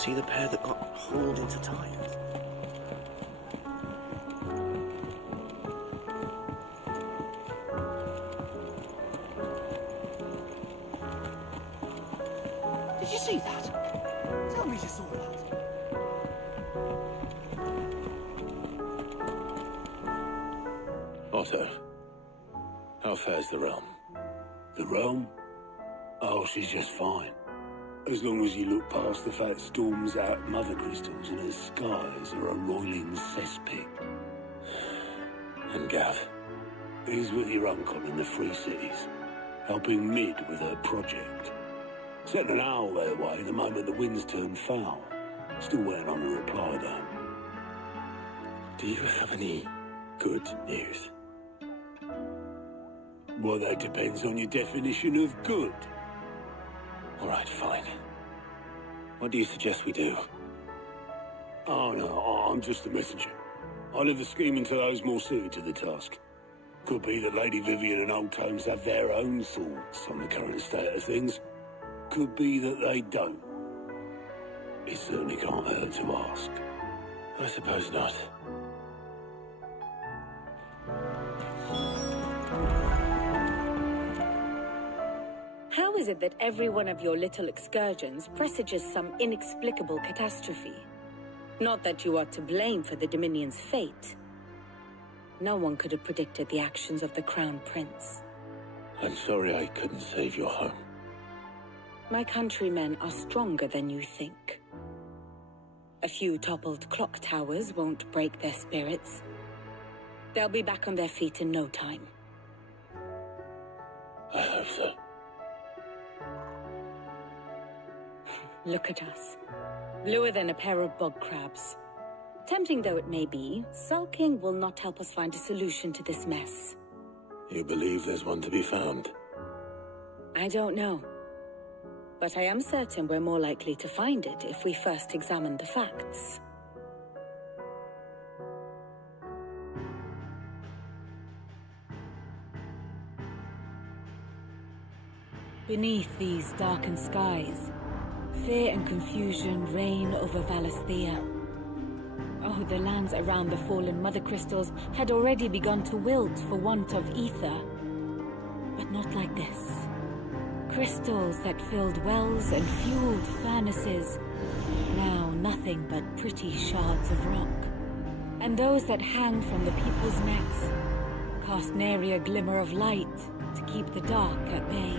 see the pair that got hauled into time? Did you see that? Tell me you saw that. Otto, how fares the realm? The realm? Oh, she's just fine. As long as you look past the fat storms out mother crystals and her skies are a roiling cesspit. And Gav? He's with your uncle in the Free Cities, helping Mid with her project. Sent an owl their way the moment the winds turned foul. Still waiting on a reply, though. Do you have any good news? Well, that depends on your definition of good. All right, fine. What do you suggest we do? Oh, no, I'm just a messenger. I leave the scheming to those more suited to the task. Could be that Lady Vivian and Old Tomes have their own thoughts on the current state of things. Could be that they don't. It certainly can't hurt to ask. I suppose not. How is it that every one of your little excursions presages some inexplicable catastrophe? Not that you are to blame for the Dominion's fate. No one could have predicted the actions of the Crown Prince. I'm sorry I couldn't save your home. My countrymen are stronger than you think. A few toppled clock towers won't break their spirits. They'll be back on their feet in no time. I hope so. Look at us. Bluer than a pair of bog crabs. Tempting though it may be, sulking will not help us find a solution to this mess. You believe there's one to be found? I don't know. But I am certain we're more likely to find it if we first examine the facts. Beneath these darkened skies, fear and confusion reign over Valisthea. Oh, the lands around the fallen mother crystals had already begun to wilt for want of ether. But not like this. Crystals that filled wells and fueled furnaces, now nothing but pretty shards of rock. And those that hang from the people's necks cast nary a glimmer of light to keep the dark at bay.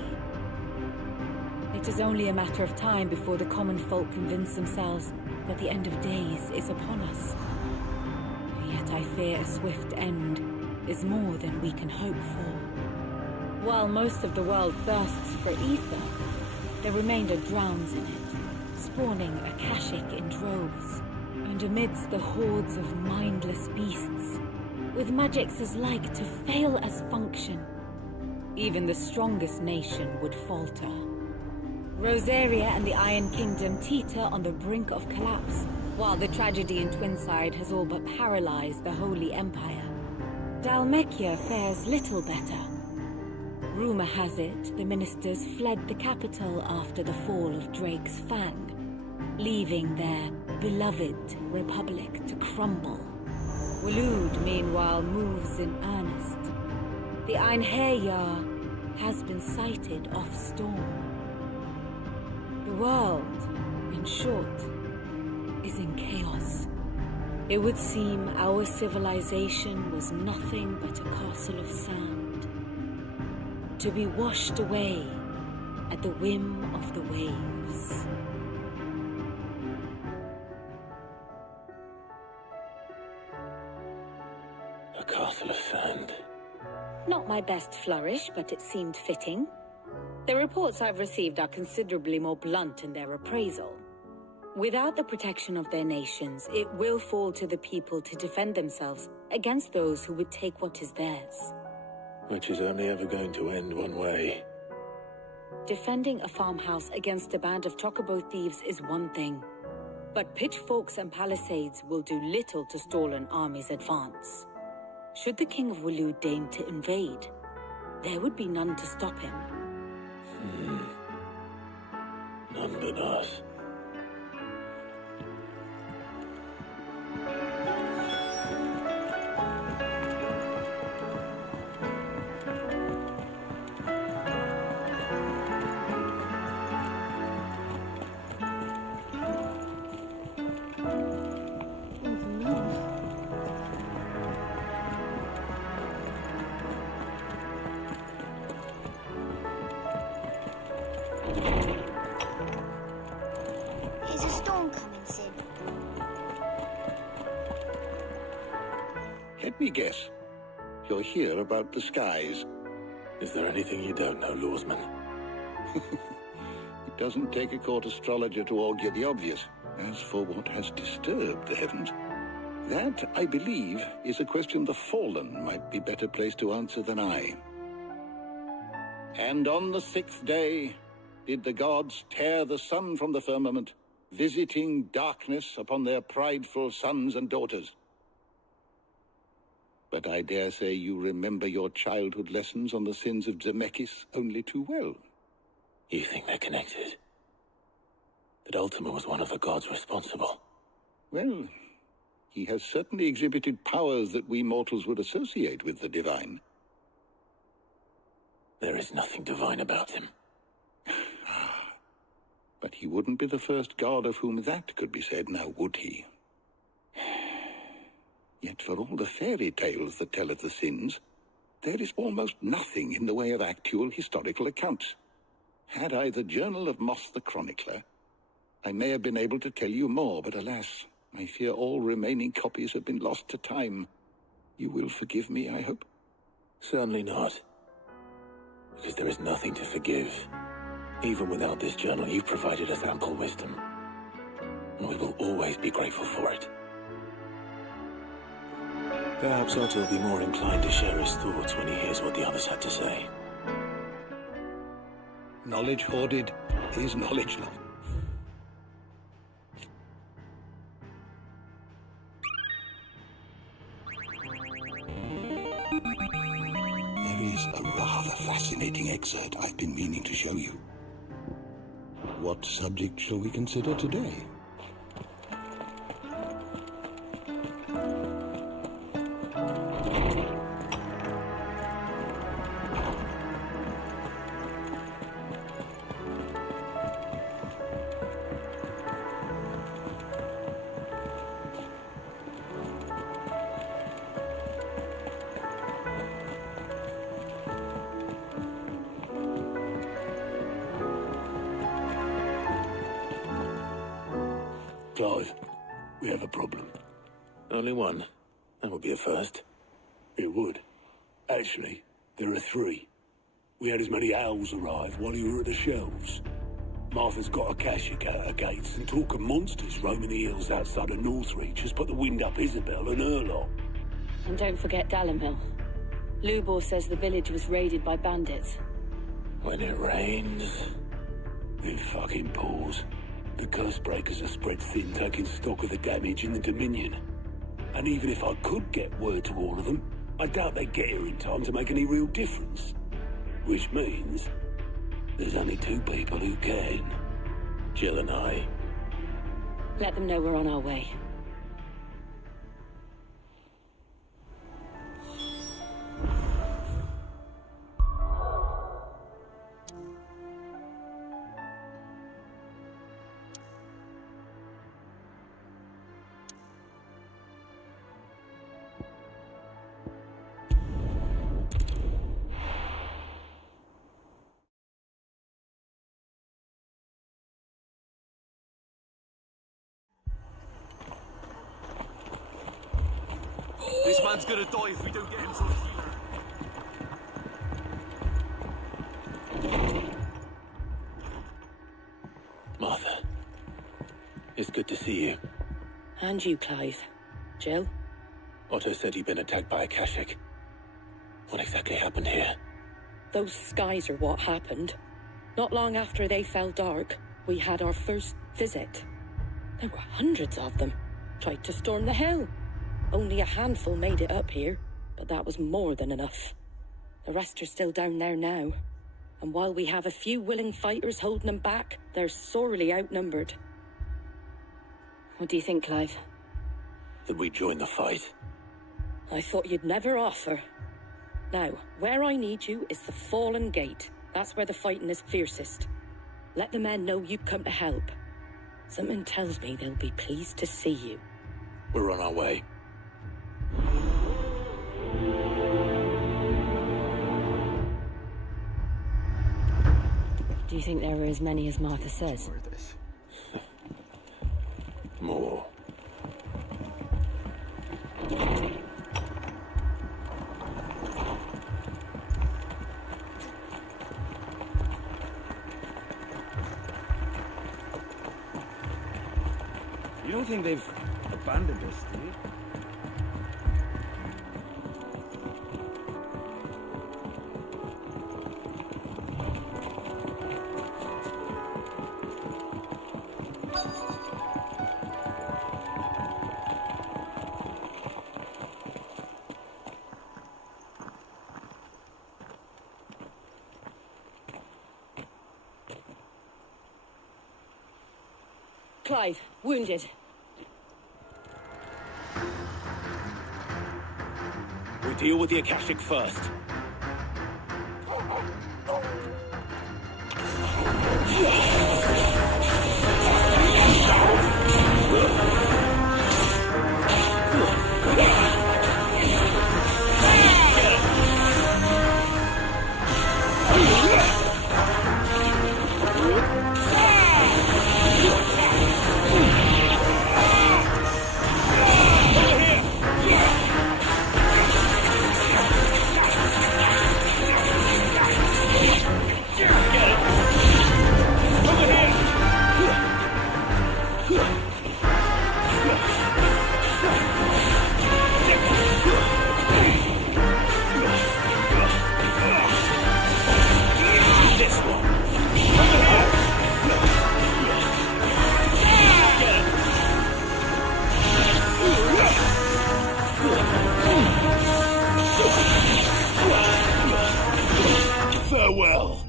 It is only a matter of time before the common folk convince themselves that the end of days is upon us. Yet I fear a swift end is more than we can hope for. While most of the world thirsts for ether, the remainder drowns in it, spawning Akashic in droves. And amidst the hordes of mindless beasts, with magics as like to fail as function, even the strongest nation would falter. Rosaria and the Iron Kingdom teeter on the brink of collapse, while the tragedy in Twinside has all but paralyzed the Holy Empire. Dalmekia fares little better. Rumor has it the ministers fled the capital after the fall of Drake's Fang, leaving their beloved republic to crumble. Waloed, meanwhile, moves in earnest. The Einherjar has been sighted off storm. The world, in short, is in chaos. It would seem our civilization was nothing but a castle of sand, to be washed away at the whim of the waves. A castle of sand. Not my best flourish, but it seemed fitting. The reports I've received are considerably more blunt in their appraisal. Without the protection of their nations, it will fall to the people to defend themselves against those who would take what is theirs. Which is only ever going to end one way. Defending a farmhouse against a band of chocobo thieves is one thing, but pitchforks and palisades will do little to stall an army's advance. Should the King of Waloed deign to invade, there would be none to stop him. None but us. Is a storm coming, Sid? Let me guess. You're here about the skies. Is there anything you don't know, Lawsman? It doesn't take a court astrologer to augur the obvious. As for what has disturbed the heavens, that, I believe, is a question the Fallen might be better placed to answer than I. And on the 6th day did the gods tear the sun from the firmament, visiting darkness upon their prideful sons and daughters. But I dare say you remember your childhood lessons on the sins of Zemeckis only too well. You think they're connected? That Ultima was one of the gods responsible? Well, he has certainly exhibited powers that we mortals would associate with the divine. There is nothing divine about him. But he wouldn't be the first god of whom that could be said, now would he? Yet for all the fairy tales that tell of the sins, there is almost nothing in the way of actual historical accounts. Had I the Journal of Moss the Chronicler, I may have been able to tell you more, but alas, I fear all remaining copies have been lost to time. You will forgive me, I hope? Certainly not. Because there is nothing to forgive. Even without this journal, you've provided us ample wisdom. And we will always be grateful for it. Perhaps Otto will be more inclined to share his thoughts when he hears what the others had to say. Knowledge hoarded is knowledge lost. There is a rather fascinating excerpt I've been meaning to show you. What subject shall we consider today? Clive, we have a problem. Only one. That would be a first. It would. Actually, there are 3. We had as many owls arrive while you were at the shelves. Martha's got a Akashic out her gates, and talk of monsters roaming the hills outside of Northreach has put the wind up Isabel and her lot. And don't forget Dalamil. Lubor says the village was raided by bandits. When it rains... It fucking pours. The Cursebreakers are spread thin, taking stock of the damage in the Dominion. And even if I could get word to all of them, I doubt they'd get here in time to make any real difference. Which means there's only 2 people who can. Jill and I. Let them know we're on our way. This man's gonna die if we don't get him to a healer. Martha. It's good to see you. And you, Clive. Jill? Otto said you'd been attacked by Akashic. What exactly happened here? Those skies are what happened. Not long after they fell dark, we had our first visit. There were hundreds of them. Tried to storm the hill. Only a handful made it up here, but that was more than enough. The rest are still down there now. And while we have a few willing fighters holding them back, they're sorely outnumbered. What do you think, Clive? That we join the fight? I thought you'd never offer. Now, where I need you is the Fallen Gate. That's where the fighting is fiercest. Let the men know you've come to help. Something tells me they'll be pleased to see you. We're on our way. Do you think there are as many as Martha says? For this. More. You don't think they've abandoned us, do you? Clive, wounded. We deal with the Akashic first. Farewell.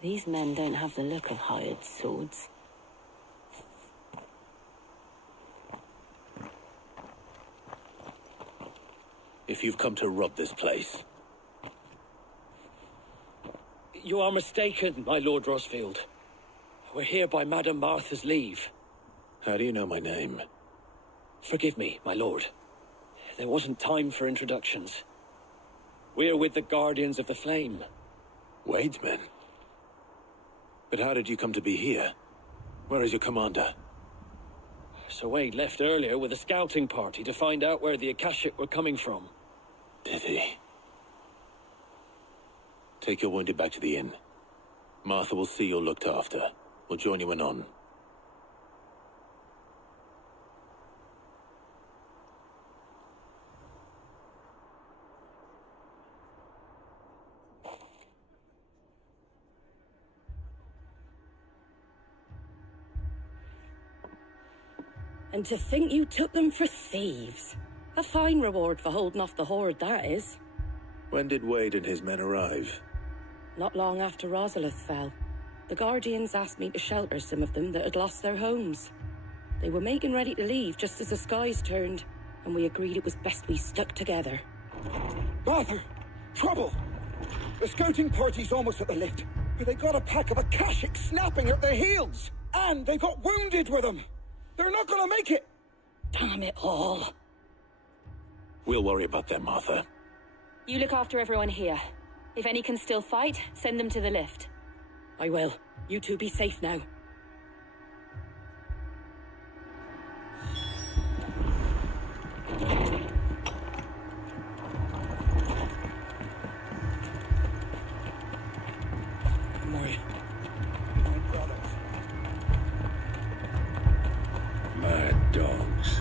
These men don't have the look of hired swords. If you've come to rob this place. You are mistaken, my Lord Rosfield. We're here by Madame Martha's leave. How do you know my name? Forgive me, my lord. There wasn't time for introductions. We're with the Guardians of the Flame. Wade's men? But how did you come to be here? Where is your commander? Sir Wade left earlier with a scouting party to find out where the Akashic were coming from. Did he? Take your wounded back to the inn. Martha will see you're looked after. We'll join you anon. And to think you took them for thieves. A fine reward for holding off the horde, that is. When did Wade and his men arrive? Not long after Rosalith fell. The Guardians asked me to shelter some of them that had lost their homes. They were making ready to leave just as the skies turned, and we agreed it was best we stuck together. Martha! Trouble! The scouting party's almost at the lift, but they got a pack of Akashic snapping at their heels! And they got wounded with them! They're not gonna make it! Damn it all. We'll worry about them, Martha. You look after everyone here. If any can still fight, send them to the lift. I will. You two be safe now. My brothers. Mad dogs.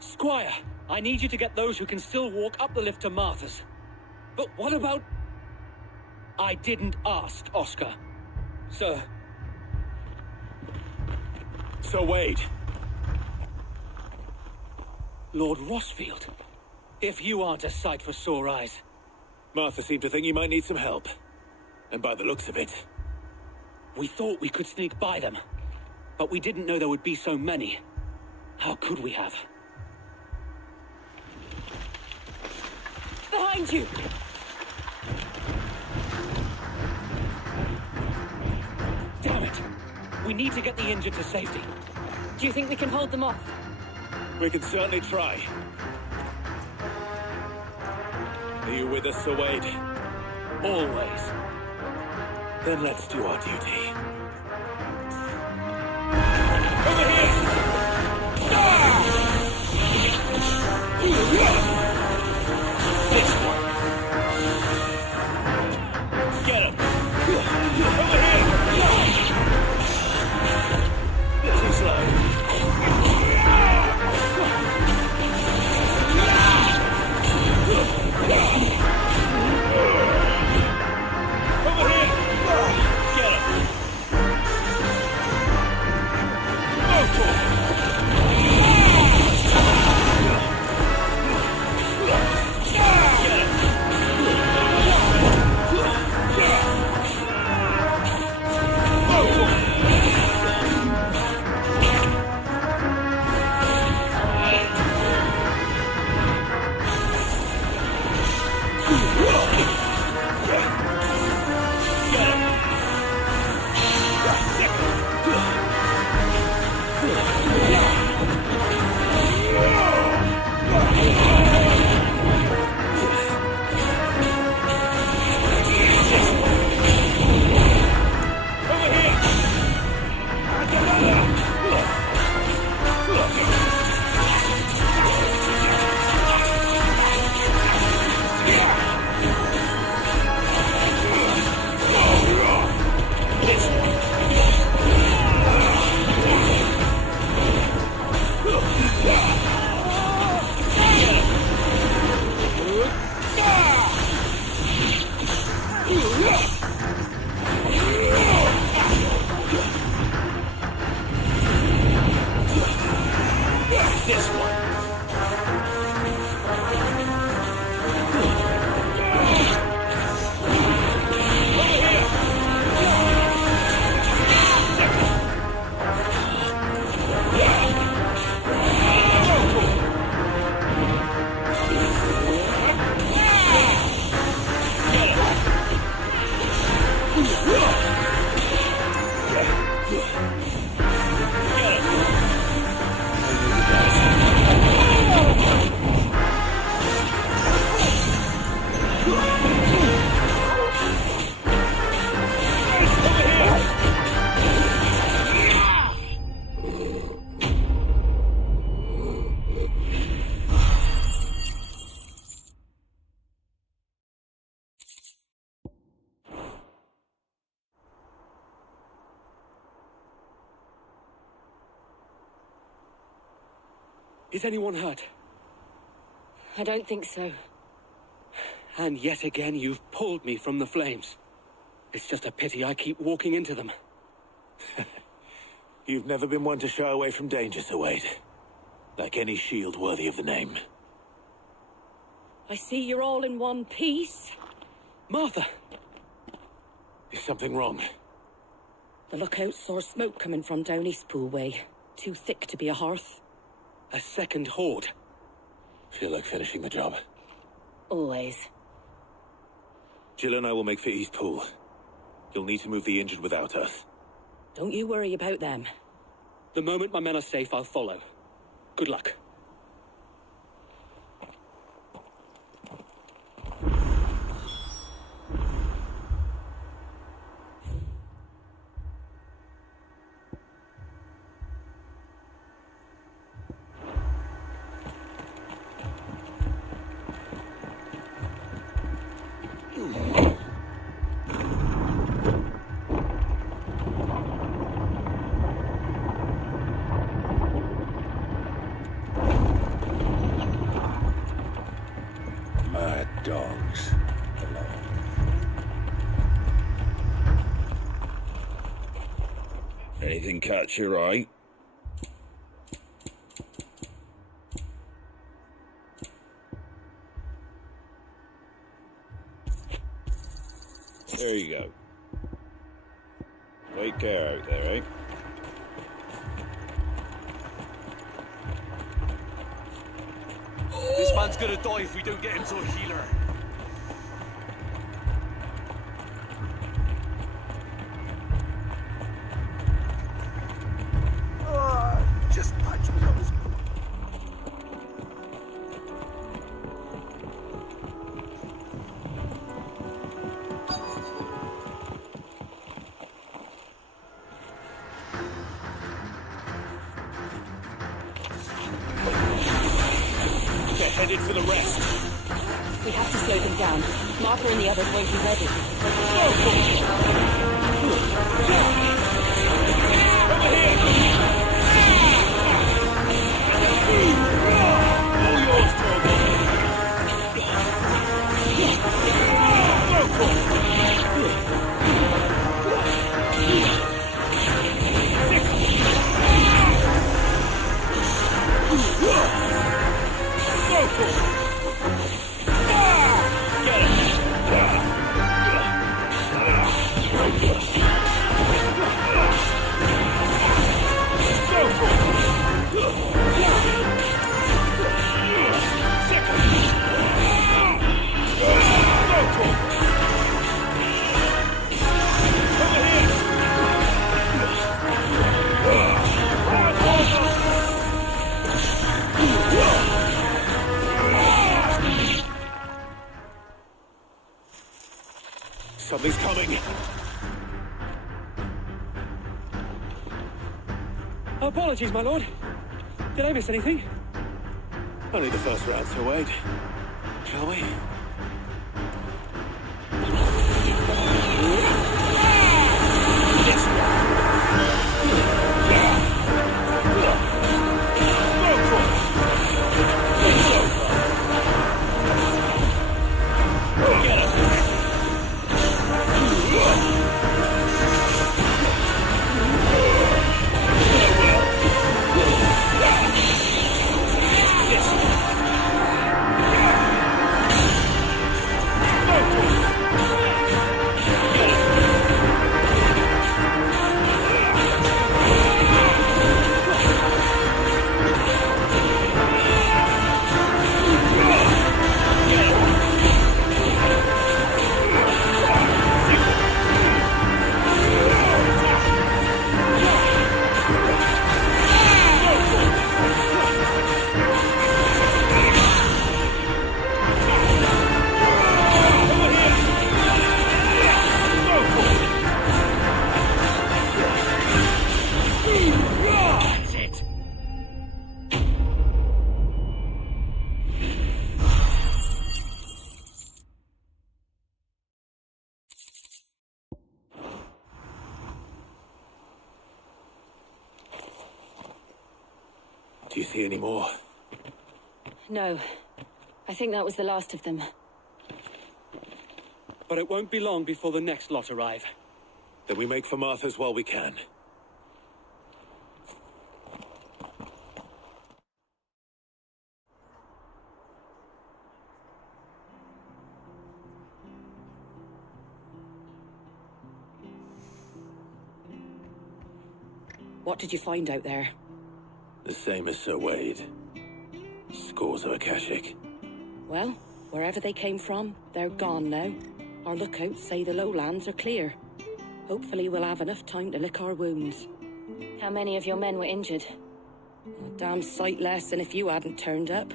Squire, I need you to get those who can still walk up the lift to Martha's. But what about... I didn't ask, Oscar. Sir. Sir Wade. Lord Rosfield. If you aren't a sight for sore eyes. Martha seemed to think you might need some help. And by the looks of it... We thought we could sneak by them, but we didn't know there would be so many. How could we have? Behind you! Damn it! We need to get the injured to safety. Do you think we can hold them off? We can certainly try. Are you with us, Sir Wade? Always. Then let's do our duty. Over here! This one. Get him! Over here! Too slow. Over here! Get him! This one. Is anyone hurt? I don't think so. And yet again, you've pulled me from the flames. It's just a pity I keep walking into them. You've never been one to shy away from danger, Sir Wade. Like any shield worthy of the name. I see you're all in one piece. Martha! Is something wrong? The lookout saw smoke coming from down Eastpool way. Too thick to be a hearth. A second horde. Feel like finishing the job. Always. Jill and I will make for Eastpool. You'll need to move the injured without us. Don't you worry about them. The moment my men are safe, I'll follow. Good luck. Dogs. Anything catch your eye? There you go. Take care out there, eh? This man's gonna die if we don't get him to a healer. Just patch me up. They're headed for the rest. We have to slow them down. Martha and the others won't be ready. Over here! All yours, Something's coming. Apologies, my lord. Did I miss anything? Only the first round to wait. Shall we? Do you see any more? No. I think that was the last of them. But it won't be long before the next lot arrive. Then we make for Martha's while we can. What did you find out there? The same as Sir Wade. Scores of Akashic. Well, wherever they came from, they're gone now. Our lookouts say the lowlands are clear. Hopefully we'll have enough time to lick our wounds. How many of your men were injured? A damn sight less than if you hadn't turned up.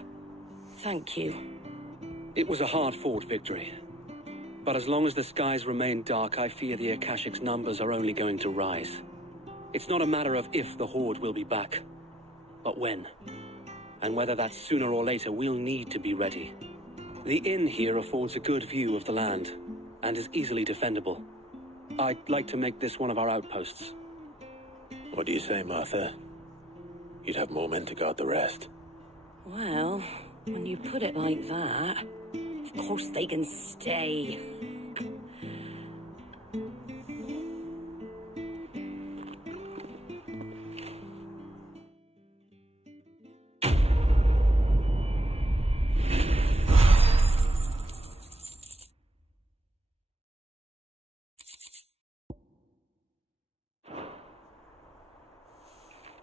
Thank you. It was a hard-fought victory. But as long as the skies remain dark, I fear the Akashic's numbers are only going to rise. It's not a matter of if the Horde will be back, but when. And whether that's sooner or later, we'll need to be ready. The inn here affords a good view of the land, and is easily defendable. I'd like to make this one of our outposts. What do you say, Martha? You'd have more men to guard the rest. Well, when you put it like that, of course they can stay.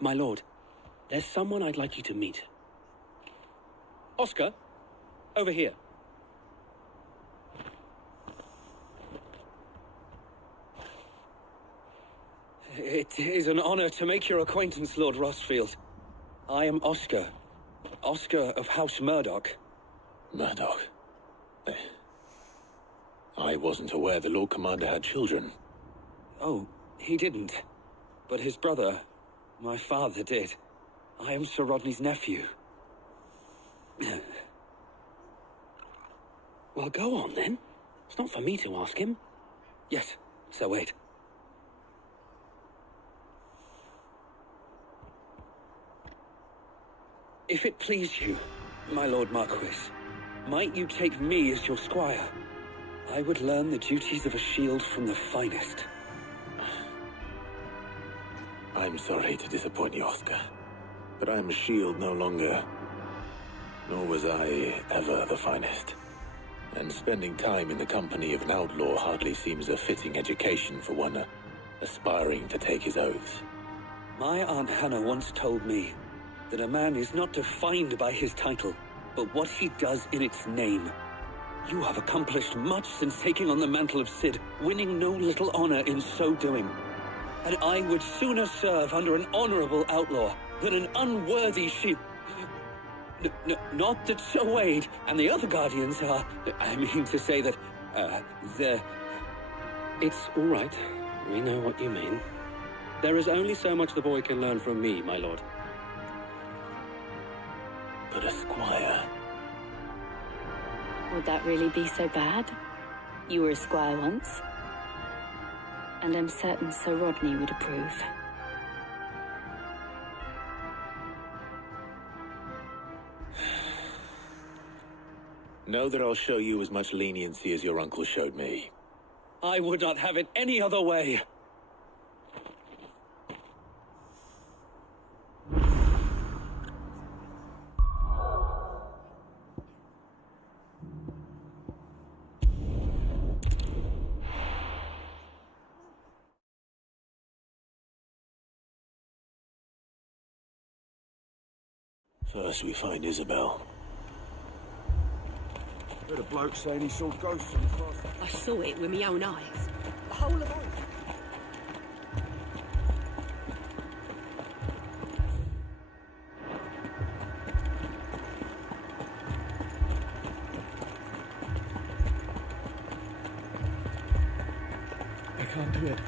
My lord, there's someone I'd like you to meet. Oscar, over here. It is an honor to make your acquaintance, Lord Rossfield. I am Oscar. Oscar of House Murdoch. Murdoch? I wasn't aware the Lord Commander had children. Oh, he didn't. But his brother, my father, did. I am Sir Rodney's nephew. Well, go on, then. It's not for me to ask him. Yes, Sir Wade. If it please you, my Lord Marquis, might you take me as your squire? I would learn the duties of a shield from the finest. I'm sorry to disappoint you, Oscar, but I'm a shield no longer. Nor was I ever the finest. And spending time in the company of an outlaw hardly seems a fitting education for one aspiring to take his oaths. My Aunt Hannah once told me that a man is not defined by his title, but what he does in its name. You have accomplished much since taking on the mantle of Cid, winning no little honor in so doing. And I would sooner serve under an honorable outlaw than an unworthy shield. Not that Sir Wade and the other guardians are... I mean to say that, they're... It's all right. We know what you mean. There is only so much the boy can learn from me, my lord. But a squire... Would that really be so bad? You were a squire once. And I'm certain Sir Rodney would approve. Know that I'll show you as much leniency as your uncle showed me. I would not have it any other way. First we find Isabel. Heard a bloke saying he saw ghosts on the cross. I saw it with my own eyes. The whole of it. I can't do it.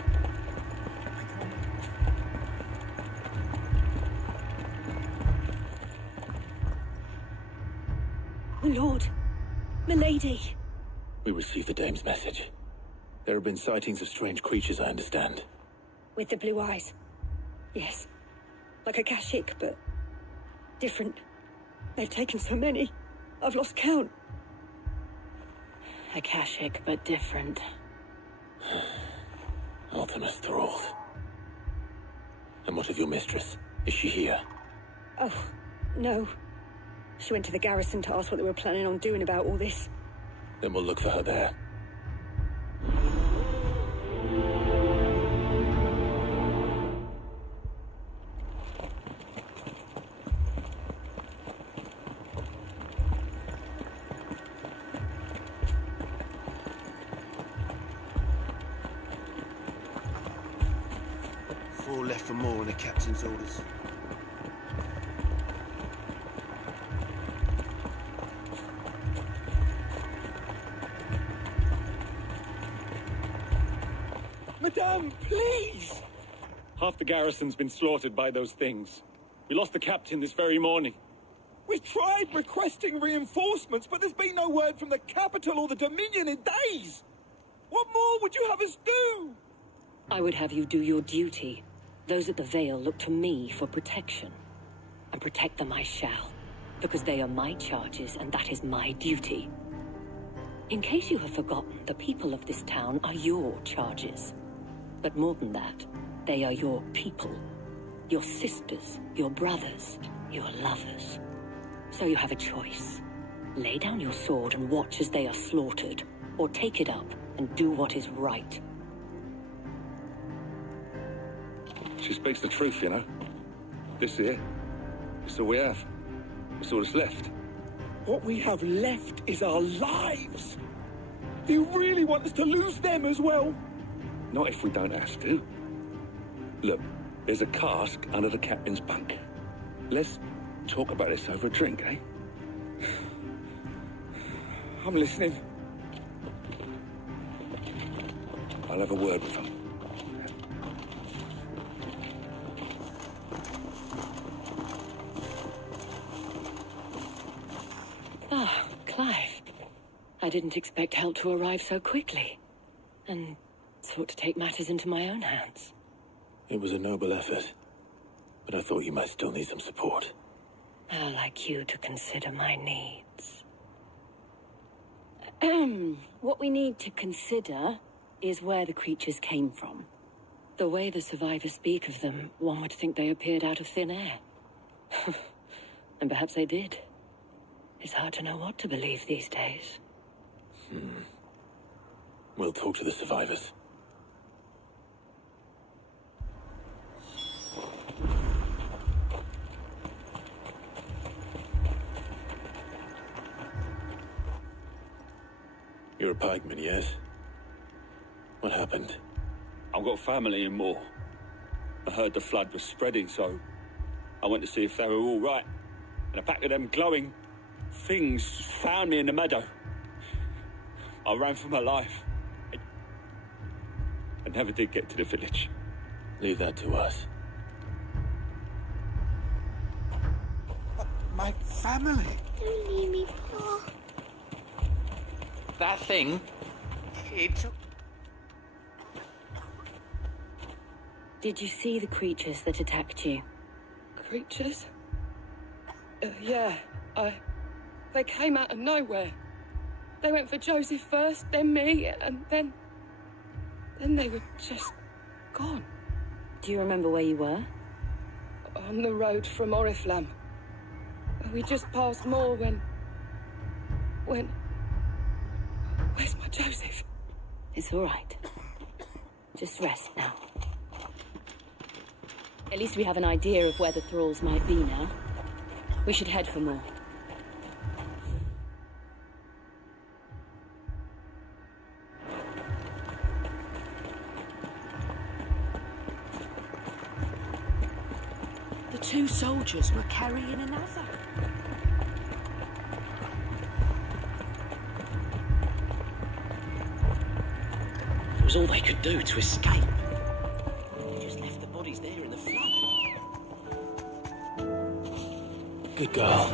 My lord. Milady. We received the dame's message. There have been sightings of strange creatures, I understand. With the blue eyes. Yes. Like a Kashik, but different. They've taken so many. I've lost count. A Kashik, but different. Artemis thralls. And what of your mistress? Is she here? Oh, no. She went to the garrison to ask what they were planning on doing about all this. Then we'll look for her there. Four left for more on the captain's orders. Madame, please! Half the garrison's been slaughtered by those things. We lost the captain this very morning. We've tried requesting reinforcements, but there's been no word from the capital or the Dominion in days! What more would you have us do? I would have you do your duty. Those at the Vale look to me for protection. And protect them I shall, because they are my charges and that is my duty. In case you have forgotten, the people of this town are your charges. But more than that, they are your people. Your sisters, your brothers, your lovers. So you have a choice. Lay down your sword and watch as they are slaughtered, or take it up and do what is right. She speaks the truth, you know. This here. It's all we have. It's all that's left. What we have left is our lives. Do you really want us to lose them as well? Not if we don't have to. Look, there's a cask under the captain's bunk. Let's talk about this over a drink, eh? I'm listening. I'll have a word with them. Ah, Clive. I didn't expect help to arrive so quickly. And sought to take matters into my own hands. It was a noble effort, but I thought you might still need some support. I'd like you to consider my needs. What we need to consider is where the creatures came from. The way the survivors speak of them, one would think they appeared out of thin air. And perhaps they did. It's hard to know what to believe these days. We'll talk to the survivors. You're a pikeman, yes? What happened? I've got family in Moor. I heard the flood was spreading, so I went to see if they were all right. And a pack of them glowing things found me in the meadow. I ran for my life. I never did get to the village. Leave that to us. My family. Don't leave me, Pa. That thing, it took... Did you see the creatures that attacked you? Creatures? Yeah, they came out of nowhere. They went for Joseph first, then me, and then they were just gone. Do you remember where you were? On the road from Oriflamme. We just passed Moor when... Where's my Joseph? It's all right. Just rest now. At least we have an idea of where the thralls might be now. We should head for more. The two soldiers were carrying another. It was all they could do to escape. They just left the bodies there in the flood. Good girl.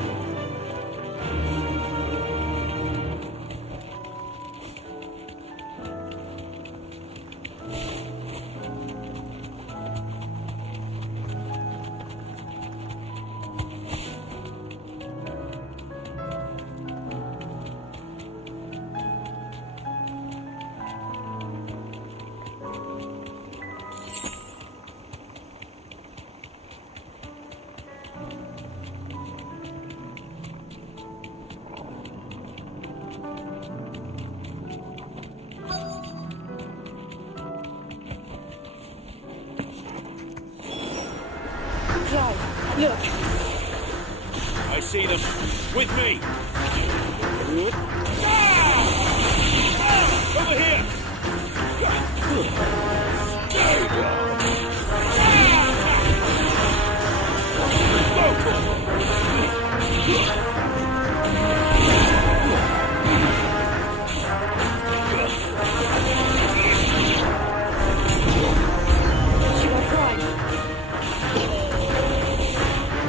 Look. I see them. With me. Over here.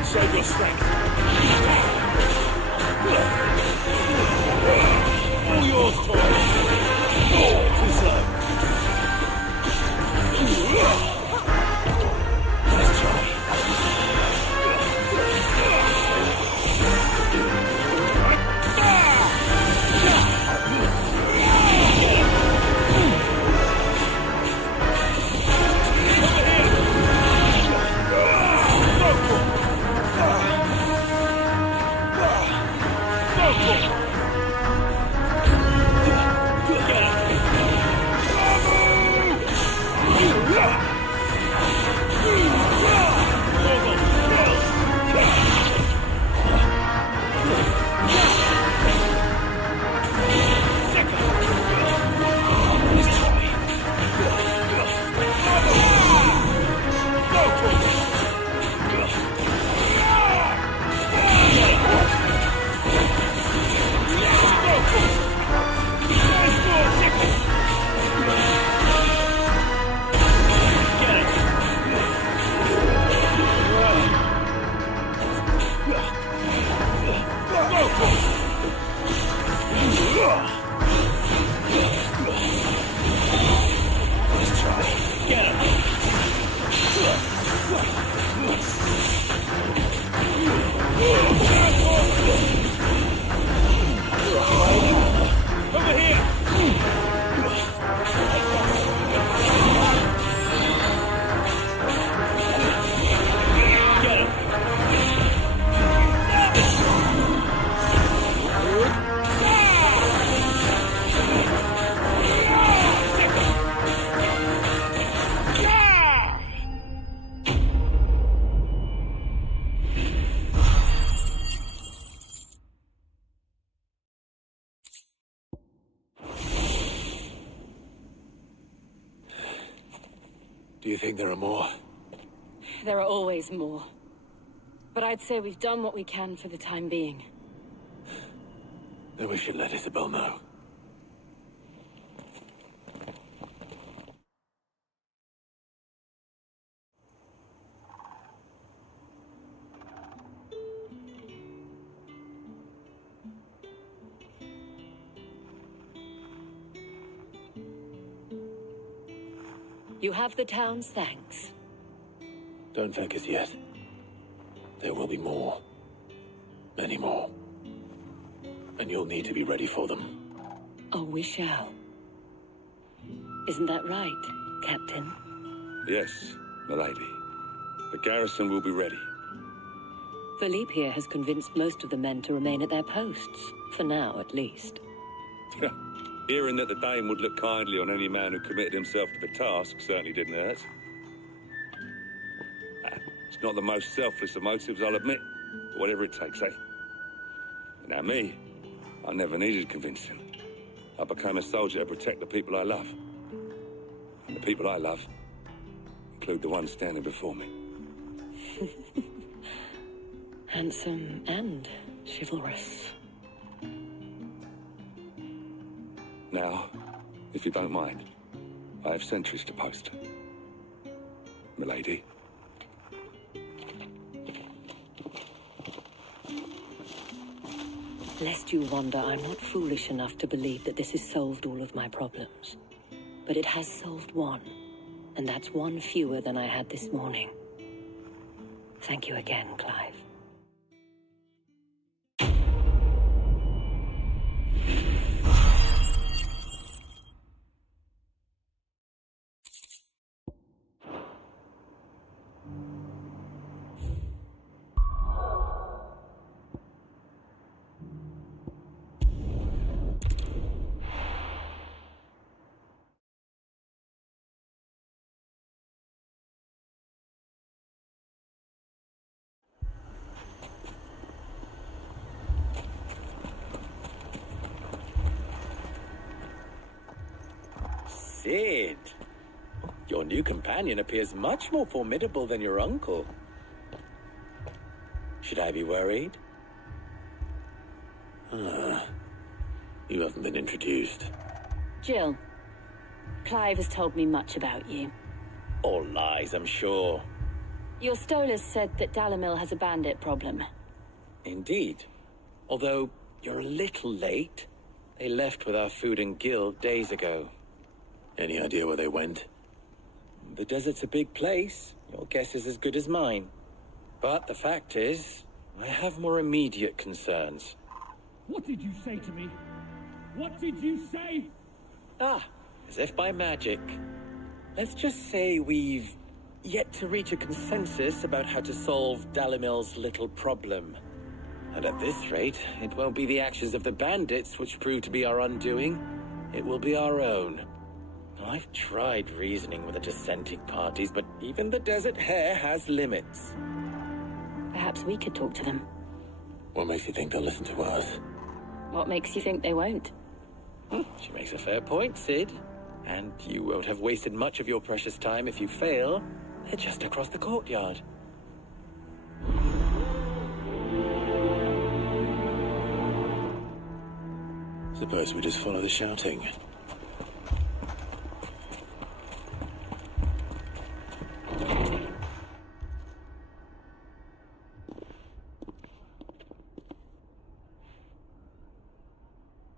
Save your strength. All yours, boys. Too slow. Let's try. Go! Do you think there are more? There are always more. But I'd say we've done what we can for the time being. Then we should let Isabel know. You have the town's thanks. Don't thank us yet. There will be more. Many more. And you'll need to be ready for them. Oh, we shall. Isn't that right, Captain? Yes, milady. The garrison will be ready. Philippe here has convinced most of the men to remain at their posts. For now, at least. Hearing that the Dane would look kindly on any man who committed himself to the task certainly didn't hurt. It's not the most selfless of motives, I'll admit. But whatever it takes, eh? Now me, I never needed convincing. I became a soldier to protect the people I love. And the people I love include the ones standing before me. Handsome and chivalrous. Now, if you don't mind, I have sentries to post. Milady. Lest you wonder, I'm not foolish enough to believe that this has solved all of my problems. But it has solved one, and that's one fewer than I had this morning. Thank you again, Clive. Sid, your new companion appears much more formidable than your uncle. Should I be worried? You haven't been introduced. Jill, Clive has told me much about you. All lies, I'm sure. Your Stolas said that Dalimil has a bandit problem. Indeed. Although, you're a little late. They left with our food and guild days ago. Any idea where they went? The desert's a big place. Your guess is as good as mine. But the fact is, I have more immediate concerns. What did you say to me? What did you say? As if by magic. Let's just say we've yet to reach a consensus about how to solve Dalimil's little problem. And at this rate, it won't be the actions of the bandits which prove to be our undoing. It will be our own. I've tried reasoning with the dissenting parties, but even the Desert Hare has limits. Perhaps we could talk to them. What makes you think they'll listen to us? What makes you think they won't? She makes a fair point, Sid. And you won't have wasted much of your precious time if you fail. They're just across the courtyard. Suppose we just follow the shouting.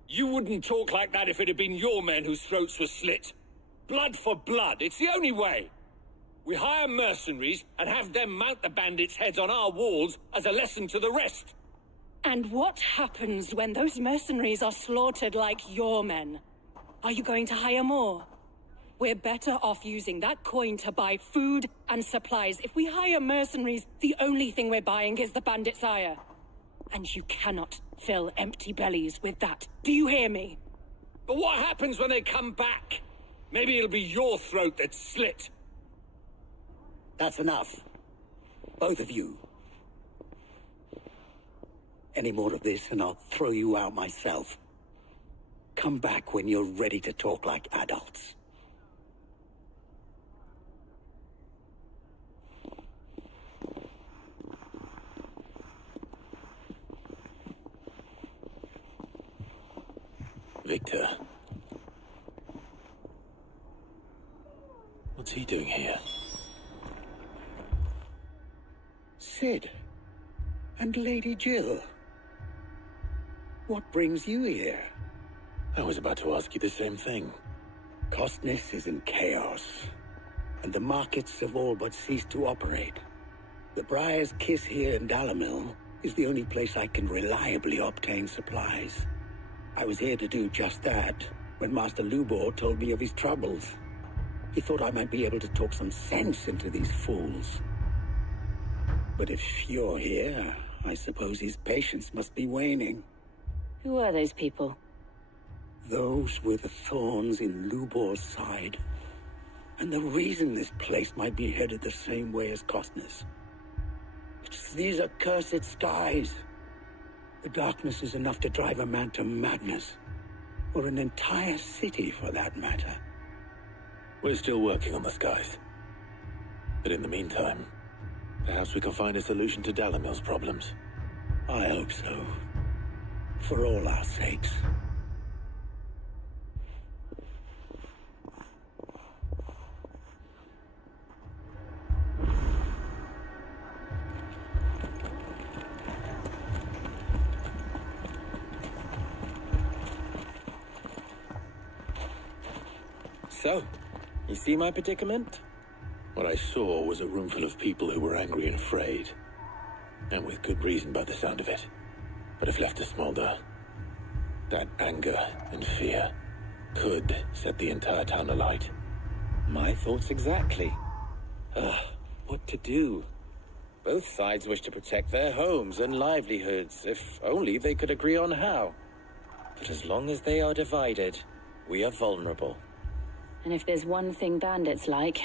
You wouldn't talk like that if it had been your men whose throats were slit. Blood for blood, it's the only way. We hire mercenaries and have them mount the bandits' heads on our walls as a lesson to the rest. And what happens when those mercenaries are slaughtered like your men? Are you going to hire more? We're better off using that coin to buy food and supplies. If we hire mercenaries, the only thing we're buying is the bandits' ire. And you cannot fill empty bellies with that. Do you hear me? But what happens when they come back? Maybe it'll be your throat that's slit. That's enough. Both of you. Any more of this and I'll throw you out myself. Come back when you're ready to talk like adults. Victor. What's he doing here? Sid. And Lady Jill. What brings you here? I was about to ask you the same thing. Costness is in chaos, and the markets have all but ceased to operate. The Briar's Kiss here in Dalimil is the only place I can reliably obtain supplies. I was here to do just that when Master Lubor told me of his troubles. He thought I might be able to talk some sense into these fools. But if you're here, I suppose his patience must be waning. Who are those people? Those were the thorns in Lubor's side. And the reason this place might be headed the same way as Costness. It's these accursed skies. The darkness is enough to drive a man to madness. Or an entire city, for that matter. We're still working on the skies. But in the meantime, perhaps we can find a solution to Dalimil's problems. I hope so. For all our sakes. So, you see my predicament? What I saw was a room full of people who were angry and afraid. And with good reason by the sound of it. But if left to smolder, that anger and fear could set the entire town alight. My thoughts exactly. What to do? Both sides wish to protect their homes and livelihoods, if only they could agree on how. But as long as they are divided, we are vulnerable. And if there's one thing bandits like,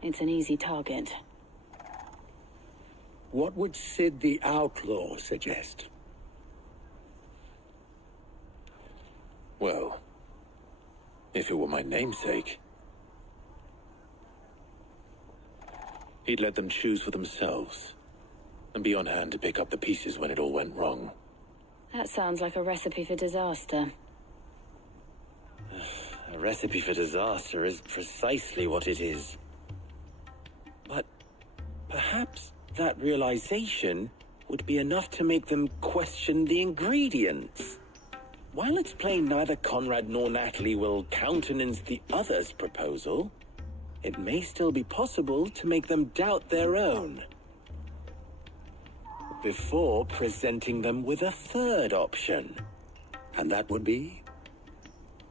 it's an easy target. What would Sid the Outlaw suggest? Well, if it were my namesake, he'd let them choose for themselves, and be on hand to pick up the pieces when it all went wrong. That sounds like a recipe for disaster. A recipe for disaster is precisely what it is. But perhaps that realization would be enough to make them question the ingredients. While it's plain neither Conrad nor Natalie will countenance the other's proposal, it may still be possible to make them doubt their own. Before presenting them with a third option. And that would be?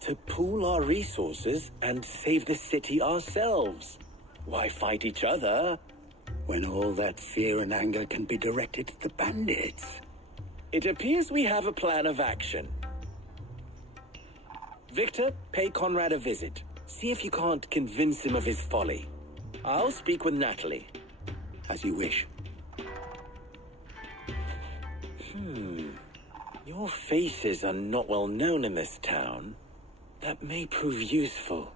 To pool our resources and save the city ourselves. Why fight each other? When all that fear and anger can be directed at the bandits. It appears we have a plan of action. Victor, pay Conrad a visit. See if you can't convince him of his folly. I'll speak with Natalie. As you wish. Your faces are not well known in this town. That may prove useful.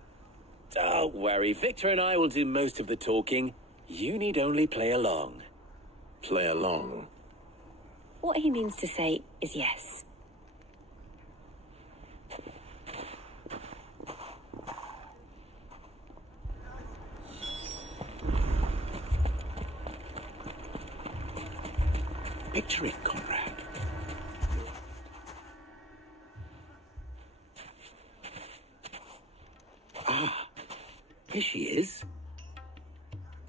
Don't worry, Victor and I will do most of the talking. You need only play along. Play along? What he means to say is yes. Picture it, Conrad. Here she is.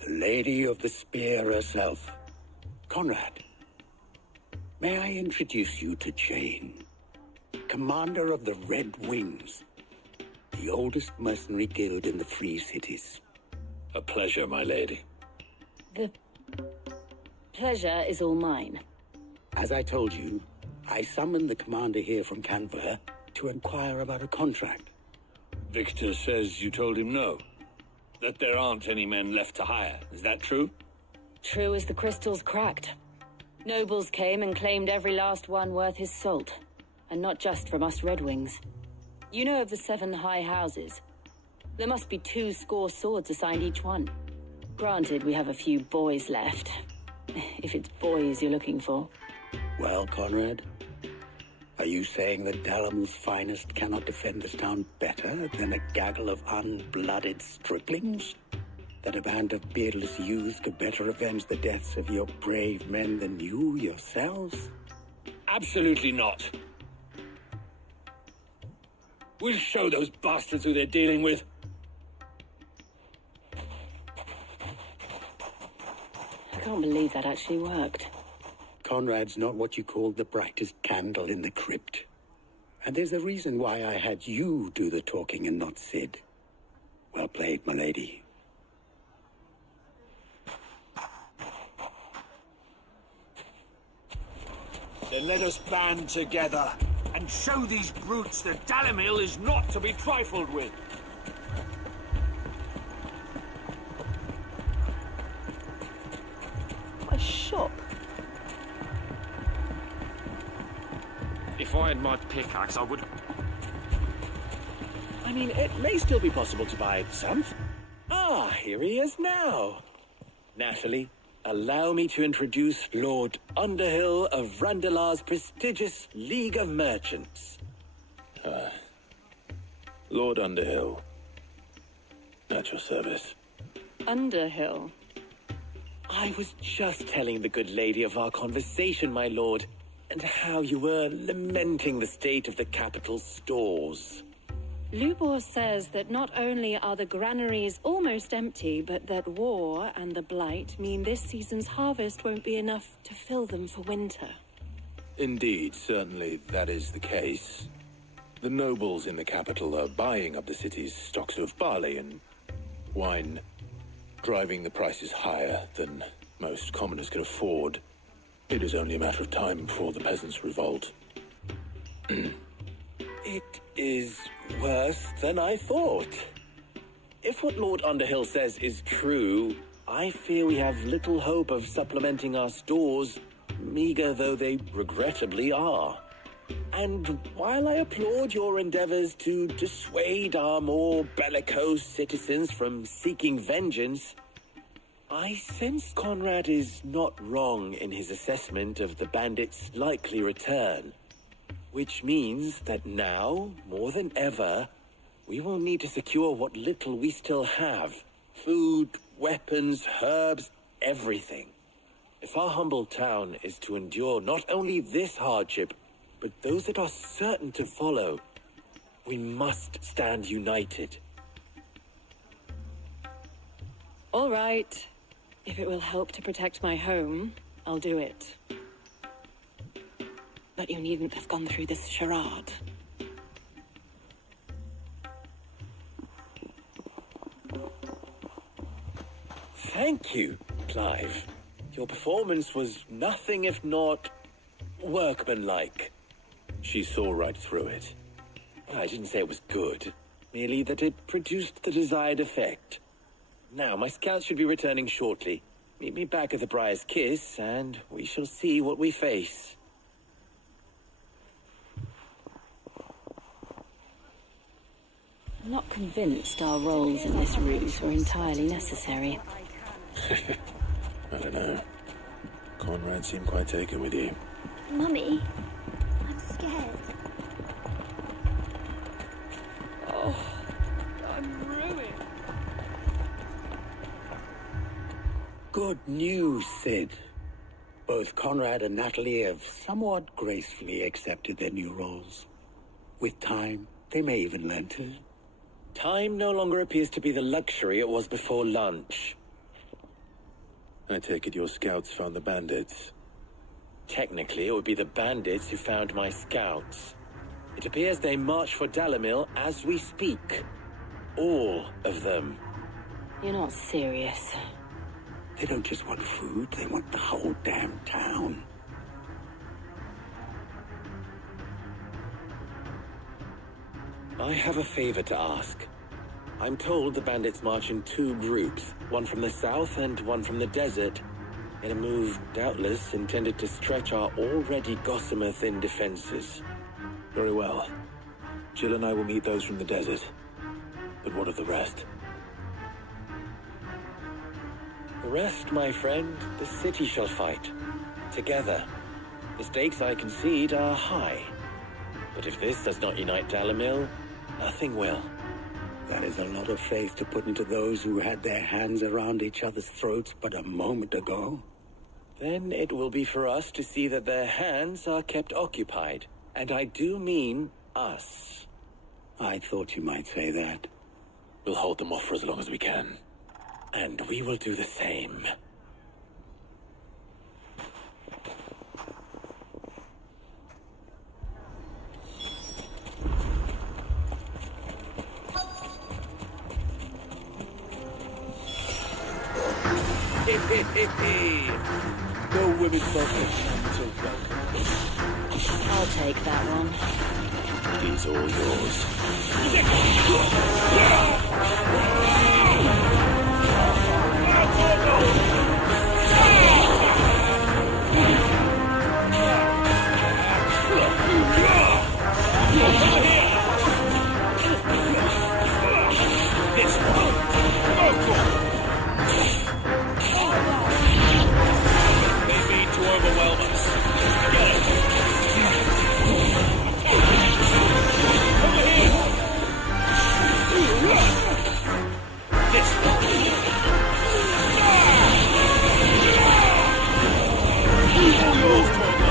The Lady of the Spear herself. Conrad, may I introduce you to Jane, commander of the Red Wings, the oldest mercenary guild in the Free Cities. A pleasure, my lady. The pleasure is all mine. As I told you, I summoned the commander here from Canberra to inquire about a contract. Victor says you told him no. That there aren't any men left to hire. Is that true? True as the crystals cracked. Nobles came and claimed every last one worth his salt. And not just from us Red Wings. You know of the 7 high houses. There must be 200 swords assigned each one. Granted, we have a few boys left. If it's boys you're looking for. Well, Conrad, Are you saying that Dalamil's finest cannot defend this town better than a gaggle of unblooded striplings? That a band of beardless youths could better avenge the deaths of your brave men than you yourselves? Absolutely not. We'll show those bastards who they're dealing with. I can't believe that actually worked. Conrad's not what you called the brightest candle in the crypt. And there's a reason why I had you do the talking and not Sid. Well played, my lady. Then let us band together and show these brutes that Dalimil is not to be trifled with. A shop. If I had my pickaxe, I would... I mean, it may still be possible to buy something. Ah, here he is now. Natalie, allow me to introduce Lord Underhill of Randalar's prestigious League of Merchants. Lord Underhill. At your service. Underhill? I was just telling the good lady of our conversation, my lord, and how you were lamenting the state of the capital's stores. Lubor says that not only are the granaries almost empty, but that war and the Blight mean this season's harvest won't be enough to fill them for winter. Indeed, certainly that is the case. The nobles in the capital are buying up the city's stocks of barley and wine, driving the prices higher than most commoners can afford. It is only a matter of time before the peasants revolt. It is worse than I thought. If what Lord Underhill says is true, I fear we have little hope of supplementing our stores, meager though they regrettably are. And while I applaud your endeavors to dissuade our more bellicose citizens from seeking vengeance, I sense Conrad is not wrong in his assessment of the bandits' likely return. Which means that now, more than ever, we will need to secure what little we still have. Food, weapons, herbs, everything. If our humble town is to endure not only this hardship, but those that are certain to follow, we must stand united. All right. If it will help to protect my home, I'll do it. But you needn't have gone through this charade. Thank you, Clive. Your performance was nothing if not workmanlike. She saw right through it. I didn't say it was good, merely that it produced the desired effect. Now, my scouts should be returning shortly. Meet me back at the Briar's Kiss, and we shall see what we face. I'm not convinced our roles in this ruse were entirely necessary. I don't know. Conrad seemed quite taken with you. Mummy, I'm scared. Oh, I'm ruined. Good news, Sid. Both Conrad and Natalie have somewhat gracefully accepted their new roles. With time, they may even learn to. Time no longer appears to be the luxury it was before lunch. I take it your scouts found the bandits. Technically, it would be the bandits who found my scouts. It appears they march for Dalimil as we speak. All of them. You're not serious. They don't just want food, they want the whole damn town. I have a favor to ask. I'm told the bandits march in two groups, one from the south and one from the desert, in a move doubtless intended to stretch our already gossamer-thin defenses. Very well. Jill and I will meet those from the desert. But what of the rest? The rest, my friend, the city shall fight. Together. The stakes, I concede, are high. But if this does not unite Dalimil, nothing will. That is a lot of faith to put into those who had their hands around each other's throats but a moment ago. Then it will be for us to see that their hands are kept occupied. And I do mean us. I thought you might say that. We'll hold them off for as long as we can. And we will do the same. No women focus until welcome. I'll take that one. He's all yours. They mean to overwhelm us. Get it! Over here! This one! All yours, Torgal!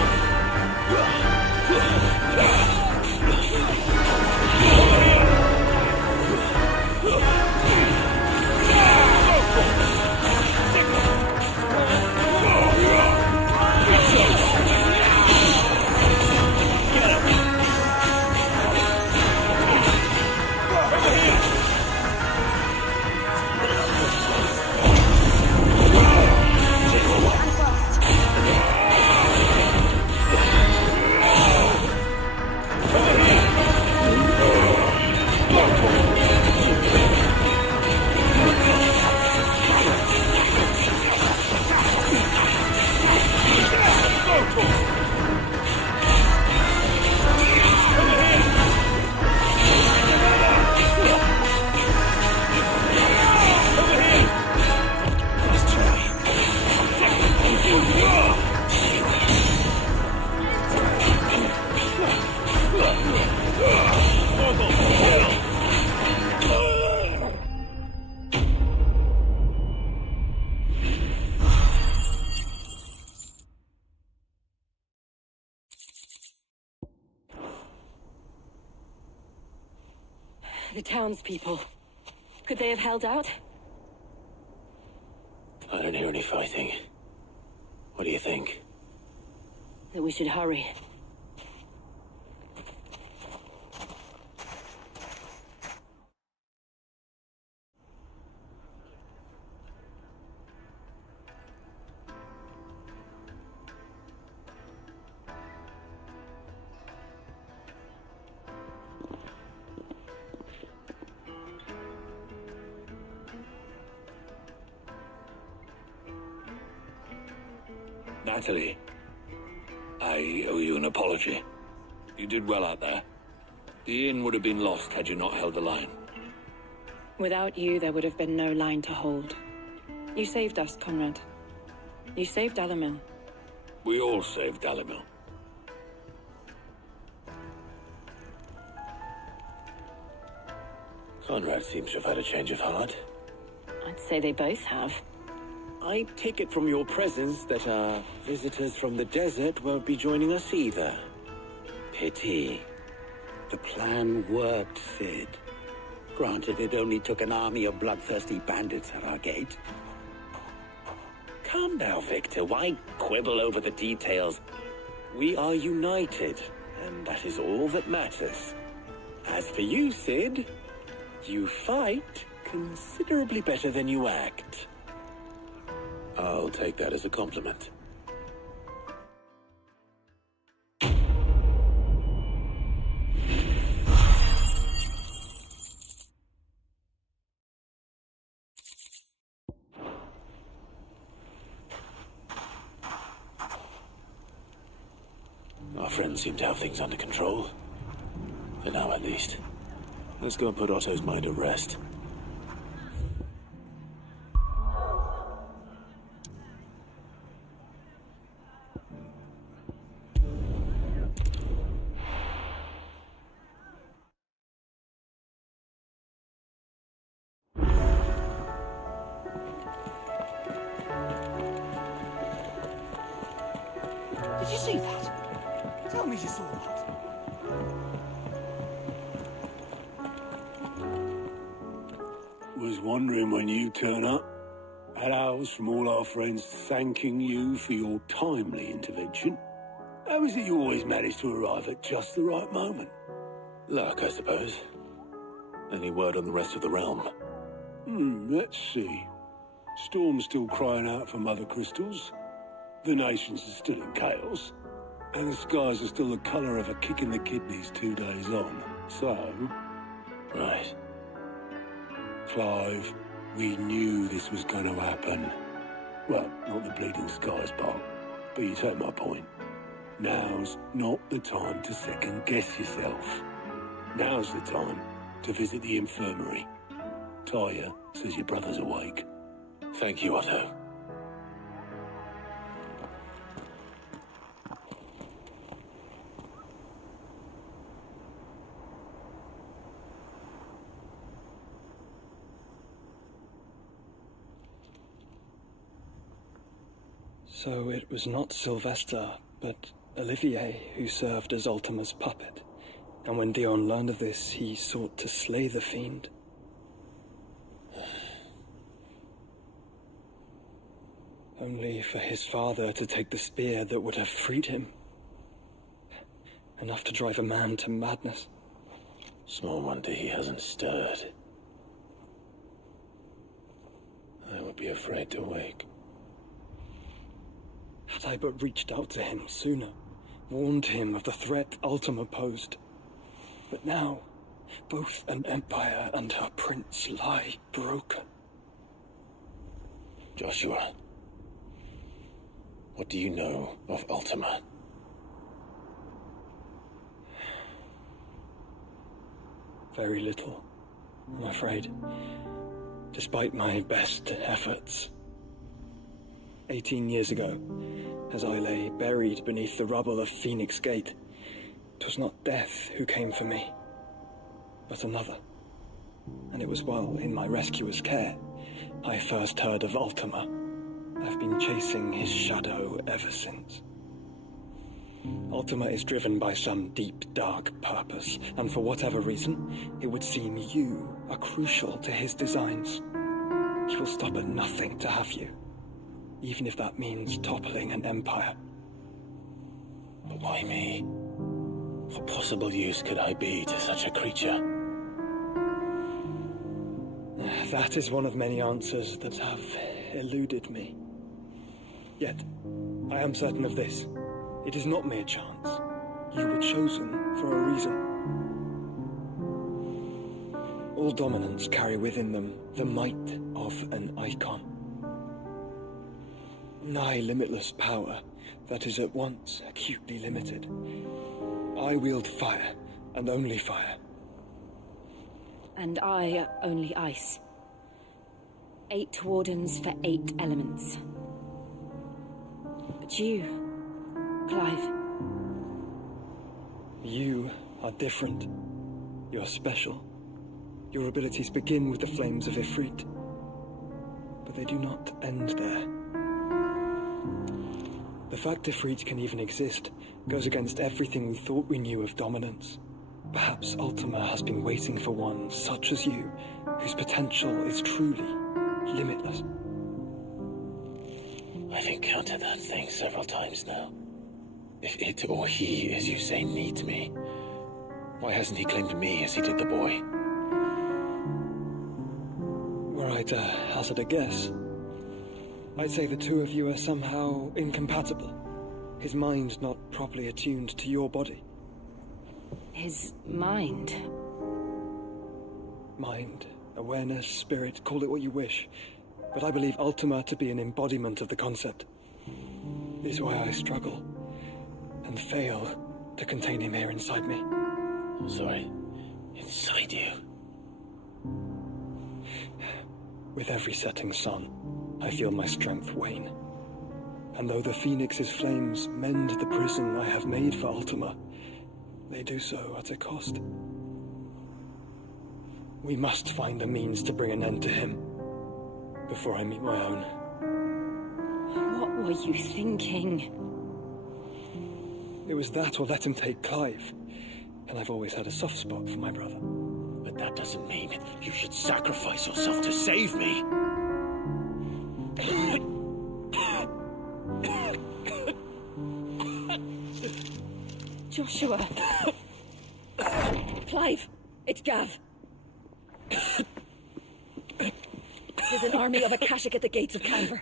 The townspeople. Could they have held out? I don't hear any fighting. What do you think? That we should hurry. Natalie, I owe you an apology. You did well out there. The inn would have been lost had you not held the line. Without you, there would have been no line to hold. You saved us, Conrad. You saved Dalimil. We all saved Dalimil. Conrad seems to have had a change of heart. I'd say they both have. I take it from your presence that our visitors from the desert won't be joining us either. Pity. The plan worked, Sid. Granted, it only took an army of bloodthirsty bandits at our gate. Calm now, Victor. Why quibble over the details? We are united, and that is all that matters. As for you, Sid, you fight considerably better than you act. I'll take that as a compliment. Our friends seem to have things under control. For now, at least. Let's go and put Otto's mind at rest. see that? Tell me you saw that. Was wondering when you turn up. Had ours from all our friends thanking you for your timely intervention. How is it you always manage to arrive at just the right moment? Luck, I suppose. Any word on the rest of the realm? Let's see. Storm's still crying out for mother crystals. The nations are still in chaos. And the skies are still the colour of a kick in the kidneys 2 days on. So... Right. Clive, we knew this was going to happen. Well, not the bleeding skies part, but you take my point. Now's not the time to second-guess yourself. Now's the time to visit the infirmary. Taya says your brother's awake. Thank you, Otto. So it was not Sylvester, but Olivier who served as Ultima's puppet. And when Dion learned of this, he sought to slay the fiend. Only for his father to take the spear that would have freed him. Enough to drive a man to madness. Small wonder he hasn't stirred. I would be afraid to wake. Had I but reached out to him sooner, warned him of the threat Ultima posed. But now, both an empire and her prince lie broken. Joshua, what do you know of Ultima? Very little, I'm afraid. Despite my best efforts. 18 years ago, as I lay buried beneath the rubble of Phoenix Gate, 'twas not death who came for me, but another. And it was while in my rescuer's care, I first heard of Ultima. I've been chasing his shadow ever since. Ultima is driven by some deep, dark purpose, and for whatever reason, it would seem you are crucial to his designs. He will stop at nothing to have you. Even if that means toppling an empire. But why me? What possible use could I be to such a creature? That is one of many answers that have eluded me. Yet, I am certain of this. It is not mere chance. You were chosen for a reason. All dominants carry within them the might of an icon. Nigh limitless power that is at once acutely limited. I wield fire, and only fire. And I only ice. 8 wardens for 8 elements. But you, Clive. You are different. You're special. Your abilities begin with the flames of Ifrit. But they do not end there. The fact Ifrit can even exist goes against everything we thought we knew of dominance. Perhaps Ultima has been waiting for one such as you, whose potential is truly limitless. I've encountered that thing several times now. If it or he, as you say, needs me, why hasn't he claimed me as he did the boy? Were I to hazard a guess, I'd say the two of you are somehow incompatible. His mind not properly attuned to your body. His mind? Mind, awareness, spirit, call it what you wish. But I believe Ultima to be an embodiment of the concept. This is why I struggle and fail to contain him here inside me. Sorry, inside you? With every setting sun, I feel my strength wane. And though the Phoenix's flames mend the prison I have made for Ultima, they do so at a cost. We must find a means to bring an end to him before I meet my own. What were you thinking? It was that or let him take Clive. And I've always had a soft spot for my brother. But that doesn't mean you should sacrifice yourself to save me. Joshua. Clive, it's Gav. There's an army of Akashic at the gates of Canver.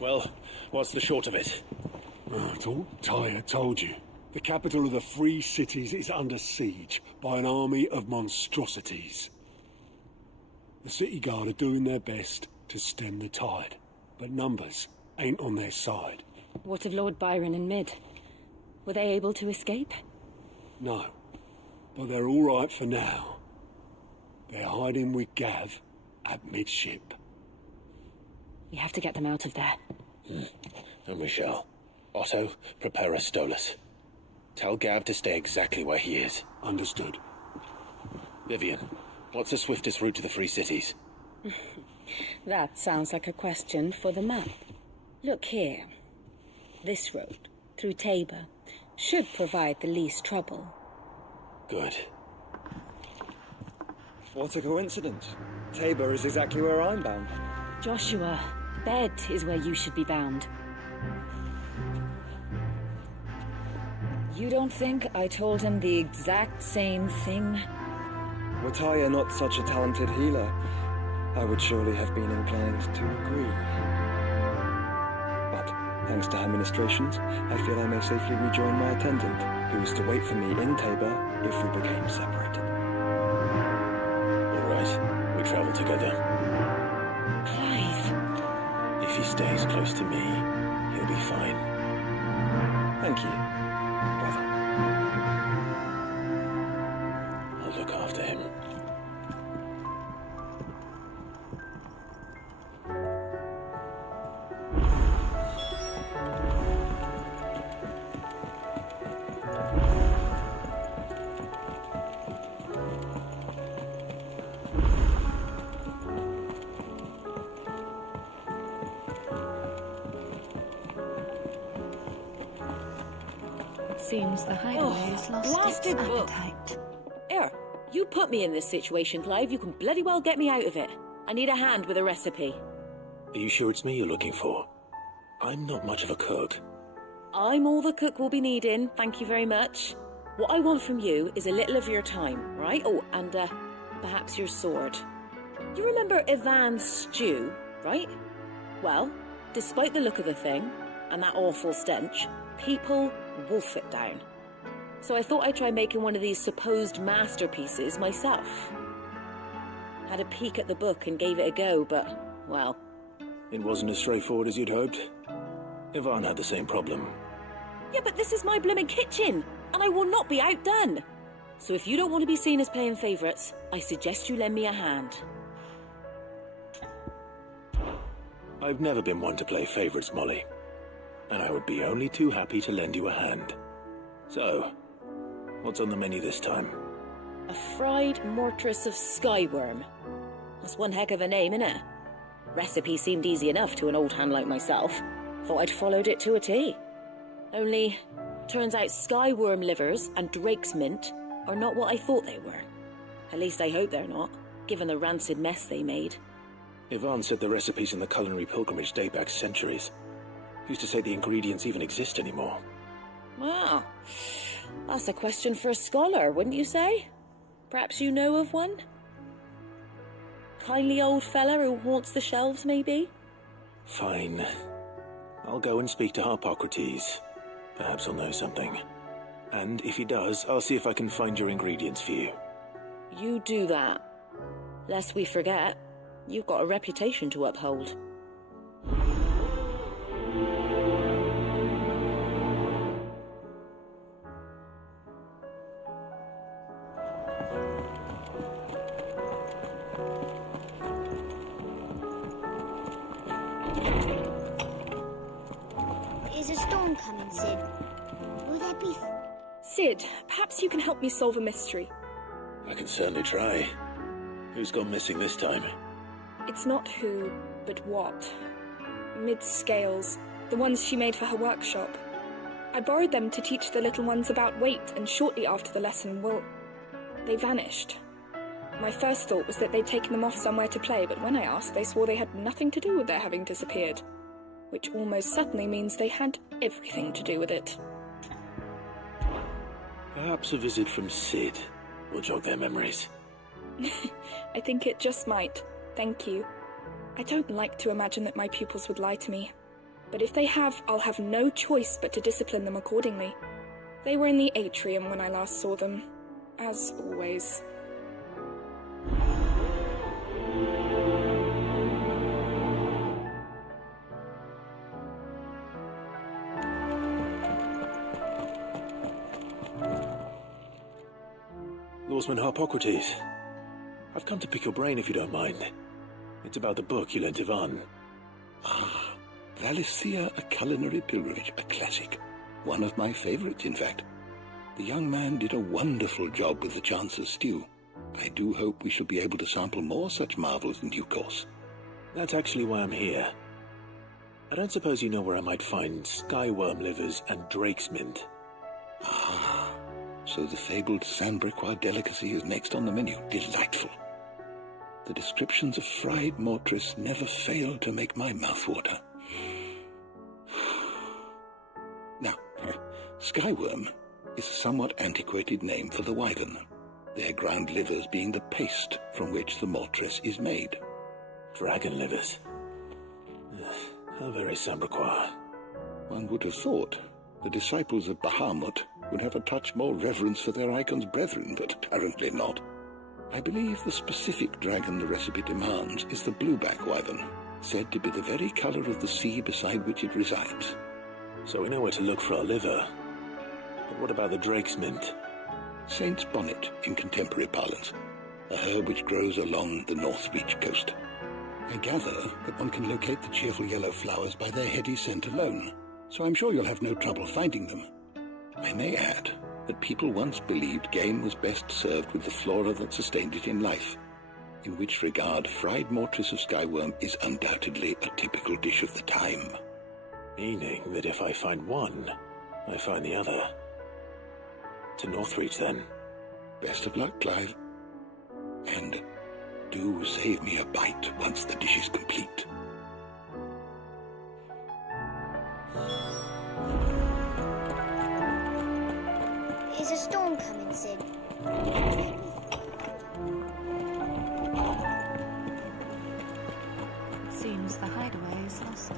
Well, what's the short of it? I thought Tyre told you. The capital of the Free Cities is under siege by an army of monstrosities. The City Guard are doing their best to stem the tide, but numbers ain't on their side. What of Lord Byron and Mid? Were they able to escape? No, but they're all right for now. They're hiding with Gav at midship. We have to get them out of there. And we shall. Otto, prepare a Stolas. Tell Gav to stay exactly where he is. Understood. Vivian, what's the swiftest route to the Free Cities? That sounds like a question for the map. Look here. This road, through Tabor, should provide the least trouble. Good. What a coincidence. Tabor is exactly where I'm bound. Joshua, bed is where you should be bound. You don't think I told him the exact same thing? Were Tyre not such a talented healer, I would surely have been inclined to agree. But, thanks to her ministrations, I feel I may safely rejoin my attendant, who is to wait for me in Tabor if we became separated. All right, we travel together. Clive. If he stays close to me, he'll be fine. Thank you, brother. I'll look after him. Seems the hideaway has lost its blasted book. appetite. Here, you put me in this situation, Clive. You can bloody well get me out of it. I need a hand with a recipe. Are you sure it's me you're looking for? I'm not much of a cook. I'm all the cook will be needing, thank you very much. What I want from you is a little of your time, right? Oh, and perhaps your sword. You remember Ivan's stew, right? Well, despite the look of the thing, and that awful stench, people wolf it down. So I thought I'd try making one of these supposed masterpieces myself. Had a peek at the book and gave it a go, but, well... It wasn't as straightforward as you'd hoped. Ivan had the same problem. Yeah, but this is my blimmin' kitchen, and I will not be outdone. So if you don't want to be seen as playing favourites, I suggest you lend me a hand. I've never been one to play favourites, Molly. And I would be only too happy to lend you a hand. So, what's on the menu this time? A fried mortress of skyworm. That's one heck of a name, innit? Recipe seemed easy enough to an old hand like myself. Thought I'd followed it to a T. Only, turns out skyworm livers and drake's mint are not what I thought they were. At least I hope they're not, given the rancid mess they made. Ivan said the recipes in the culinary pilgrimage date back centuries. Who's to say the ingredients even exist anymore? Well, that's a question for a scholar, wouldn't you say? Perhaps you know of one? Kindly old fella who haunts the shelves, maybe? Fine. I'll go and speak to Harpocrates. Perhaps he'll know something. And if he does, I'll see if I can find your ingredients for you. You do that. Lest we forget, you've got a reputation to uphold. Is a storm coming, Sid? Will there be... Sid, perhaps you can help me solve a mystery. I can certainly try. Who's gone missing this time? It's not who, but what. Mid's scales, the ones she made for her workshop. I borrowed them to teach the little ones about weight, and shortly after the lesson, well, they vanished. My first thought was that they'd taken them off somewhere to play, but when I asked, they swore they had nothing to do with their having disappeared. Which almost certainly means they had everything to do with it. Perhaps a visit from Sid will jog their memories. I think it just might. Thank you. I don't like to imagine that my pupils would lie to me. But if they have, I'll have no choice but to discipline them accordingly. They were in the atrium when I last saw them. As always. Lawsman Harpocrates. I've come to pick your brain if you don't mind. It's about the book you lent Ivan. Ah, Valisthea, A Culinary Pilgrimage, a classic. One of my favorites, in fact. The young man did a wonderful job with the Chance's stew. I do hope we shall be able to sample more such marvels in due course. That's actually why I'm here. I don't suppose you know where I might find skyworm livers and drake's mint. Ah, so the fabled Sandbrequois delicacy is next on the menu. Delightful. The descriptions of fried mortress never fail to make my mouth water. Now, skyworm is a somewhat antiquated name for the wyvern, their ground livers being the paste from which the mortress is made. Dragon livers. How very Sandbrequois. One would have thought the disciples of Bahamut would have a touch more reverence for their icon's brethren, but apparently not. I believe the specific dragon the recipe demands is the blueback wyvern, said to be the very colour of the sea beside which it resides. So we know where to look for our liver. But what about the drake's mint? Saint's bonnet in contemporary parlance, a herb which grows along the North Reach coast. I gather that one can locate the cheerful yellow flowers by their heady scent alone, so I'm sure you'll have no trouble finding them. I may add that people once believed game was best served with the flora that sustained it in life, in which regard fried mortress of skyworm is undoubtedly a typical dish of the time. Meaning that if I find one, I find the other. To Northreach, then. Best of luck, Clive. And do save me a bite once the dish is complete. Is a storm coming, Sid? It seems the hideaway is lost.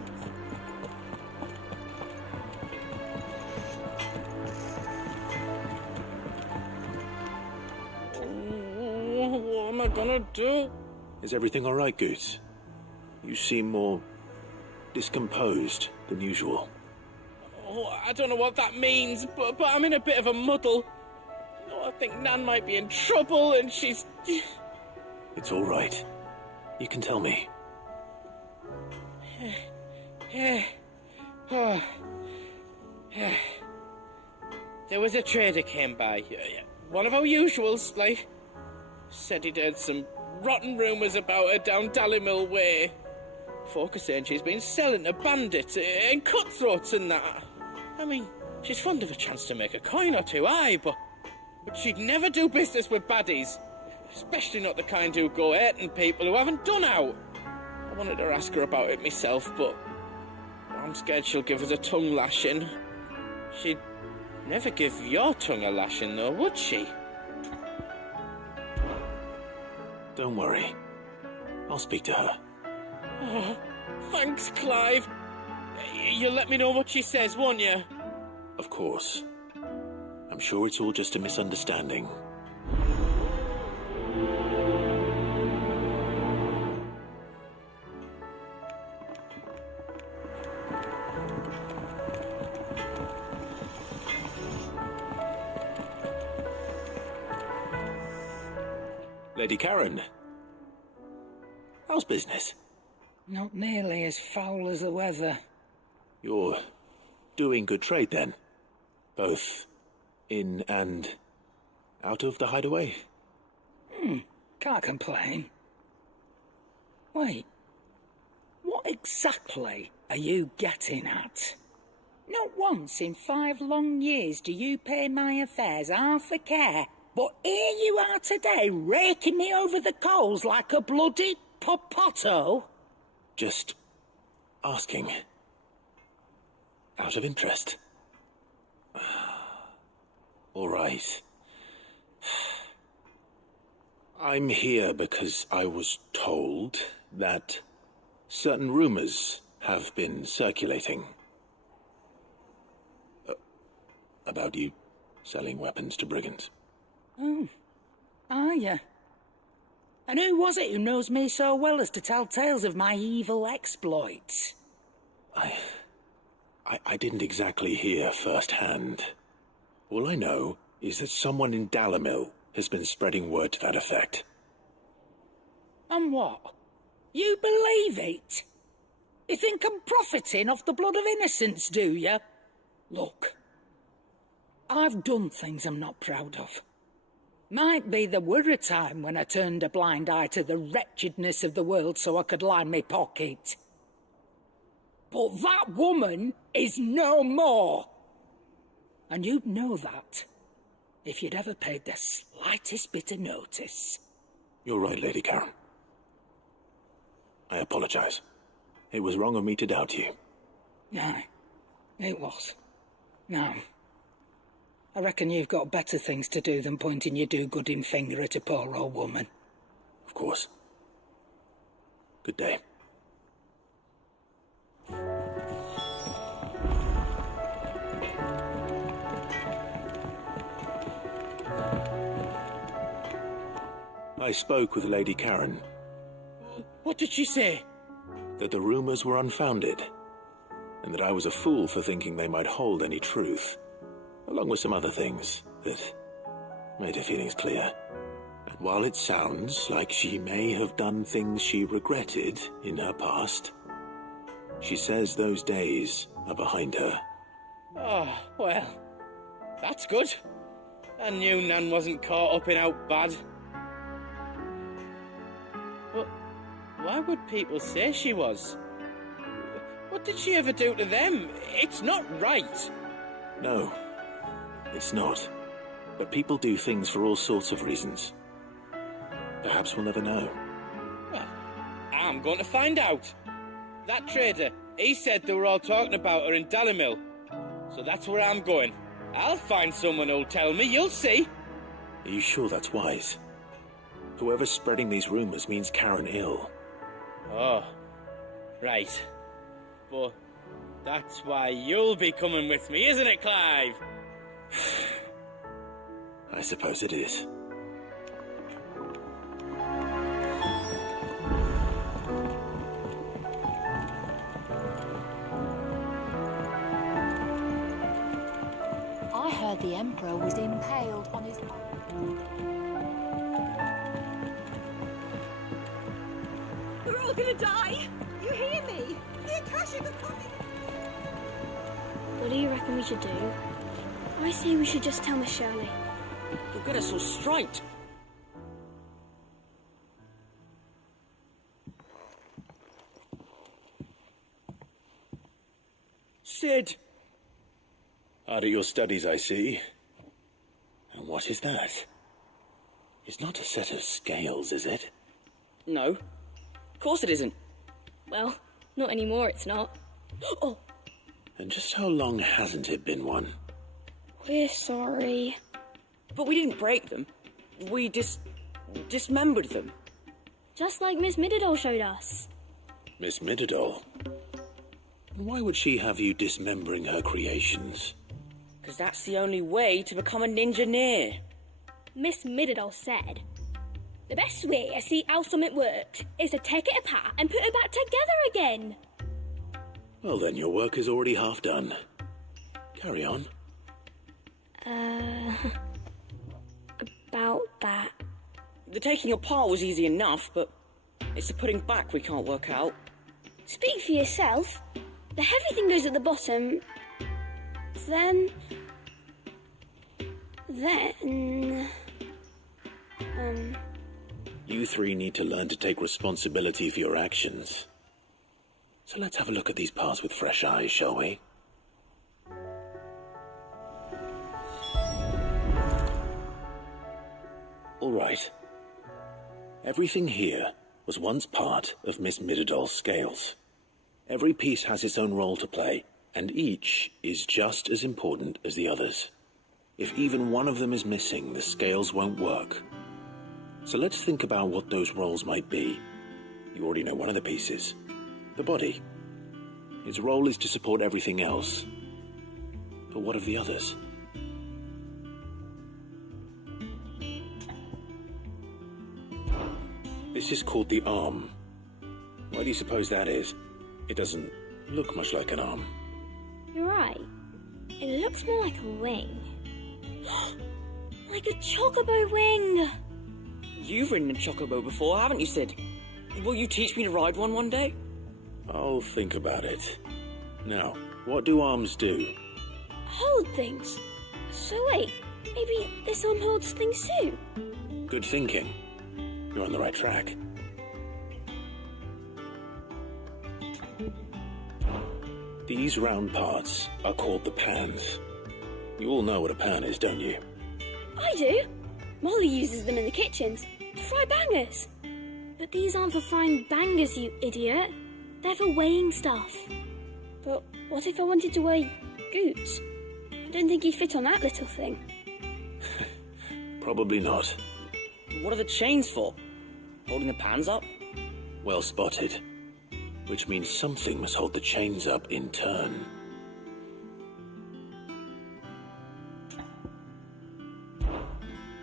What am I gonna do? Is everything all right, Goose? You seem more discomposed than usual. Oh, I don't know what that means, but I'm in a bit of a muddle. Oh, I think Nan might be in trouble, and she's... It's all right. You can tell me. There was a trader came by. One of our usuals, like... Said he'd heard some rotten rumours about her down Dallimil Way. Folk are saying she's been selling to bandits and cutthroats and that. I mean, she's fond of a chance to make a coin or two, aye, but she'd never do business with baddies. Especially not the kind who go hurting people who haven't done out. I wanted to ask her about it myself, but I'm scared she'll give us a tongue lashing. She'd never give your tongue a lashing, though, would she? Don't worry. I'll speak to her. Oh, thanks, Clive. You'll let me know what she says, won't you? Of course. I'm sure it's all just a misunderstanding. Lady Karen. How's business? Not nearly as foul as the weather. You're doing good trade, then? Both in and out of the hideaway. Can't complain. Wait. What exactly are you getting at? Not once in 5 long years do you pay my affairs half a care, but here you are today, raking me over the coals like a bloody popoto? Just asking. Out of interest. All right. I'm here because I was told that certain rumors have been circulating. About you selling weapons to brigands. Oh, are you? And who was it who knows me so well as to tell tales of my evil exploits? I didn't exactly hear firsthand. All I know is that someone in Dalimil has been spreading word to that effect. And what? You believe it? You think I'm profiting off the blood of innocents, do you? Look, I've done things I'm not proud of. Might be there were a time when I turned a blind eye to the wretchedness of the world so I could line my pocket. But that woman is no more. And you'd know that if you'd ever paid the slightest bit of notice. You're right, Lady Karen. I apologize. It was wrong of me to doubt you. No, it was. No. I reckon you've got better things to do than pointing your do-gooding finger at a poor old woman. Of course. Good day. I spoke with Lady Karen. What did she say? That the rumors were unfounded, and that I was a fool for thinking they might hold any truth, along with some other things that made her feelings clear. And while it sounds like she may have done things she regretted in her past, she says those days are behind her. Oh, well, that's good. I knew Nan wasn't caught up in out bad. But why would people say she was? What did she ever do to them? It's not right. No, it's not. But people do things for all sorts of reasons. Perhaps we'll never know. Well, I'm going to find out. That trader, he said they were all talking about her in Dalimil. So that's where I'm going. I'll find someone who'll tell me, you'll see. Are you sure that's wise? Whoever's spreading these rumors means Karen ill. Oh, right. But that's why you'll be coming with me, isn't it, Clive? I suppose it is. I heard the Emperor was impaled on his... We're all gonna die! You hear me? The Akashic are coming! What do you reckon we should do? I say we should just tell Miss Shirley. You'll get us all straight. Sid! Hard at your studies, I see. And what is that? It's not a set of scales, is it? No. Of course it isn't. Well, not anymore, it's not. Oh! And just how long hasn't it been one? We're sorry. But we didn't break them. We dismembered them. Just like Miss Mididol showed us. Miss Mididol? Why would she have you dismembering her creations? Because that's the only way to become a ninja-near. Miss Mididol said, the best way to see how something works is to take it apart and put it back together again. Well then, your work is already half done. Carry on. About that. The taking apart was easy enough, but it's the putting back we can't work out. Speak for yourself. The heavy thing goes at the bottom. Then Then... You three need to learn to take responsibility for your actions. So let's have a look at these parts with fresh eyes, shall we? All right. Everything here was once part of Miss Midadol's scales. Every piece has its own role to play, and each is just as important as the others. If even one of them is missing, the scales won't work. So let's think about what those roles might be. You already know one of the pieces. The body. Its role is to support everything else. But what of the others? This is called the arm. Why do you suppose that is? It doesn't look much like an arm. You're right. It looks more like a wing. Like a chocobo wing! You've ridden a chocobo before, haven't you, Sid? Will you teach me to ride one day? I'll think about it. Now, what do arms do? Hold things. So wait, maybe this arm holds things too? Good thinking. You're on the right track. These round parts are called the pans. You all know what a pan is, don't you? I do. Molly uses them in the kitchens to fry bangers. But these aren't for frying bangers, you idiot. They're for weighing stuff. But what if I wanted to weigh goods? I don't think you'd fit on that little thing. Probably not. What are the chains for? Holding the pans up? Well spotted. Which means something must hold the chains up in turn.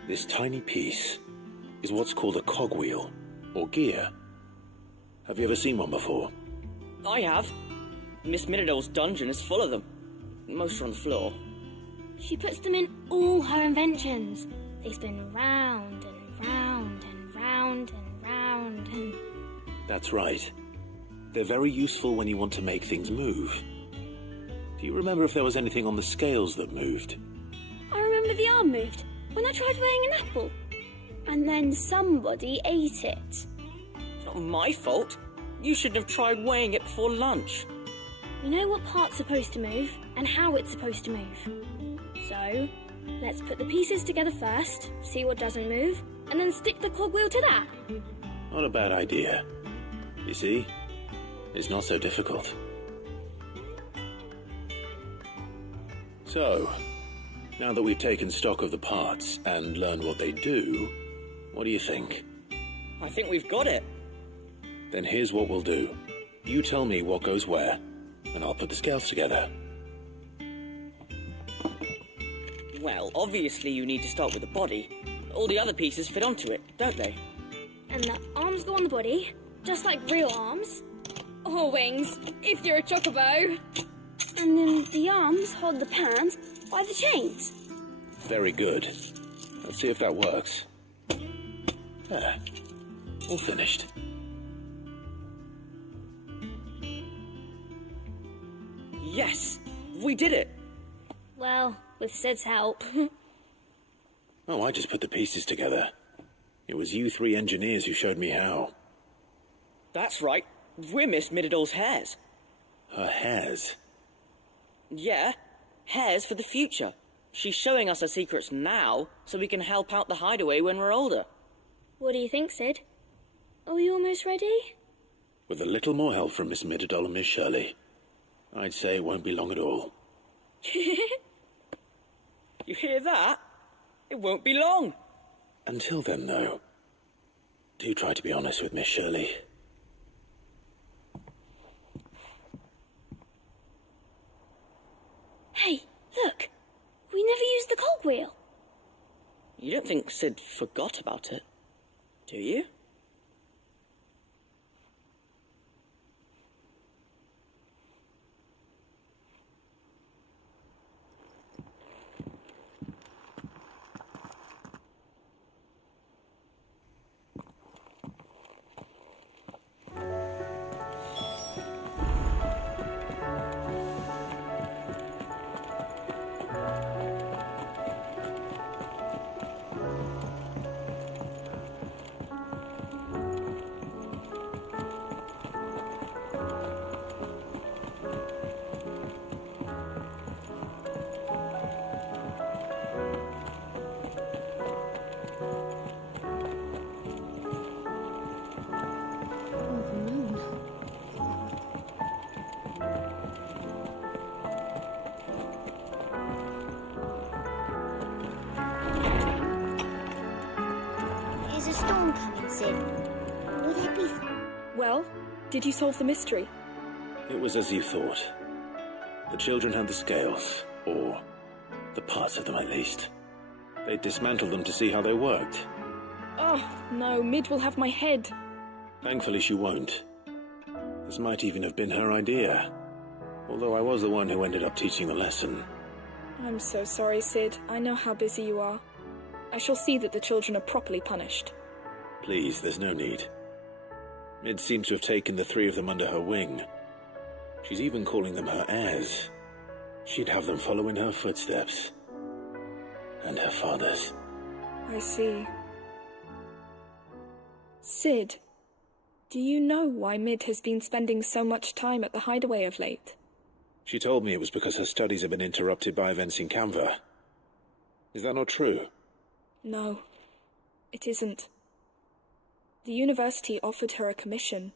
This tiny piece is what's called a cogwheel, or gear. Have you ever seen one before? I have. Miss Midadol's dungeon is full of them. Most are on the floor. She puts them in all her inventions. They spin round and round and round and round and... That's right. They're very useful when you want to make things move. Do you remember if there was anything on the scales that moved? I remember the arm moved when I tried weighing an apple. And then somebody ate it. It's not my fault. You shouldn't have tried weighing it before lunch. We know what part's supposed to move and how it's supposed to move. So, let's put the pieces together first, see what doesn't move, and then stick the cogwheel to that. Not a bad idea. You see? It's not so difficult. So, now that we've taken stock of the parts and learned what they do, what do you think? I think we've got it. Then here's what we'll do. You tell me what goes where, and I'll put the scales together. Well, obviously you need to start with the body. All the other pieces fit onto it, don't they? And the arms go on the body, just like real arms. Or wings, if you're a chocobo. And then the arms hold the pans by the chains. Very good. Let's see if that works. There. All finished. Yes! We did it! Well, with Sid's help. Oh, I just put the pieces together. It was you three engineers who showed me how. That's right. We're Miss Midadol's hares. Her hares? Yeah, hares for the future. She's showing us her secrets now, so we can help out the hideaway when we're older. What do you think, Sid? Are we almost ready? With a little more help from Miss Midadol and Miss Shirley, I'd say it won't be long at all. You hear that? It won't be long. Until then, though, do try to be honest with Miss Shirley. Hey, look! We never used the cogwheel. You don't think Sid forgot about it, do you? Is a storm coming, Sid? Will there be... Well, did you solve the mystery? It was as you thought. The children had the scales, or the parts of them at least. They dismantled them to see how they worked. Oh, no, Mid will have my head. Thankfully she won't. This might even have been her idea. Although I was the one who ended up teaching the lesson. I'm so sorry, Sid. I know how busy you are. I shall see that the children are properly punished. Please, there's no need. Mid seems to have taken the 3 of them under her wing. She's even calling them her heirs. She'd have them follow in her footsteps. And her father's. I see. Sid, do you know why Mid has been spending so much time at the hideaway of late? She told me it was because her studies have been interrupted by events in Canva. Is that not true? No, it isn't. The university offered her a commission.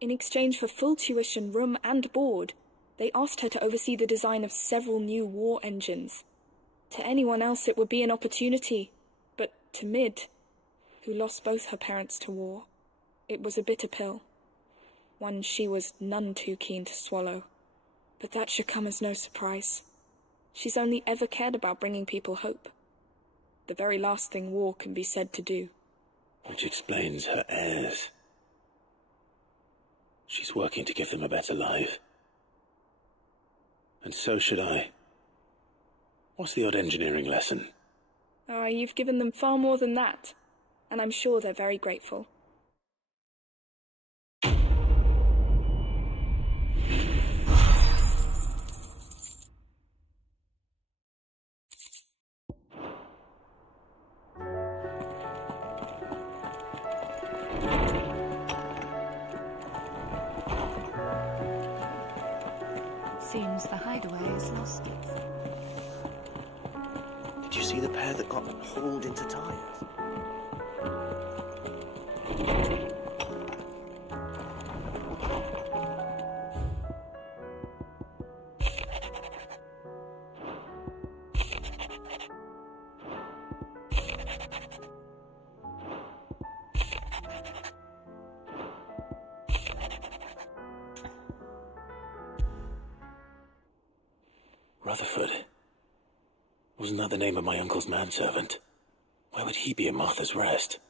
In exchange for full tuition, room and board, they asked her to oversee the design of several new war engines. To anyone else it would be an opportunity, but to Mid, who lost both her parents to war, it was a bitter pill. One she was none too keen to swallow. But that should come as no surprise. She's only ever cared about bringing people hope. The very last thing war can be said to do. Which explains her heirs. She's working to give them a better life. And so should I. What's the odd engineering lesson? Oh, you've given them far more than that. And I'm sure they're very grateful. Seems the hideaway has lost it. Did you see the pair that got hauled into tires? Rutherford. Wasn't that the name of my uncle's manservant? Why would he be at Martha's Rest?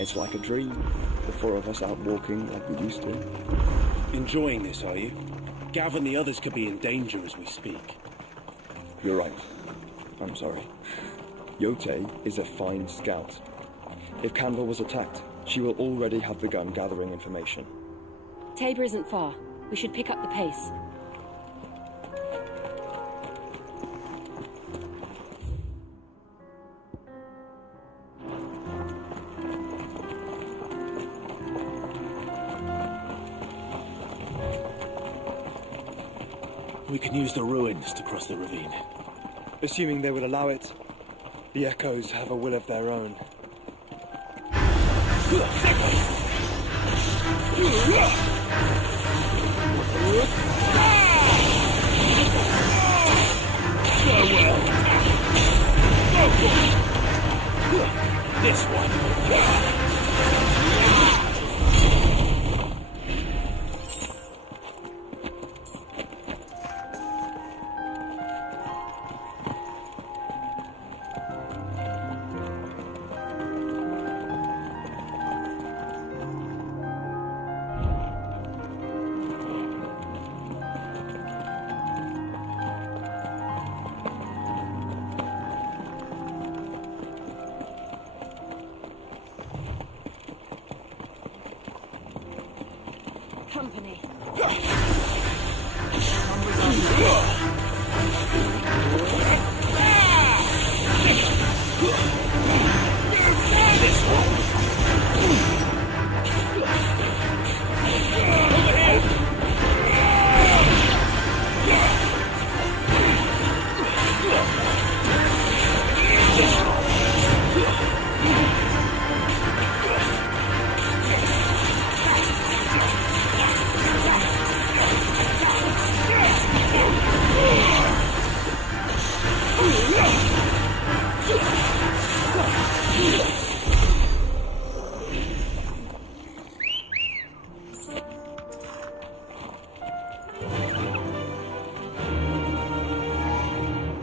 It's like a dream. The 4 of us out walking like we used to. Enjoying this, are you? Gav and the others could be in danger as we speak. You're right. I'm sorry. Yote is a fine scout. If Canva was attacked, she will already have begun gathering information. Tabor isn't far. We should pick up the pace. We can use the ruins to cross the ravine. Assuming they will allow it, the Echoes have a will of their own. This one. Company.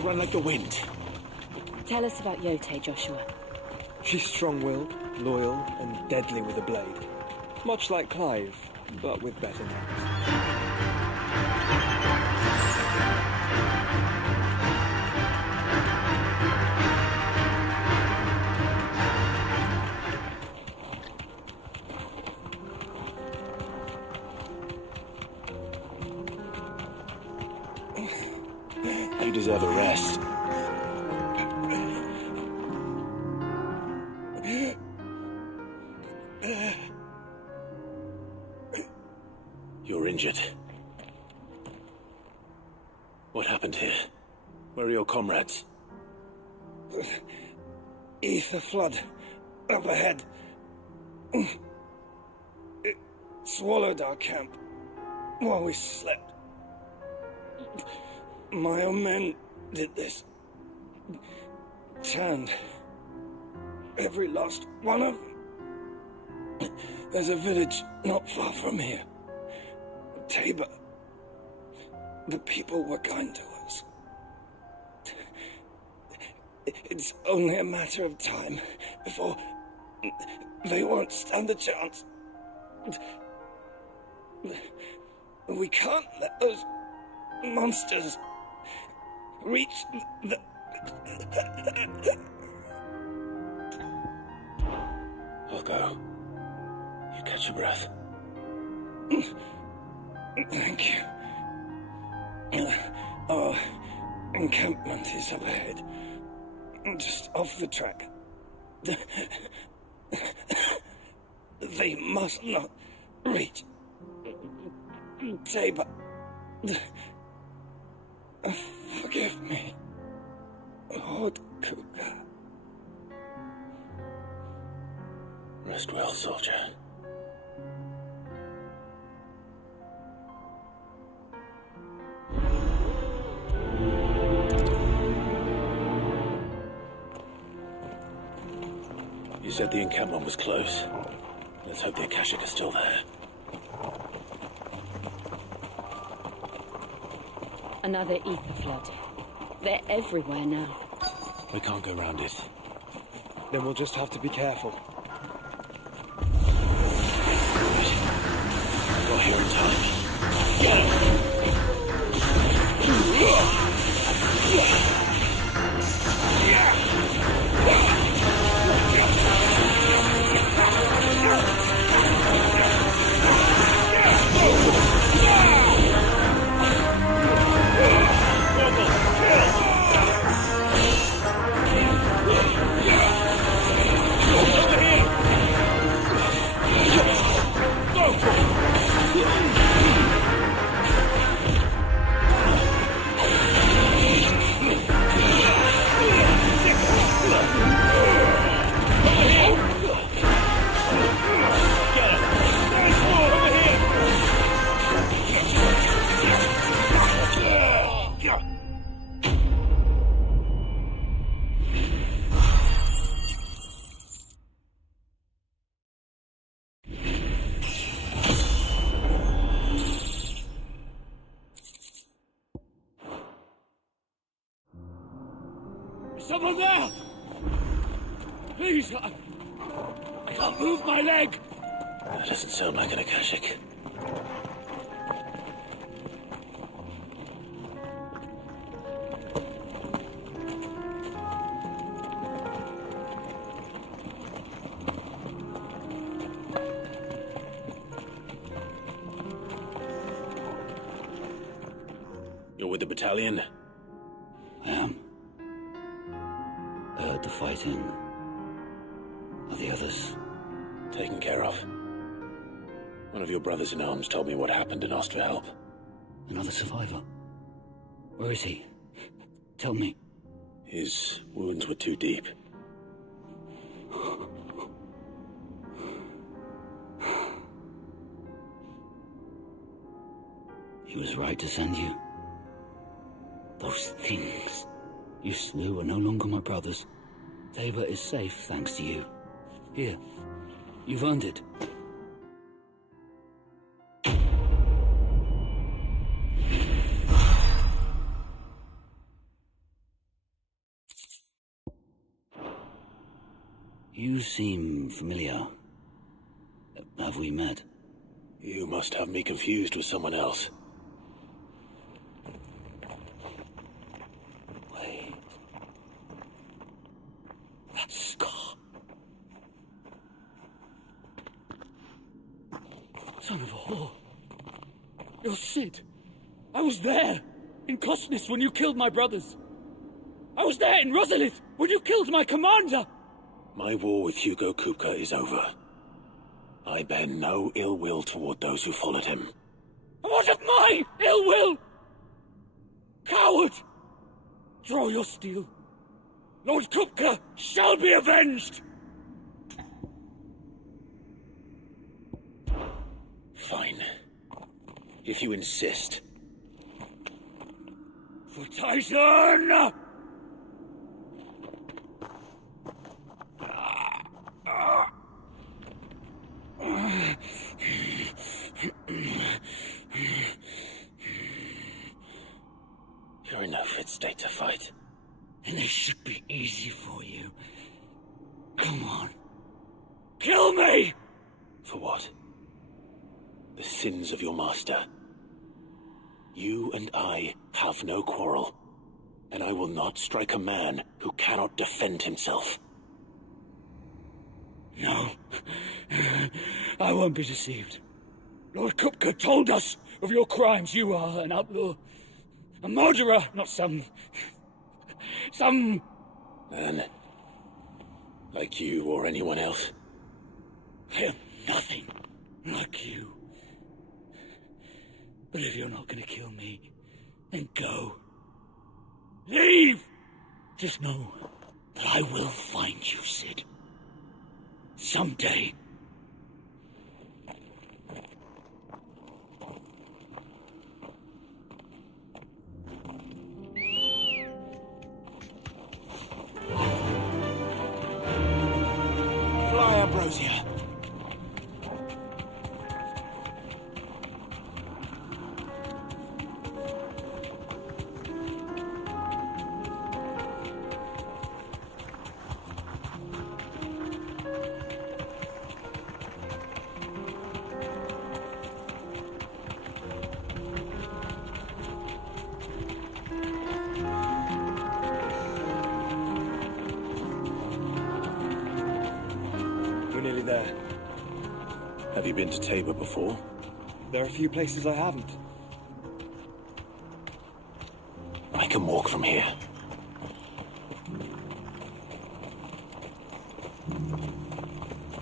Run like the wind. Tell us about Yote, Joshua. She's strong-willed, loyal, and deadly with a blade. Much like Clive, but with better manners. You deserve a rest. You're injured. What happened here? Where are your comrades? Ether flood. Up ahead. It swallowed our camp while we slept. My own men did this. Turned every last one of them. There's a village not far from here. Tabor. The people were kind to us. It's only a matter of time before they won't stand a chance. We can't let those monsters reach the... I'll go. You catch your breath. Thank you. Our encampment is up ahead. Just off the track. They must not reach Tabor. Forgive me, Lord Cougar. Rest well, soldier. You said the encampment was close. Let's hope the Akashic are still there. Another ether flood. They're everywhere now. We can't go round it. Then we'll just have to be careful. Got here in time. Get him! Is someone there? Please, I can't move my leg. That doesn't sound like an Akashic. You're with the battalion? I am. I heard the fighting. Are the others? Taken care of. One of your brothers-in-arms told me what happened and asked for help. Another survivor? Where is he? Tell me. His wounds were too deep. He was right to send you. Those things you slew are no longer my brothers. Tabor is safe thanks to you. Here, you've earned it. You seem familiar. Have we met? You must have me confused with someone else. Wait. That scar. Son of a whore. You're Sid. I was there, in Kosnis, when you killed my brothers. I was there in Rosalith, when you killed my commander. My war with Hugo Kupka is over. I bear no ill will toward those who followed him. And what of my ill will? Coward! Draw your steel. Lord Kupka shall be avenged! Fine. If you insist. For Titan! You're in no fit state to fight. And this should be easy for you. Come on. Kill me! For what? The sins of your master. You and I have no quarrel, and I will not strike a man who cannot defend himself. No. I won't be deceived. Lord Kupka told us of your crimes. You are an outlaw. A murderer, not some Man. Like you or anyone else. I am nothing like you. But if you're not gonna kill me, then go. Leave! Just know that I will find you, Sid. Someday. Fly, Ambrosia. We're nearly there. Have you been to Tabor before? There are a few places I haven't. I can walk from here.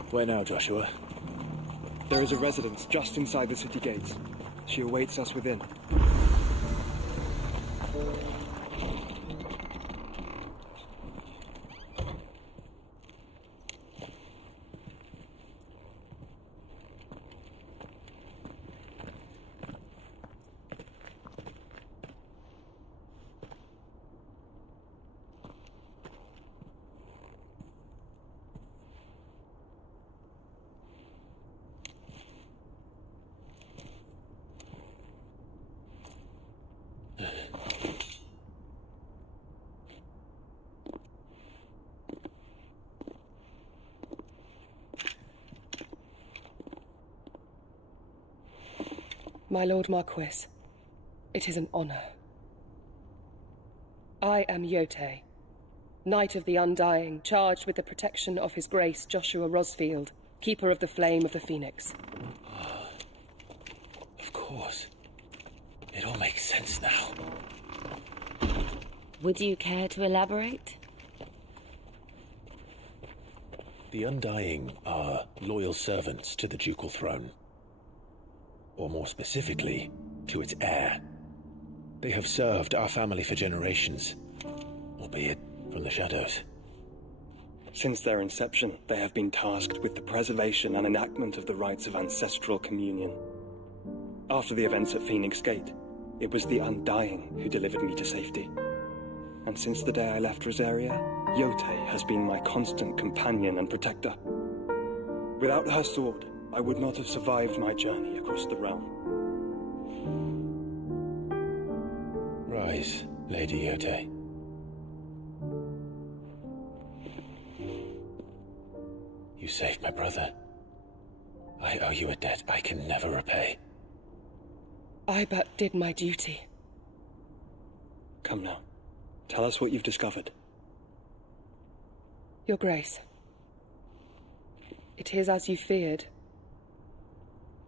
Where now, Joshua? There is a residence just inside the city gates. She awaits us within. My Lord Marquis, it is an honor. I am Yote, Knight of the Undying, charged with the protection of His Grace Joshua Rosfield, Keeper of the Flame of the Phoenix. Of course. It all makes sense now. Would you care to elaborate? The Undying are loyal servants to the ducal throne. Or more specifically, to its heir. They have served our family for generations, albeit from the shadows. Since their inception, they have been tasked with the preservation and enactment of the rites of ancestral communion. After the events at Phoenix Gate, it was the Undying who delivered me to safety. And since the day I left Rosaria, Yote has been my constant companion and protector. Without her sword, I would not have survived my journey across the realm. Rise, Lady Yote. You saved my brother. I owe you a debt I can never repay. I but did my duty. Come now. Tell us what you've discovered. Your Grace. It is as you feared.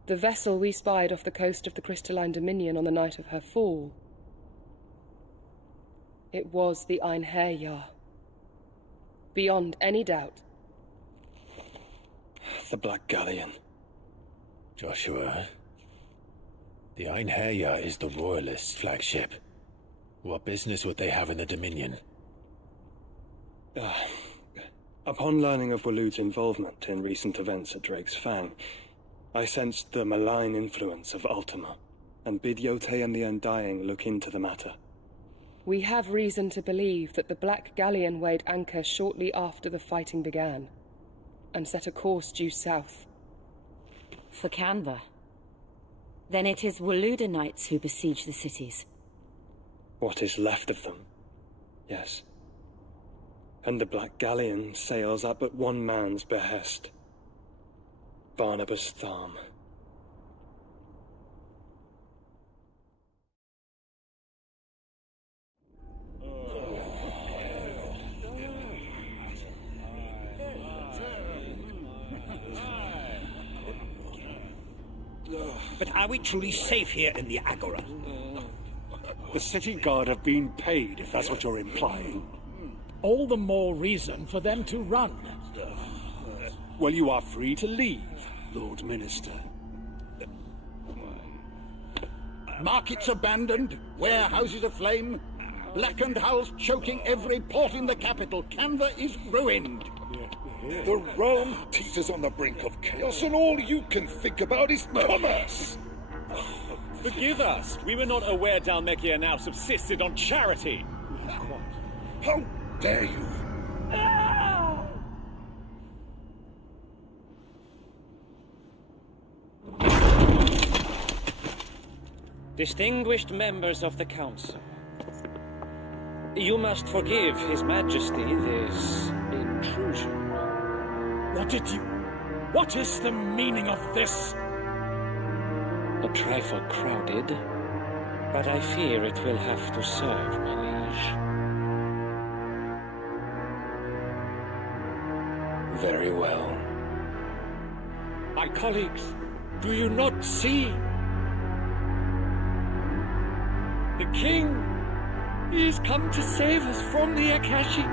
The vessel we spied off the coast of the Crystalline Dominion on the night of her fall. It was the Einherjar. Beyond any doubt. The Black Galleon. Joshua. The Einherjar is the Royalists' flagship. What business would they have in the Dominion? Upon learning of Waloed's involvement in recent events at Drake's Fang, I sensed the malign influence of Ultima, and bid Yote and the Undying look into the matter. We have reason to believe that the Black Galleon weighed anchor shortly after the fighting began, and set a course due south. For Canva. Then it is Waloed Knights who besiege the cities. What is left of them, yes. And the Black Galleon sails up at one man's behest. Barnabas Tharm. But are we truly safe here in the Agora? The city guard have been paid, if that's what you're implying. All the more reason for them to run. Well, you are free to leave, Lord Minister. Markets abandoned, warehouses aflame, blackened hulls choking every port in the capital. Canva is ruined. The realm teeters on the brink of chaos, and all you can think about is commerce. Forgive us. We were not aware Dalmekia now subsisted on charity. How dare you? Distinguished members of the Council, you must forgive His Majesty this intrusion. What is the meaning of this? A trifle crowded, but I fear it will have to serve, my liege. Very well. My colleagues, do you not see? The king, he has come to save us from the Akashic.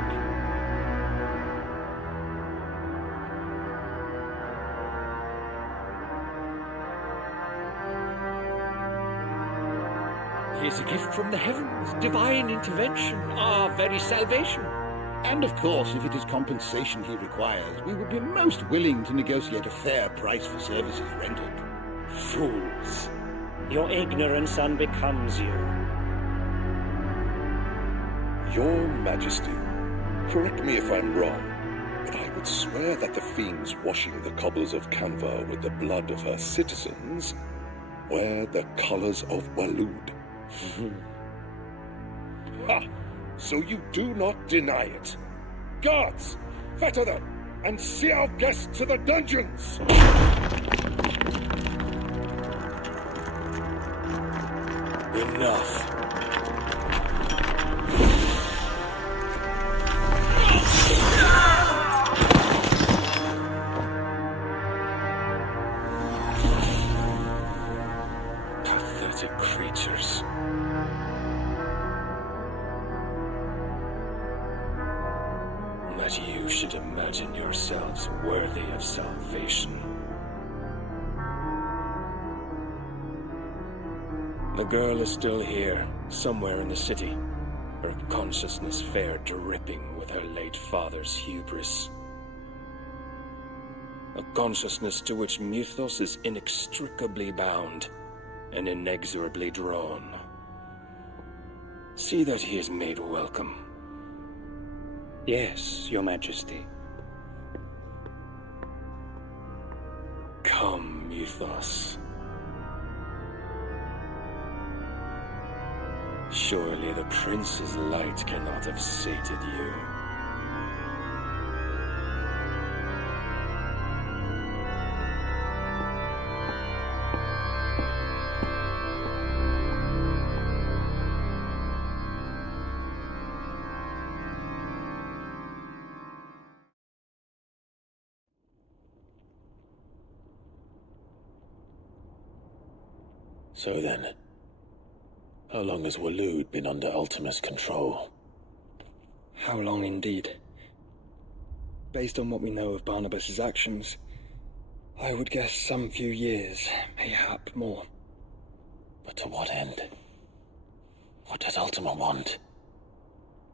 He is a gift from the heavens, divine intervention, our very salvation. And of course, if it is compensation he requires, we would be most willing to negotiate a fair price for services rendered. Fools. Your ignorance unbecomes you. Your Majesty, correct me if I'm wrong, but I would swear that the fiends washing the cobbles of Canva with the blood of her citizens wear the colors of Waloed. Ha! So you do not deny it. Guards, fetter them, and see our guests to the dungeons! Enough. Pathetic creatures. That you should imagine yourselves worthy of salvation. The girl is still here, somewhere in the city, her consciousness fair dripping with her late father's hubris. A consciousness to which Mythos is inextricably bound and inexorably drawn. See that he is made welcome. Yes, Your Majesty. Come, Mythos. Surely the prince's light cannot have sated you. So then, how long has Waloed been under Ultima's control? How long indeed? Based on what we know of Barnabas's actions, I would guess some few years, mayhap more. But to what end? What does Ultima want?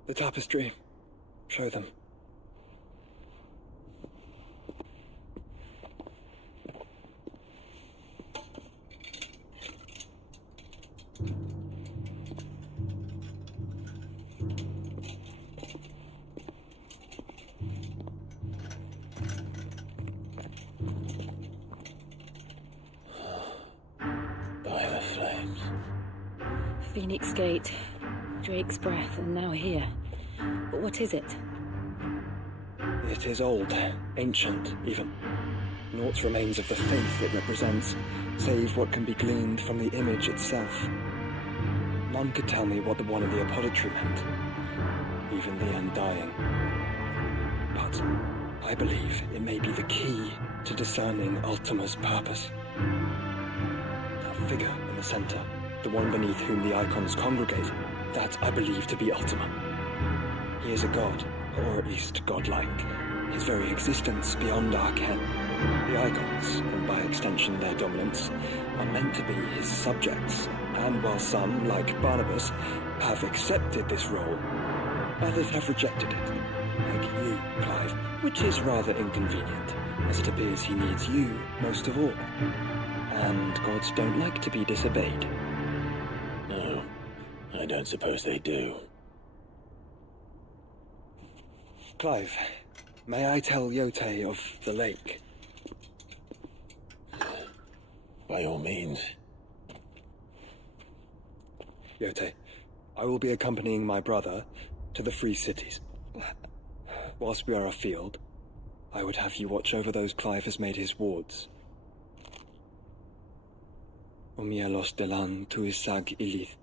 The tapestry. Show them. By the flames. Phoenix Gate, Drake's Breath, and now here. But what is it? It is old, ancient, even. Naught remains of the faith it represents, save what can be gleaned from the image itself. None could tell me what the one in the apothecary meant, even the Undying. But I believe it may be the key to discerning Ultima's purpose. That figure in the center, the one beneath whom the icons congregate, that I believe to be Ultima. He is a god, or at least godlike, his very existence beyond our ken. The icons, and by extension their dominants, are meant to be his subjects, and while some, like Barnabas, have accepted this role, others have rejected it, like you, Clive, which is rather inconvenient, as it appears he needs you most of all. And gods don't like to be disobeyed. No, I don't suppose they do. Clive, may I tell Yote of the lake? By all means. Yote, I will be accompanying my brother to the Free Cities. Whilst we are afield, I would have you watch over those Clive has made his wards. Omielos delan tuisag ilith.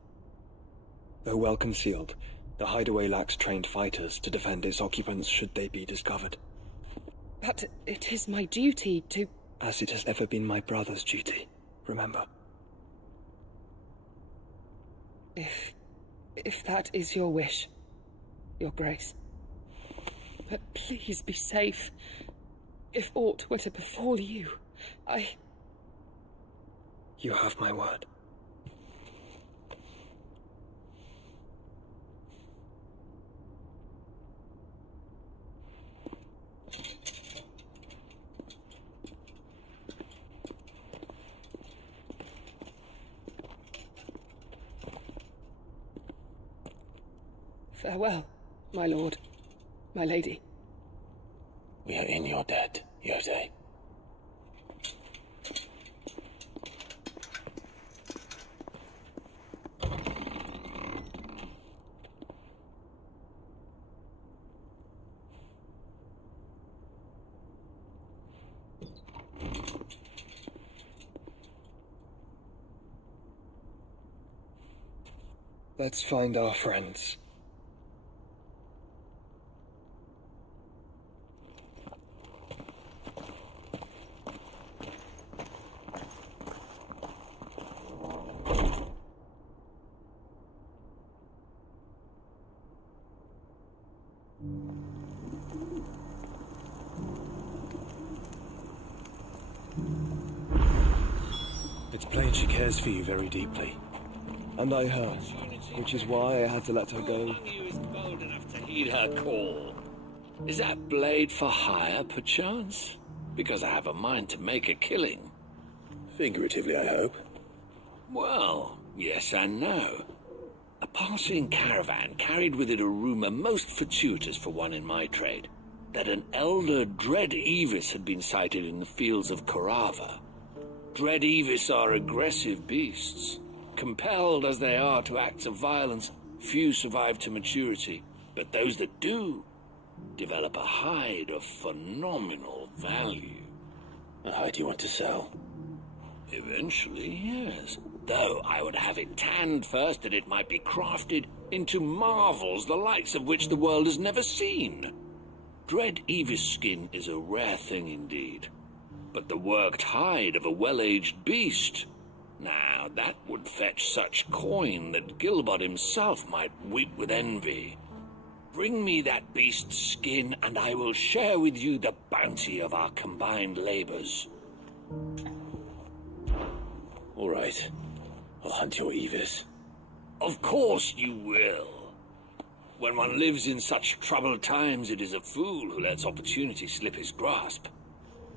Though well concealed, the hideaway lacks trained fighters to defend its occupants should they be discovered. But it is my duty to... As it has ever been my brother's duty, remember. If that is your wish, Your Grace. But please be safe. If aught were to befall you, You have my word. Farewell, my lord, my lady. We are in your debt, Yote. Let's find our friends. It's plain she cares for you very deeply. And I her, which is why I had to let her go. You is bold enough to heed her call. Is that blade for hire, perchance? Because I have a mind to make a killing. Figuratively, I hope. Well, yes and no. A passing caravan carried with it a rumor most fortuitous for one in my trade, that an elder Dread Evis had been sighted in the fields of Korava. Dread Evis are aggressive beasts. Compelled as they are to acts of violence, few survive to maturity, but those that do develop a hide of phenomenal value. A hide you want to sell? Eventually, yes. Though I would have it tanned first that it might be crafted into marvels the likes of which the world has never seen. Dread Evis skin is a rare thing indeed. But the worked hide of a well-aged beast, now that would fetch such coin that Gilbert himself might weep with envy. Bring me that beast's skin, and I will share with you the bounty of our combined labors. All right. I'll hunt your Evis. Of course you will. When one lives in such troubled times, it is a fool who lets opportunity slip his grasp.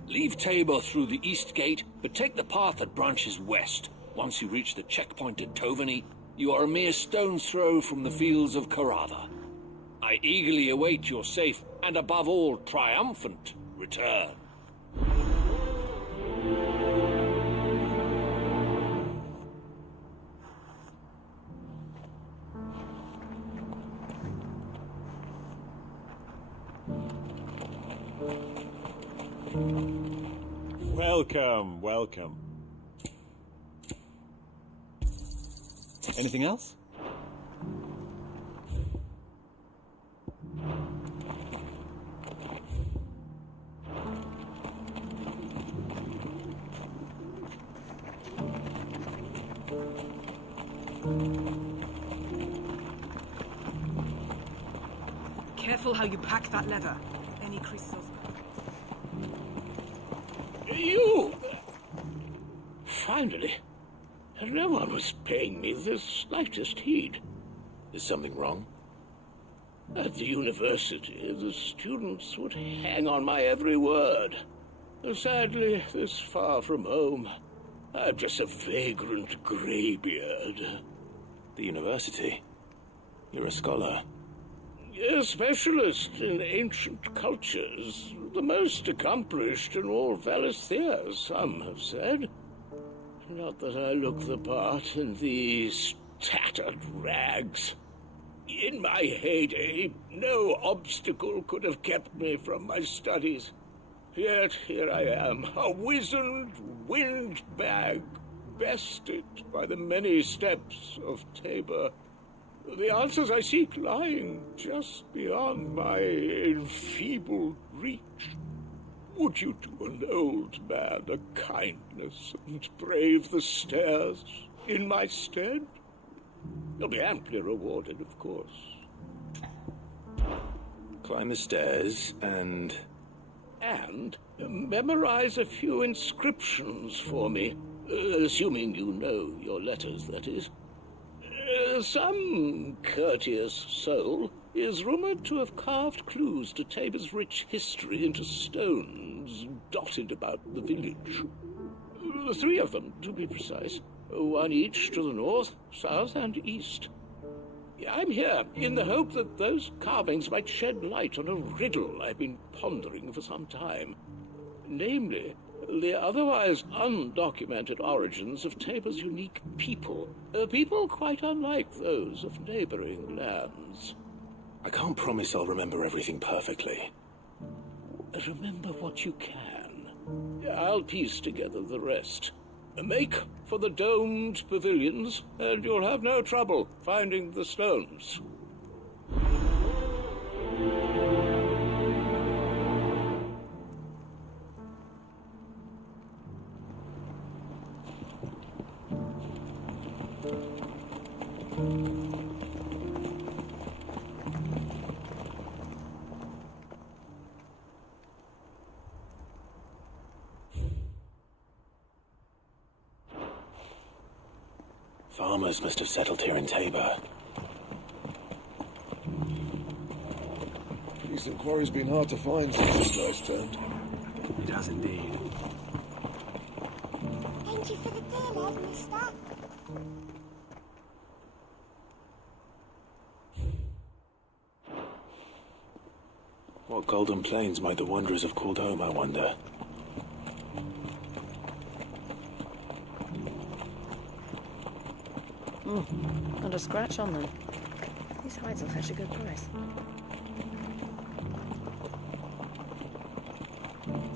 Leave Tabor through the east gate, but take the path that branches west. Once you reach the checkpoint at Tovany, you are a mere stone's throw from the fields of Korava. I eagerly await your safe, and above all, triumphant return. Welcome, welcome. Anything else? Careful how you pack that leather. Any crystals. You! Finally. No one was paying me the slightest heed. Is something wrong? At the university, the students would hang on my every word. Sadly, this far from home, I'm just a vagrant greybeard. The university? You're a scholar. A specialist in ancient cultures. The most accomplished in all Valisthea, some have said. Not that I look the part in these tattered rags. In my heyday, no obstacle could have kept me from my studies. Yet here I am, a wizened windbag, bested by the many steps of Tabor. The answers I seek lying just beyond my enfeebled reach. Would you do an old man a kindness and brave the stairs in my stead? You'll be amply rewarded, of course. Climb the stairs and... And memorize a few inscriptions for me, assuming you know your letters, that is. Some courteous soul is rumored to have carved clues to Tabor's rich history into stones dotted about the village. 3 of them, to be precise. 1 each to the north, south, and east. I'm here in the hope that those carvings might shed light on a riddle I've been pondering for some time. Namely, the otherwise undocumented origins of Tabor's unique people. People quite unlike those of neighboring lands. I can't promise I'll remember everything perfectly. Remember what you can. I'll piece together the rest. Make for the domed pavilions, and you'll have no trouble finding the stones. Farmers must have settled here in Tabor. Recent quarry's been hard to find since this guy's turned. It has indeed. Thank you for the deal, lad, mister. What golden plains might the wanderers have called home, I wonder? Not a scratch on them. These hides will fetch a good price.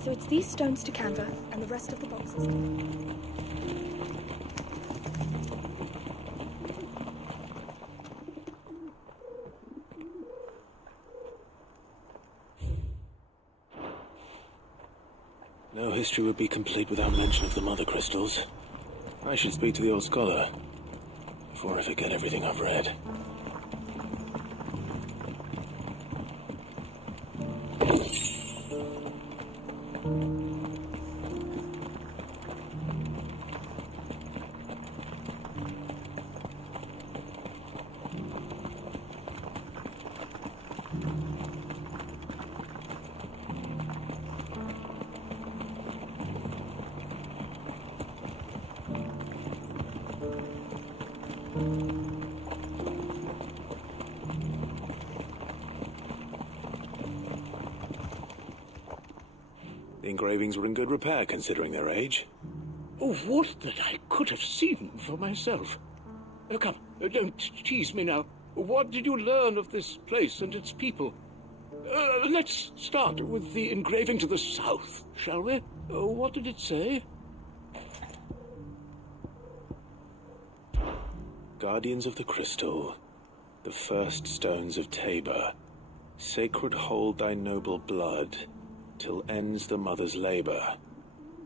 So it's these stones to Canva and the rest of the boxes. No history would be complete without mention of the mother crystals. I should speak to the old scholar before I forget everything I've read. The engravings were in good repair, considering their age. Oh, would that I could have seen for myself. Come, don't tease me now. What did you learn of this place and its people? Let's start with the engraving to the south, shall we? What did it say? Guardians of the Crystal, the first stones of Tabor, sacred hold thy noble blood, till ends the mother's labor.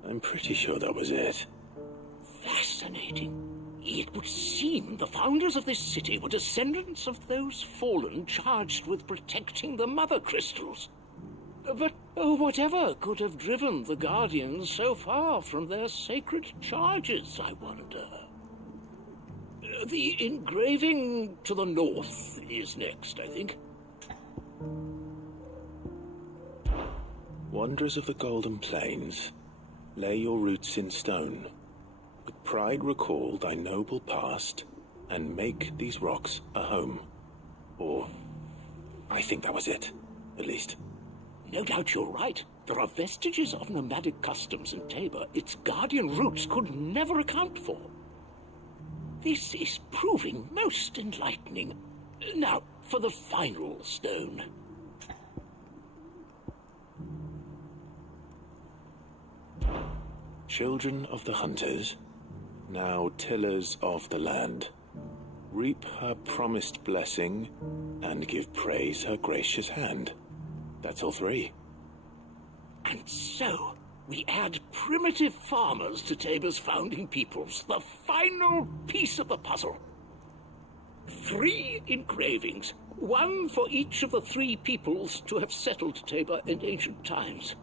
I'm pretty sure that was it. Fascinating. It would seem the founders of this city were descendants of those fallen charged with protecting the mother crystals. But whatever could have driven the Guardians so far from their sacred charges, I wonder? The engraving to the north is next, I think. Wanderers of the Golden Plains, lay your roots in stone. With pride recall thy noble past, and make these rocks a home. Or, I think that was it, at least. No doubt you're right. There are vestiges of nomadic customs in Tabor its guardian roots could never account for. This is proving most enlightening. Now, for the final stone. Children of the hunters, now tillers of the land, reap her promised blessing, and give praise her gracious hand. That's all three. And so, we add primitive farmers to Tabor's founding peoples, the final piece of the puzzle. 3 engravings, one for each of the 3 peoples to have settled Tabor in ancient times.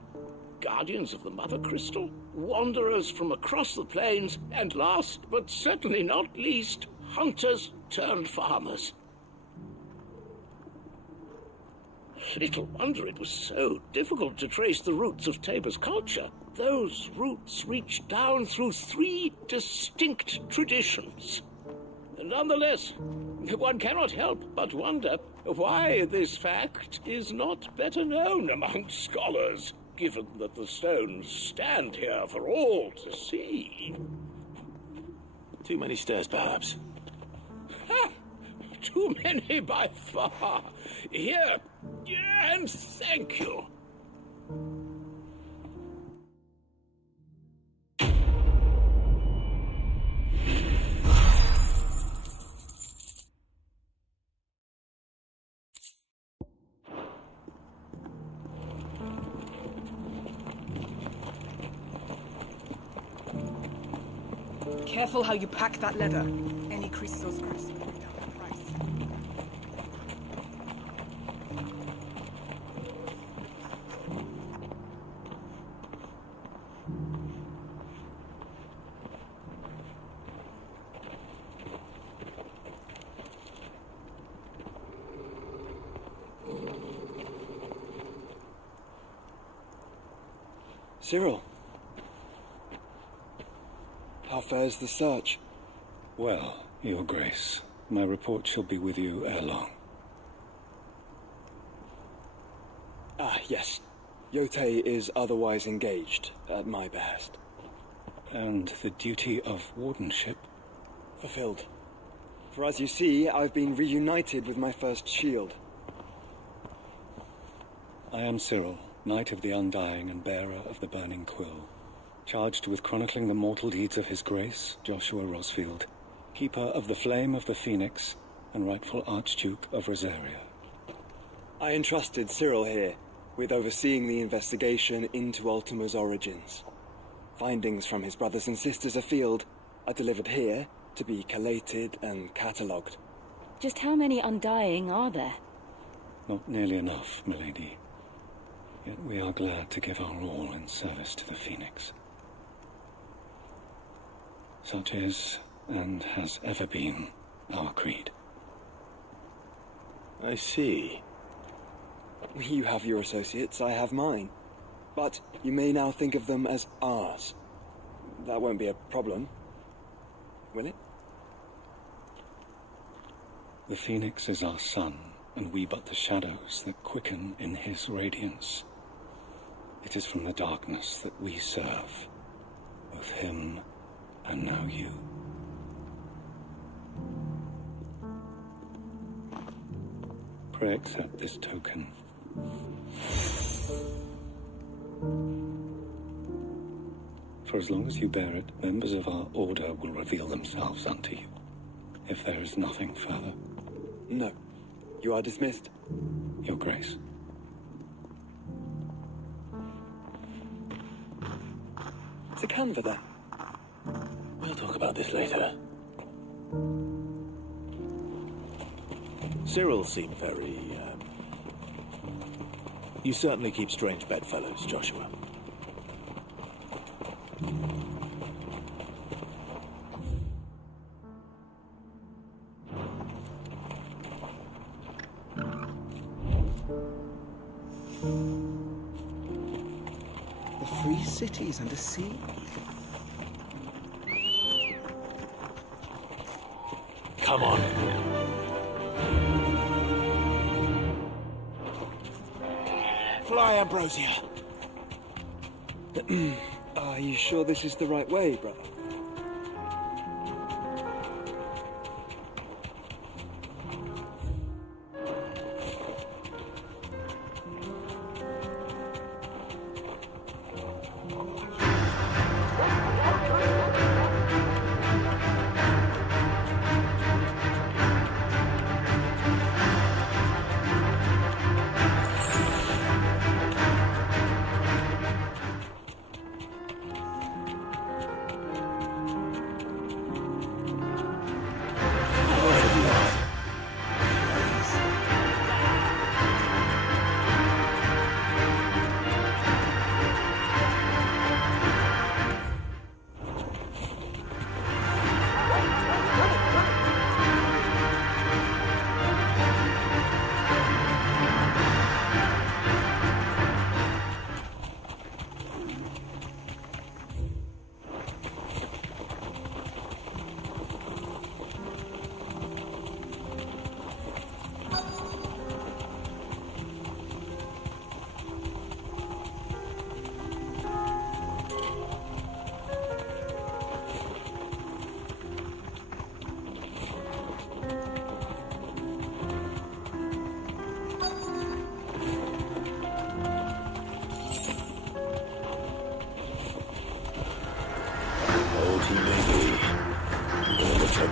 Guardians of the Mother Crystal, wanderers from across the plains, and last, but certainly not least, hunters turned farmers. Little wonder it was so difficult to trace the roots of Tabor's culture. Those roots reach down through 3 distinct traditions. Nonetheless, one cannot help but wonder why this fact is not better known among scholars, given that the stones stand here for all to see. Too many stairs, perhaps. Ha! Too many by far. Here, and thank you. Careful how you pack that leather. Any creases or scratches will bring down the price. Cyril. How fares the search? Well, Your Grace, my report shall be with you ere long. Ah, yes. Yotei is otherwise engaged, at my behest. And the duty of wardenship? Fulfilled. For as you see, I've been reunited with my first shield. I am Cyril, Knight of the Undying and bearer of the Burning Quill, charged with chronicling the mortal deeds of His Grace, Joshua Rosfield, Keeper of the Flame of the Phoenix, and rightful Archduke of Rosaria. I entrusted Cyril here with overseeing the investigation into Ultima's origins. Findings from his brothers and sisters afield are delivered here to be collated and catalogued. Just how many Undying are there? Not nearly enough, milady. Yet we are glad to give our all in service to the Phoenix. Such is, and has ever been, our creed. I see. You have your associates, I have mine. But you may now think of them as ours. That won't be a problem, will it? The Phoenix is our sun, and we but the shadows that quicken in his radiance. It is from the darkness that we serve, both him and now you. Pray accept this token. For as long as you bear it, members of our order will reveal themselves unto you, if there is nothing further. No. You are dismissed. Your Grace. It's a canva, then. We'll talk about this later. Cyril seemed very, You certainly keep strange bedfellows, Joshua. The free cities and the sea. Come on. Fly, Ambrosia. Are you sure this is the right way, brother?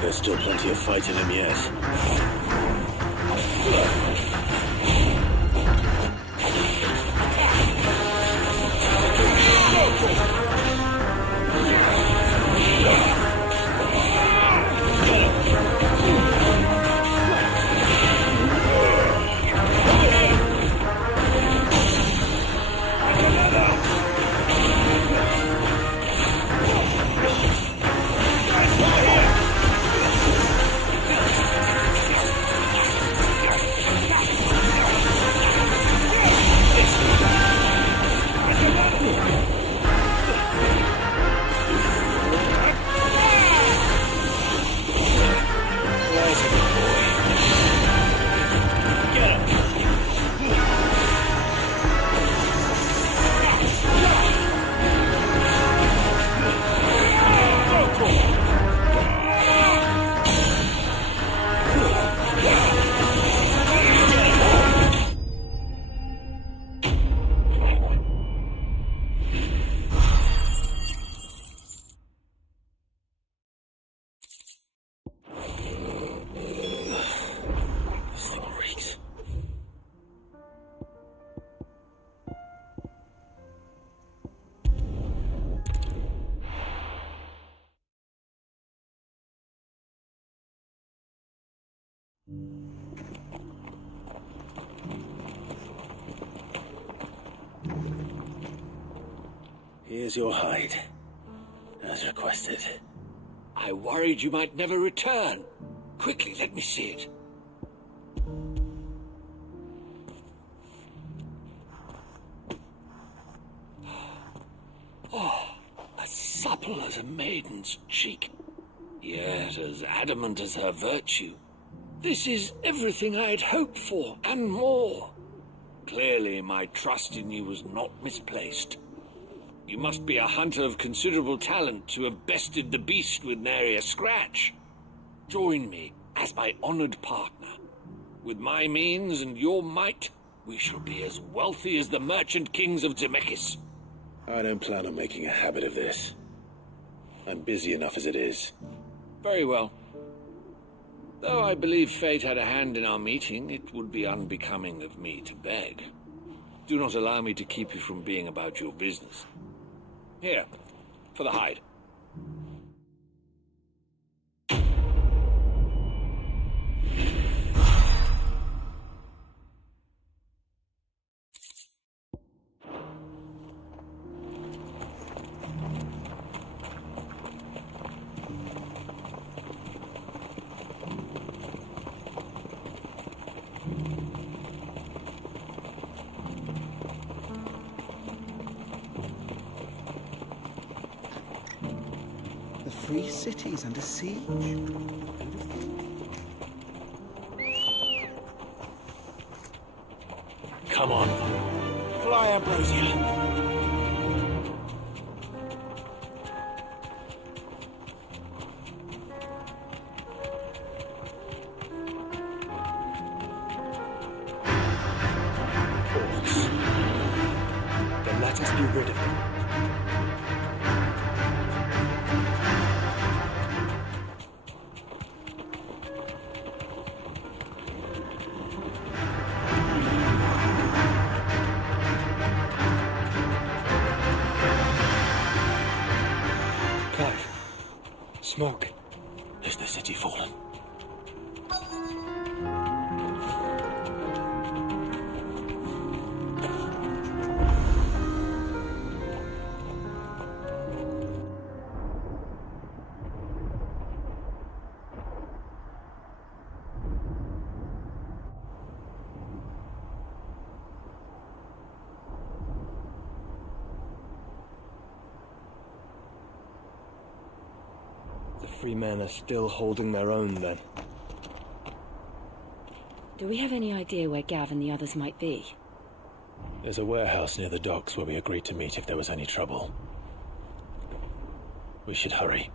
There's still plenty of fight in him yet. Here's your hide, as requested. I worried you might never return. Quickly, let me see it. Oh, as supple as a maiden's cheek, yet as adamant as her virtue. This is everything I had hoped for, and more. Clearly, my trust in you was not misplaced. You must be a hunter of considerable talent to have bested the beast with nary a scratch. Join me as my honored partner. With my means and your might, we shall be as wealthy as the merchant kings of Zemeckis. I don't plan on making a habit of this. I'm busy enough as it is. Very well. Though I believe fate had a hand in our meeting, it would be unbecoming of me to beg. Do not allow me to keep you from being about your business. Here, for the hide. The free cities under siege. Come on. Fly, Ambrosia. Then let us be rid of them. Smoke. Is the city fallen? Free men are still holding their own, then. Do we have any idea where Gav and the others might be? There's a warehouse near the docks where we agreed to meet if there was any trouble. We should hurry.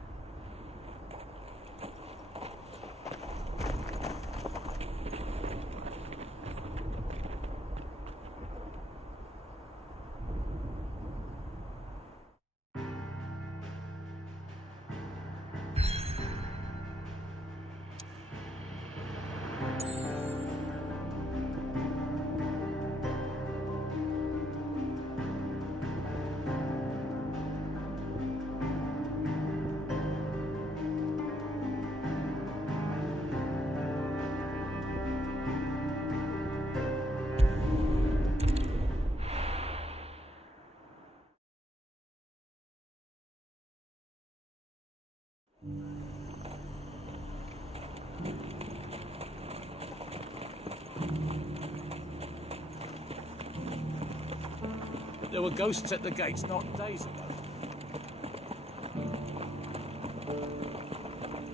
There were ghosts at the gates not days ago.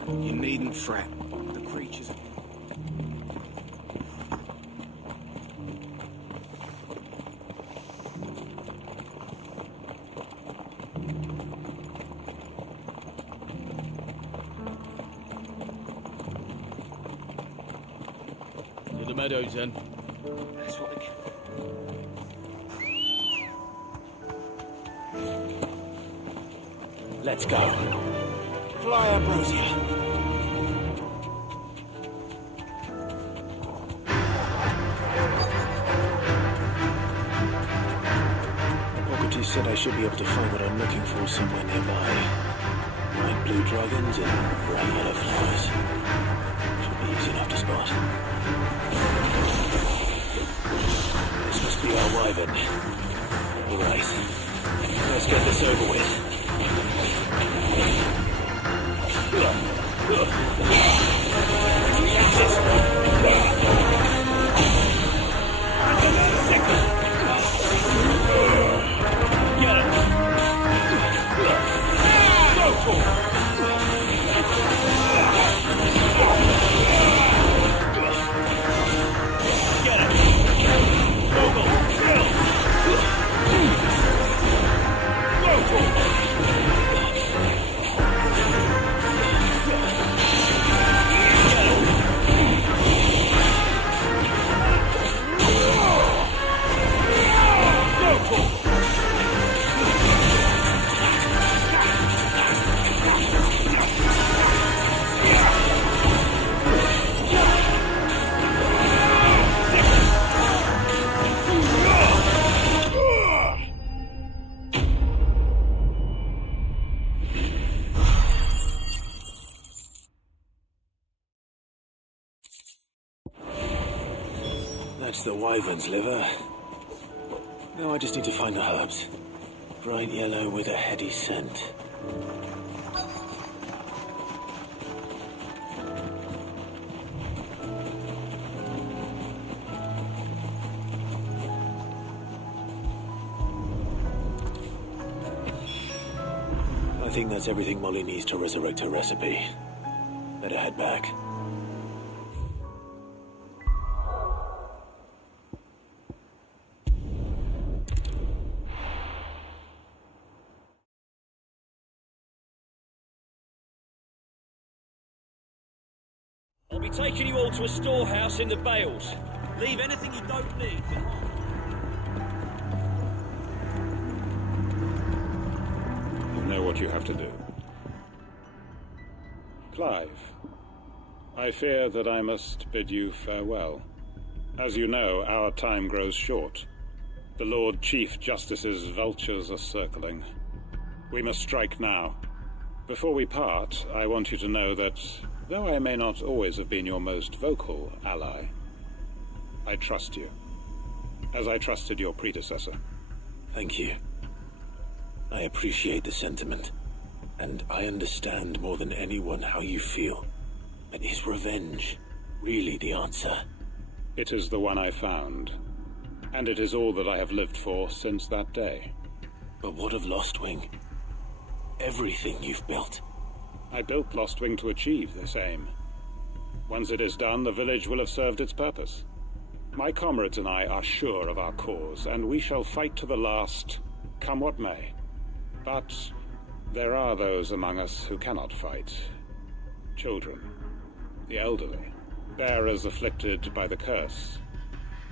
You needn't fret. The creatures... To the meadows, then. That's what we can... Let's go. Fly, Ambrosia. Ogety said I should be able to find what I'm looking for somewhere nearby. Bright blue dragons and bright yellow flowers. Should be easy enough to spot. This must be our wyvern. All right. Let's get this over with. Get it! Go for it! Get it! Vogel! Kill! Go for it! That's the wyvern's liver. Now I just need to find the herbs. Bright yellow with a heady scent. I think that's everything Molly needs to resurrect her recipe. Better head back. I'll be taking you all to a storehouse in the Bales. Leave anything you don't need behind. You know what you have to do. Clive, I fear that I must bid you farewell. As you know, our time grows short. The Lord Chief Justice's vultures are circling. We must strike now. Before we part, I want you to know that though I may not always have been your most vocal ally, I trust you, as I trusted your predecessor. Thank you. I appreciate the sentiment, and I understand more than anyone how you feel. But is revenge really the answer? It is the one I found, and it is all that I have lived for since that day. But what of Lostwing? Everything you've built. I built Lostwing to achieve this aim. Once it is done, the village will have served its purpose. My comrades and I are sure of our cause, and we shall fight to the last, come what may. But there are those among us who cannot fight. Children, the elderly, bearers afflicted by the curse.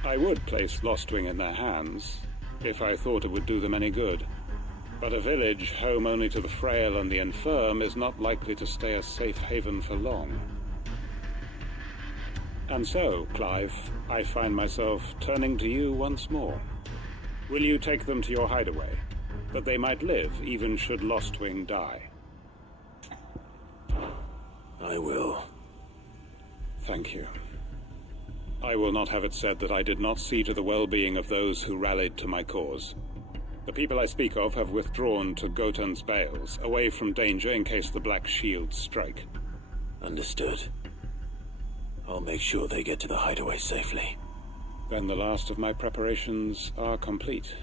I would place Lostwing in their hands, if I thought it would do them any good. But a village home only to the frail and the infirm is not likely to stay a safe haven for long. And so, Clive, I find myself turning to you once more. Will you take them to your hideaway, that they might live even should Lostwing die? I will. Thank you. I will not have it said that I did not see to the well-being of those who rallied to my cause. The people I speak of have withdrawn to Gotan's Bales, away from danger in case the Black Shields strike. Understood. I'll make sure they get to the hideaway safely. Then the last of my preparations are complete.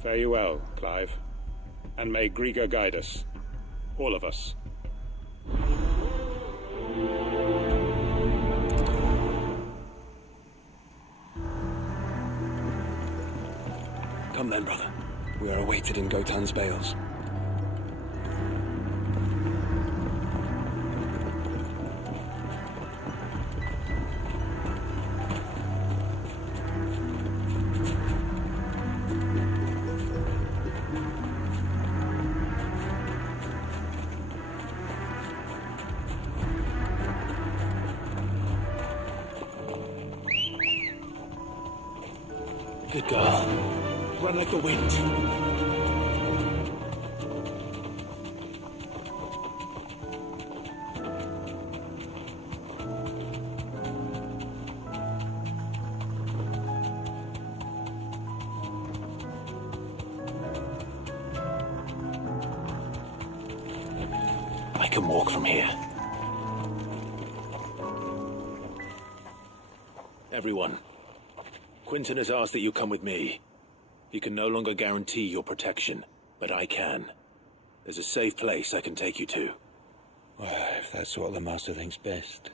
Fare you well, Clive. And may Griga guide us. All of us. Come then, brother. We are awaited in Gotan's Bales. Good girl. Run like the wind. can walk from here. Everyone, Quentin has asked that you come with me. He can no longer guarantee your protection, but I can. There's a safe place I can take you to. Well, if that's what the Master thinks best.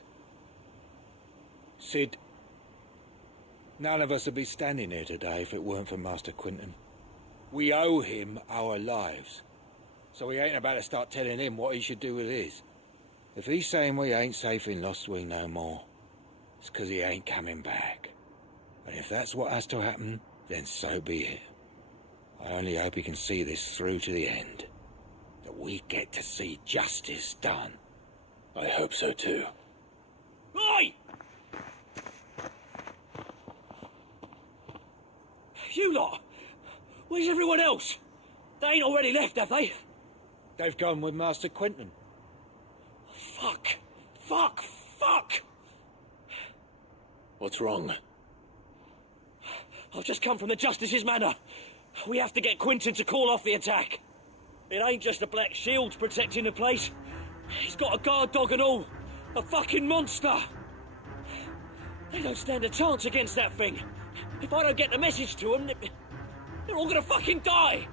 Sid, none of us would be standing here today if it weren't for Master Quentin. We owe him our lives. So we ain't about to start telling him what he should do with his. If he's saying we ain't safe in Lost Wing no more, it's 'cause he ain't coming back. And if that's what has to happen, then so be it. I only hope he can see this through to the end. That we get to see justice done. I hope so too. Oi! You lot! Where's everyone else? They ain't already left, have they? They've gone with Master Quentin. Fuck! Fuck! Fuck! What's wrong? I've just come from the Justice's manor. We have to get Quentin to call off the attack. It ain't just the Black Shields protecting the place. He's got a guard dog and all. A fucking monster. They don't stand a chance against that thing. If I don't get the message to them, they're all gonna fucking die.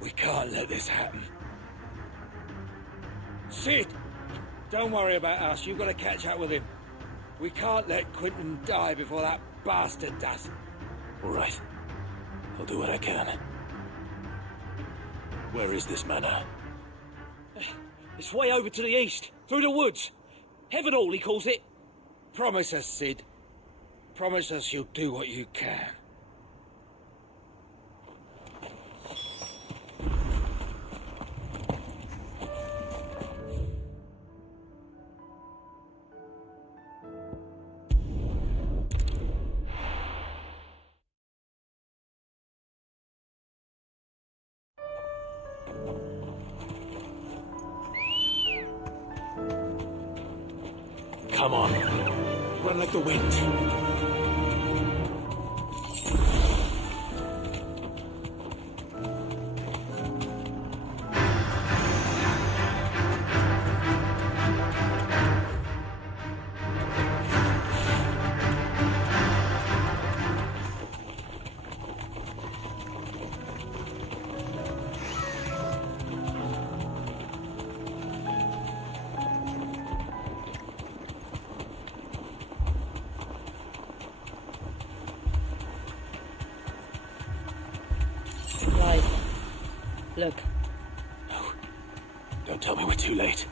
We can't let this happen. Sid! Don't worry about us. You've got to catch up with him. We can't let Quentin die before that bastard does. All right. I'll do what I can. Where is this manor? It's way over to the east, through the woods. Heavenhall, he calls it. Promise us, Sid. Promise us you'll do what you can. Come on. Run like the wind. Look. No. Don't tell me we're too late.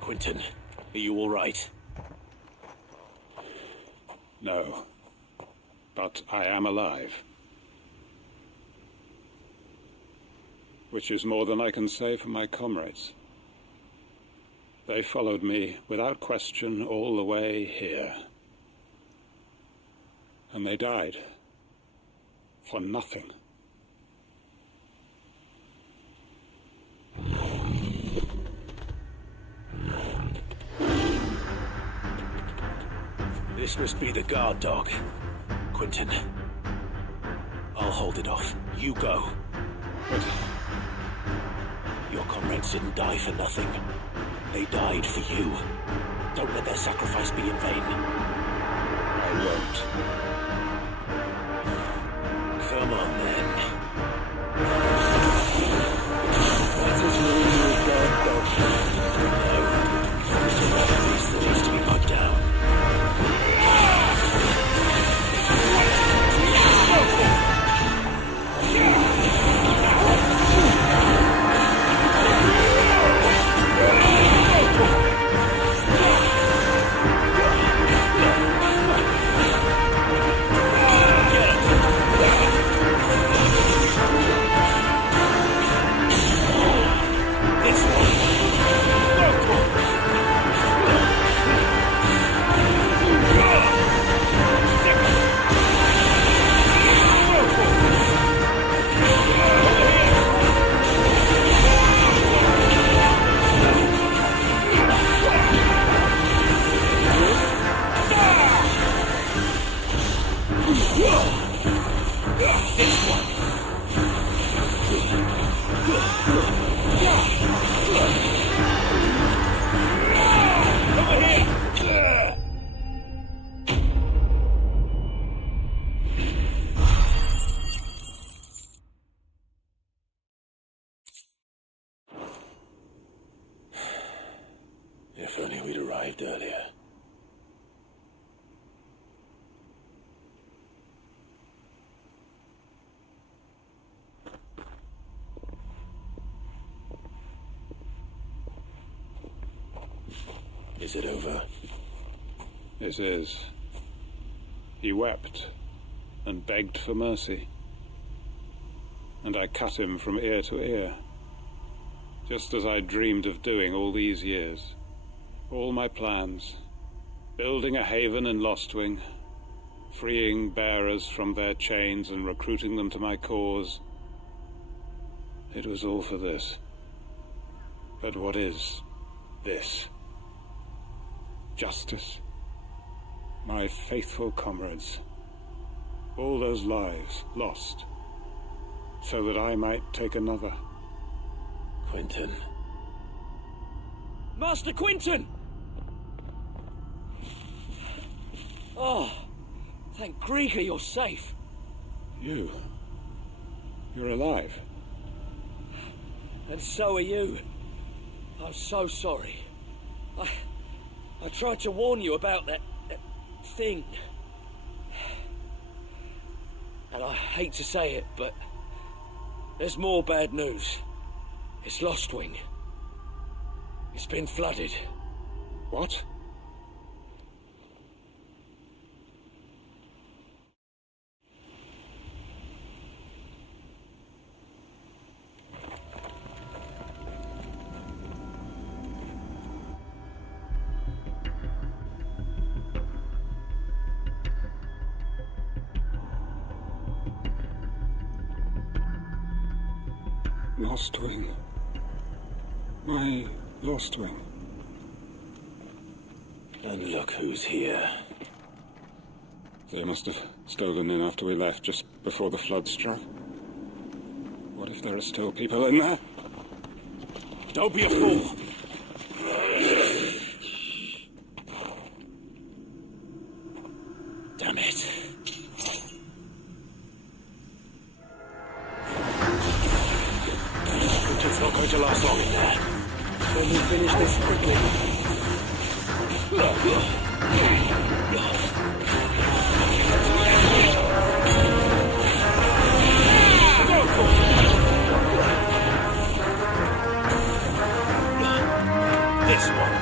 Quentin, are you all right? No. But I am alive. Which is more than I can say for my comrades. They followed me, without question, all the way here. And they died. For nothing. This must be the guard dog. Quentin. I'll hold it off. You go. But your comrades didn't die for nothing. They died for you. Don't let their sacrifice be in vain. I won't. Come on, then. Let us ruin your guard dog. No. It's a beast that needs to be put down. If only we'd arrived earlier. Is it over? It is. He wept and begged for mercy. And I cut him from ear to ear. Just as I dreamed of doing all these years. All my plans. Building a haven in Lostwing. Freeing bearers from their chains and recruiting them to my cause. It was all for this. But what is this? Justice. My faithful comrades. All those lives lost. So that I might take another. Quentin. Master Quentin! Oh, thank Grieger you're safe. You're alive. And so are you. I'm so sorry. I tried to warn you about that thing. And I hate to say it, but there's more bad news. It's Lostwing. It's been flooded. What? Lostwing. My Lostwing. And look who's here. They must have stolen in after we left, just before the flood struck. What if there are still people in there? Don't be a fool! Damn it. It's not going to last long in there. Then we finish this quickly. This one.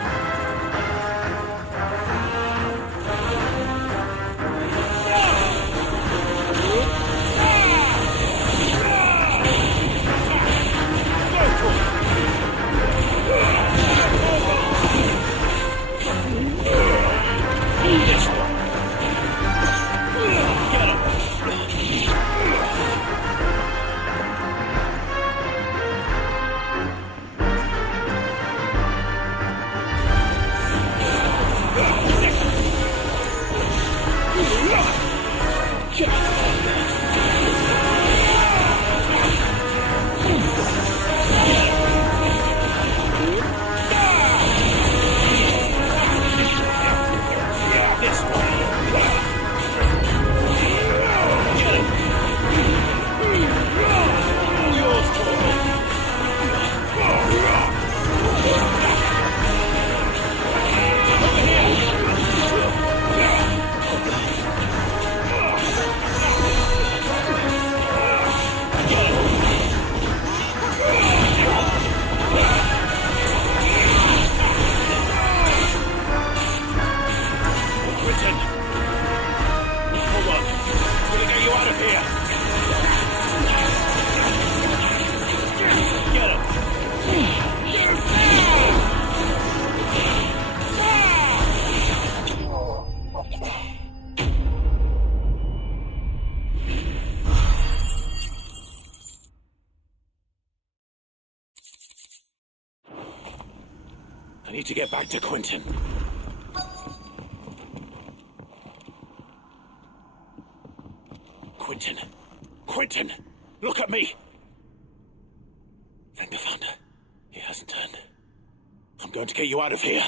I need to get back to Quentin. Quentin. Quentin! Look at me! Thank the Founder. He hasn't turned. I'm going to get you out of here.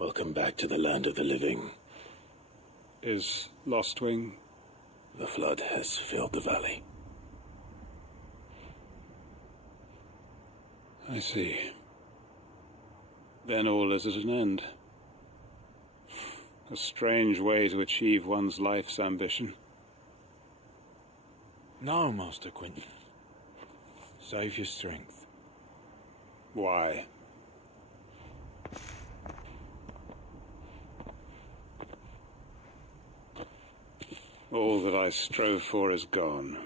Welcome back to the land of the living. Is Lostwing? The flood has filled the valley. I see. Then all is at an end. A strange way to achieve one's life's ambition. No, Master Quentin. Save your strength. Why? All that I strove for is gone.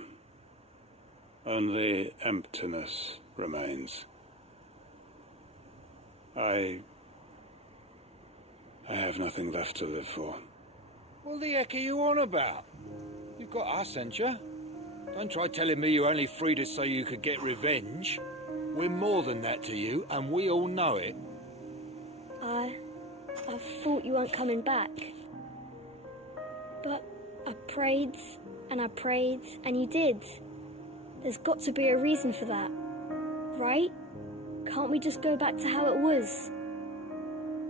Only emptiness remains. I have nothing left to live for. What the heck are you on about? You've got us, ain't you? Don't try telling me you only freed us so you could get revenge. We're more than that to you, and we all know it. I thought you weren't coming back. But I prayed, and you did. There's got to be a reason for that, right? Can't we just go back to how it was?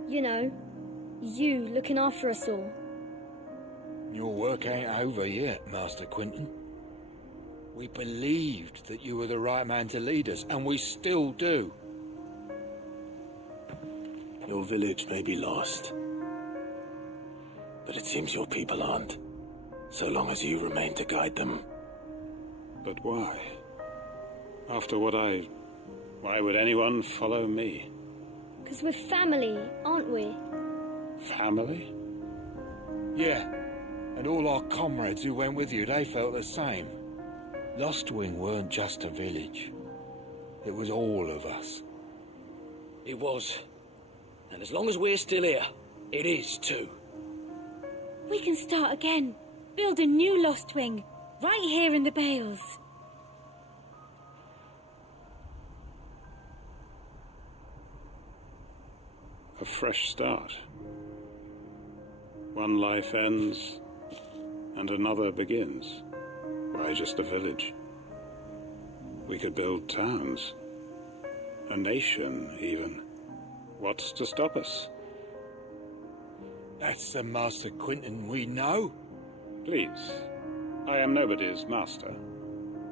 You know, you looking after us all. Your work ain't over yet, Master Quentin. We believed that you were the right man to lead us, and we still do. Your village may be lost, but it seems your people aren't, so long as you remain to guide them. But why? After what why would anyone follow me? 'Cause we're family, aren't we? Family? Yeah, and all our comrades who went with you, they felt the same. Lostwing weren't just a village. It was all of us. It was. And as long as we're still here, it is too. We can start again. Build a new Lostwing, right here in the Bales. A fresh start. One life ends, and another begins. Why just a village? We could build towns. A nation, even. What's to stop us? That's the Master Quentin we know. Please. I am nobody's master.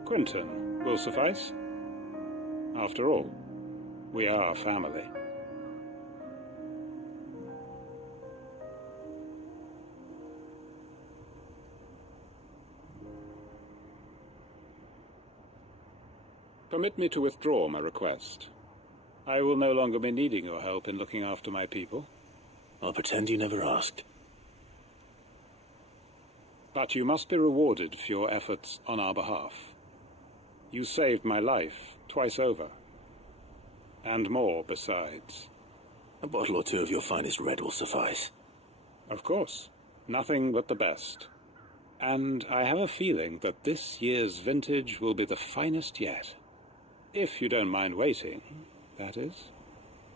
Quentin will suffice. After all, we are family. Permit me to withdraw my request. I will no longer be needing your help in looking after my people. I'll pretend you never asked. But you must be rewarded for your efforts on our behalf. You saved my life twice over. And more besides. A bottle or two of your finest red will suffice. Of course. Nothing but the best. And I have a feeling that this year's vintage will be the finest yet. If you don't mind waiting, that is.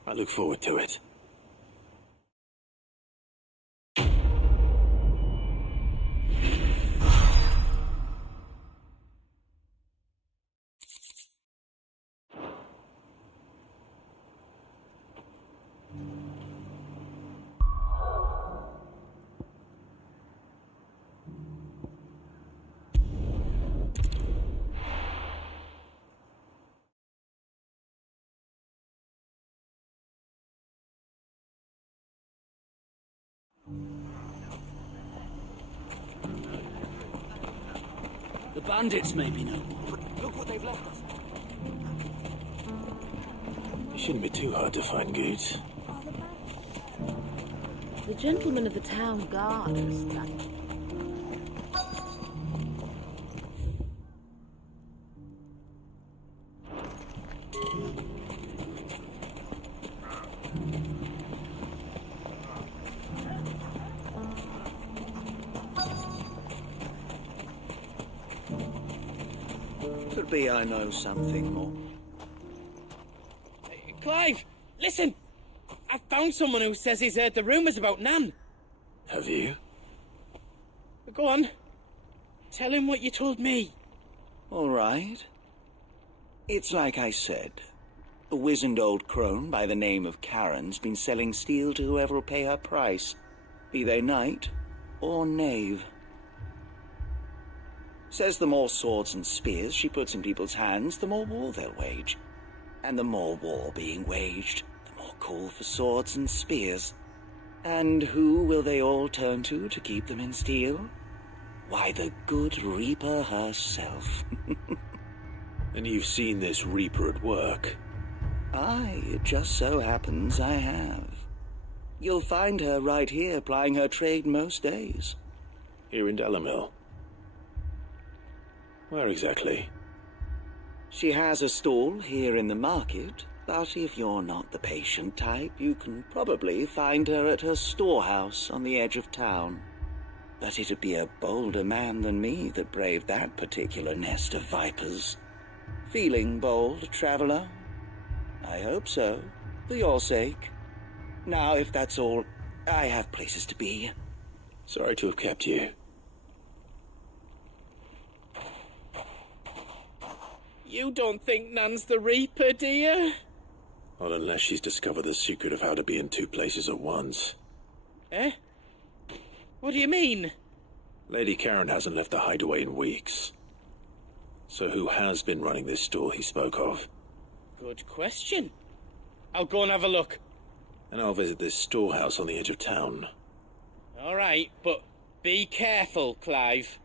I look forward to it. The bandits may be no more. Look what they've left us. It shouldn't be too hard to find goods. The gentlemen of the town guard has done. Could be I know something more. Clive, listen! I found someone who says he's heard the rumours about Nan. Have you? Go on. Tell him what you told me. All right. It's like I said. A wizened old crone by the name of Karen's been selling steel to whoever will pay her price, be they knight or knave. Says the more swords and spears she puts in people's hands, the more war they'll wage. And the more war being waged, the more call for swords and spears. And who will they all turn to keep them in steel? Why, the good Reaper herself. And you've seen this Reaper at work? Aye, it just so happens I have. You'll find her right here plying her trade most days. Here in Delamil? Where exactly? She has a stall here in the market, but if you're not the patient type, you can probably find her at her storehouse on the edge of town. But it'd be a bolder man than me that braved that particular nest of vipers. Feeling bold, traveler? I hope so, for your sake. Now, if that's all, I have places to be. Sorry to have kept you. You don't think Nan's the Reaper, do you? Not unless she's discovered the secret of how to be in two places at once. Eh? What do you mean? Lady Karen hasn't left the hideaway in weeks. So who has been running this stall he spoke of? Good question. I'll go and have a look. And I'll visit this storehouse on the edge of town. All right, but be careful, Clive.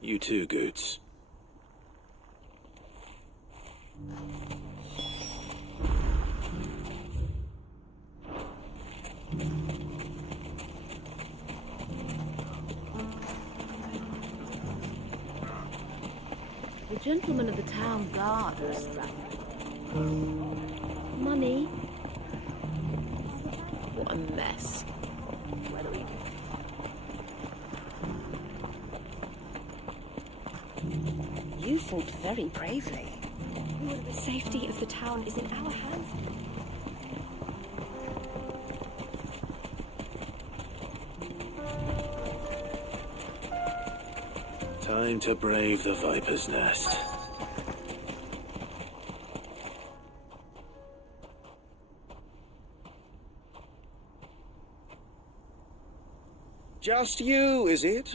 You too, Goots. The gentleman of the town guard was struck. Mummy? What a mess. Where do we go? You fought very bravely. The safety of the town is in our hands. Time to brave the Viper's Nest. Just you, is it?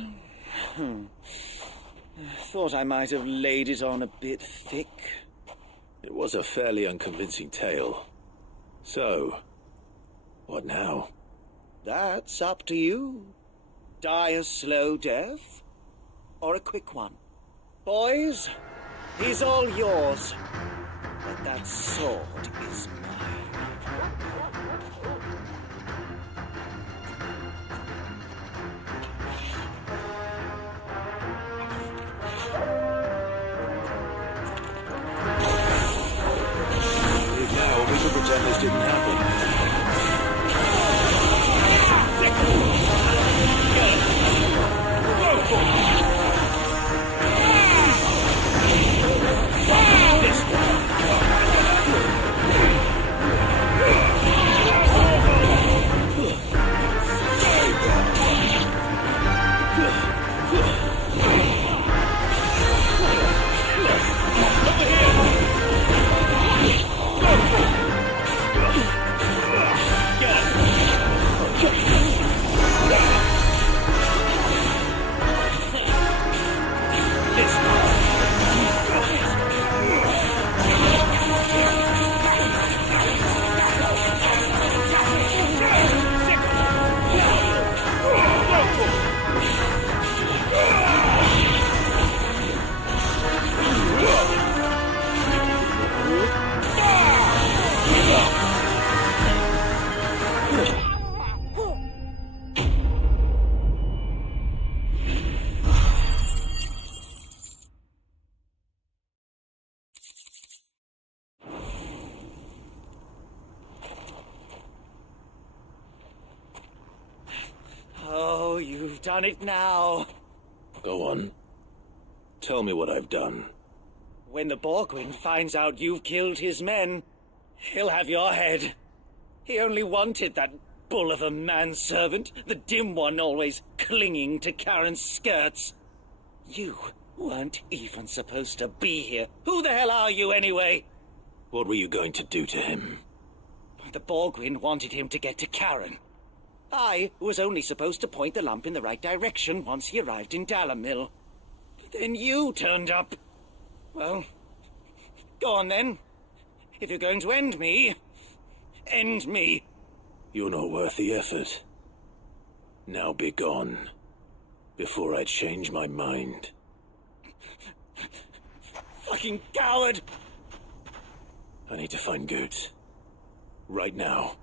Thought I might have laid it on a bit thick. It was a fairly unconvincing tale. So, what now? That's up to you. Die a slow death, or a quick one. Boys, he's all yours. But that sword is mine. Now we can pretend this didn't happen. Oh, you've done it now. Go on. Tell me what I've done. When the Borgwyn finds out you've killed his men, he'll have your head. He only wanted that bull of a manservant, the dim one always clinging to Karen's skirts. You weren't even supposed to be here. Who the hell are you, anyway? What were you going to do to him? The Borgwyn wanted him to get to Karen. I was only supposed to point the lamp in the right direction once he arrived in Dalamil. But then you turned up. Well, go on then. If you're going to end me, end me. You're not worth the effort. Now be gone, before I change my mind. Fucking coward! I need to find Goots. Right now.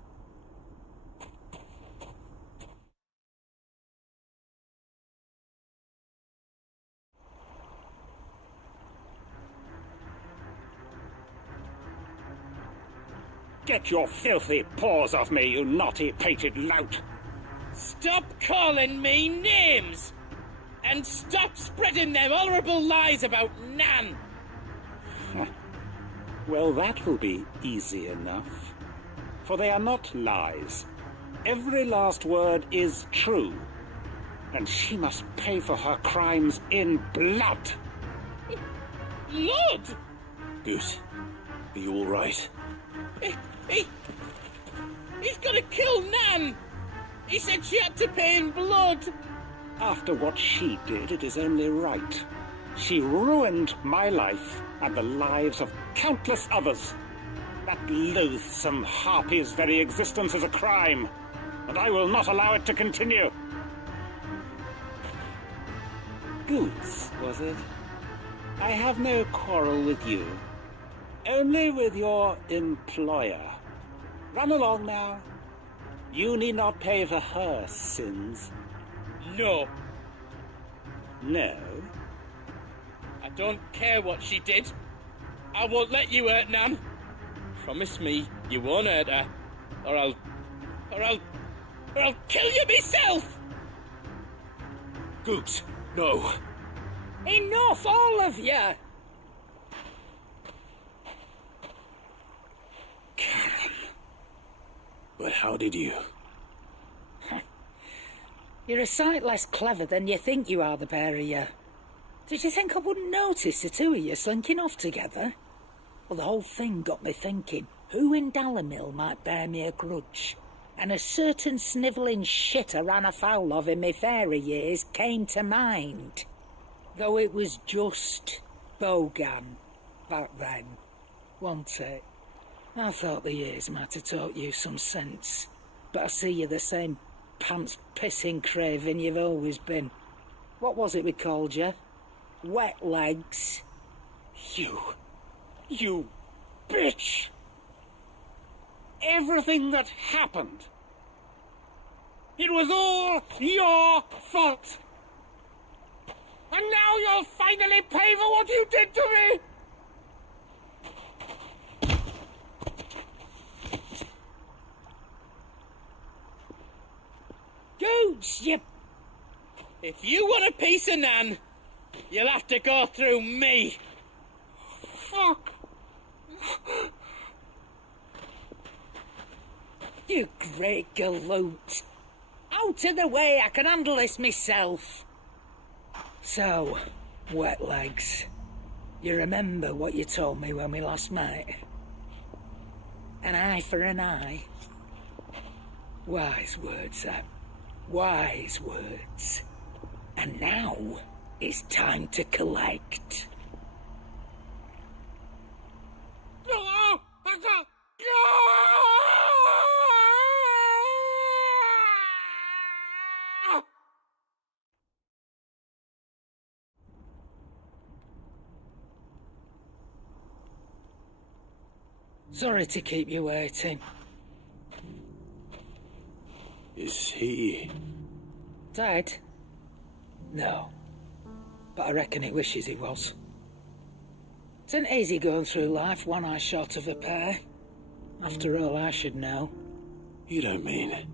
Get your filthy paws off me, you naughty-pated lout! Stop calling me names! And stop spreading them horrible lies about Nan! Well, that will be easy enough. For they are not lies. Every last word is true. And she must pay for her crimes in blood. Blood? Goose, are you all right? He's gonna kill Nan! He said she had to pay in blood! After what she did, it is only right. She ruined my life and the lives of countless others. That loathsome harpy's very existence is a crime, and I will not allow it to continue. Goose, was it? I have no quarrel with you. Only with your employer. Run along now. You need not pay for her sins. No. No? I don't care what she did. I won't let you hurt Nan. Promise me you won't hurt her, or I'll kill you myself! Goots, no. Enough, all of you! Karen. But how did you? You're a sight less clever than you think you are, the pair of you. Did you think I wouldn't notice the two of you slinking off together? Well, the whole thing got me thinking, who in Dalamil might bear me a grudge? And a certain snivelling shit I ran afoul of in my fairy years came to mind. Though it was just Bogan back then, wasn't it? I thought the years might have taught you some sense, but I see you're the same pants-pissing craven you've always been. What was it we called you? Wet legs? You bitch! Everything that happened, it was all your fault! And now you'll finally pay for what you did to me! Gooch, you... If you want a piece of Nan, you'll have to go through me. Fuck! You great galoot. Out of the way, I can handle this myself. So, wet legs, you remember what you told me when we last met? An eye for an eye. Wise words, Sam. Wise words. And now it's time to collect. Sorry to keep you waiting. Is he... dead? No. But I reckon he wishes he was. It's an easy going through life, one eye short of a pair. After all, I should know. You don't mean...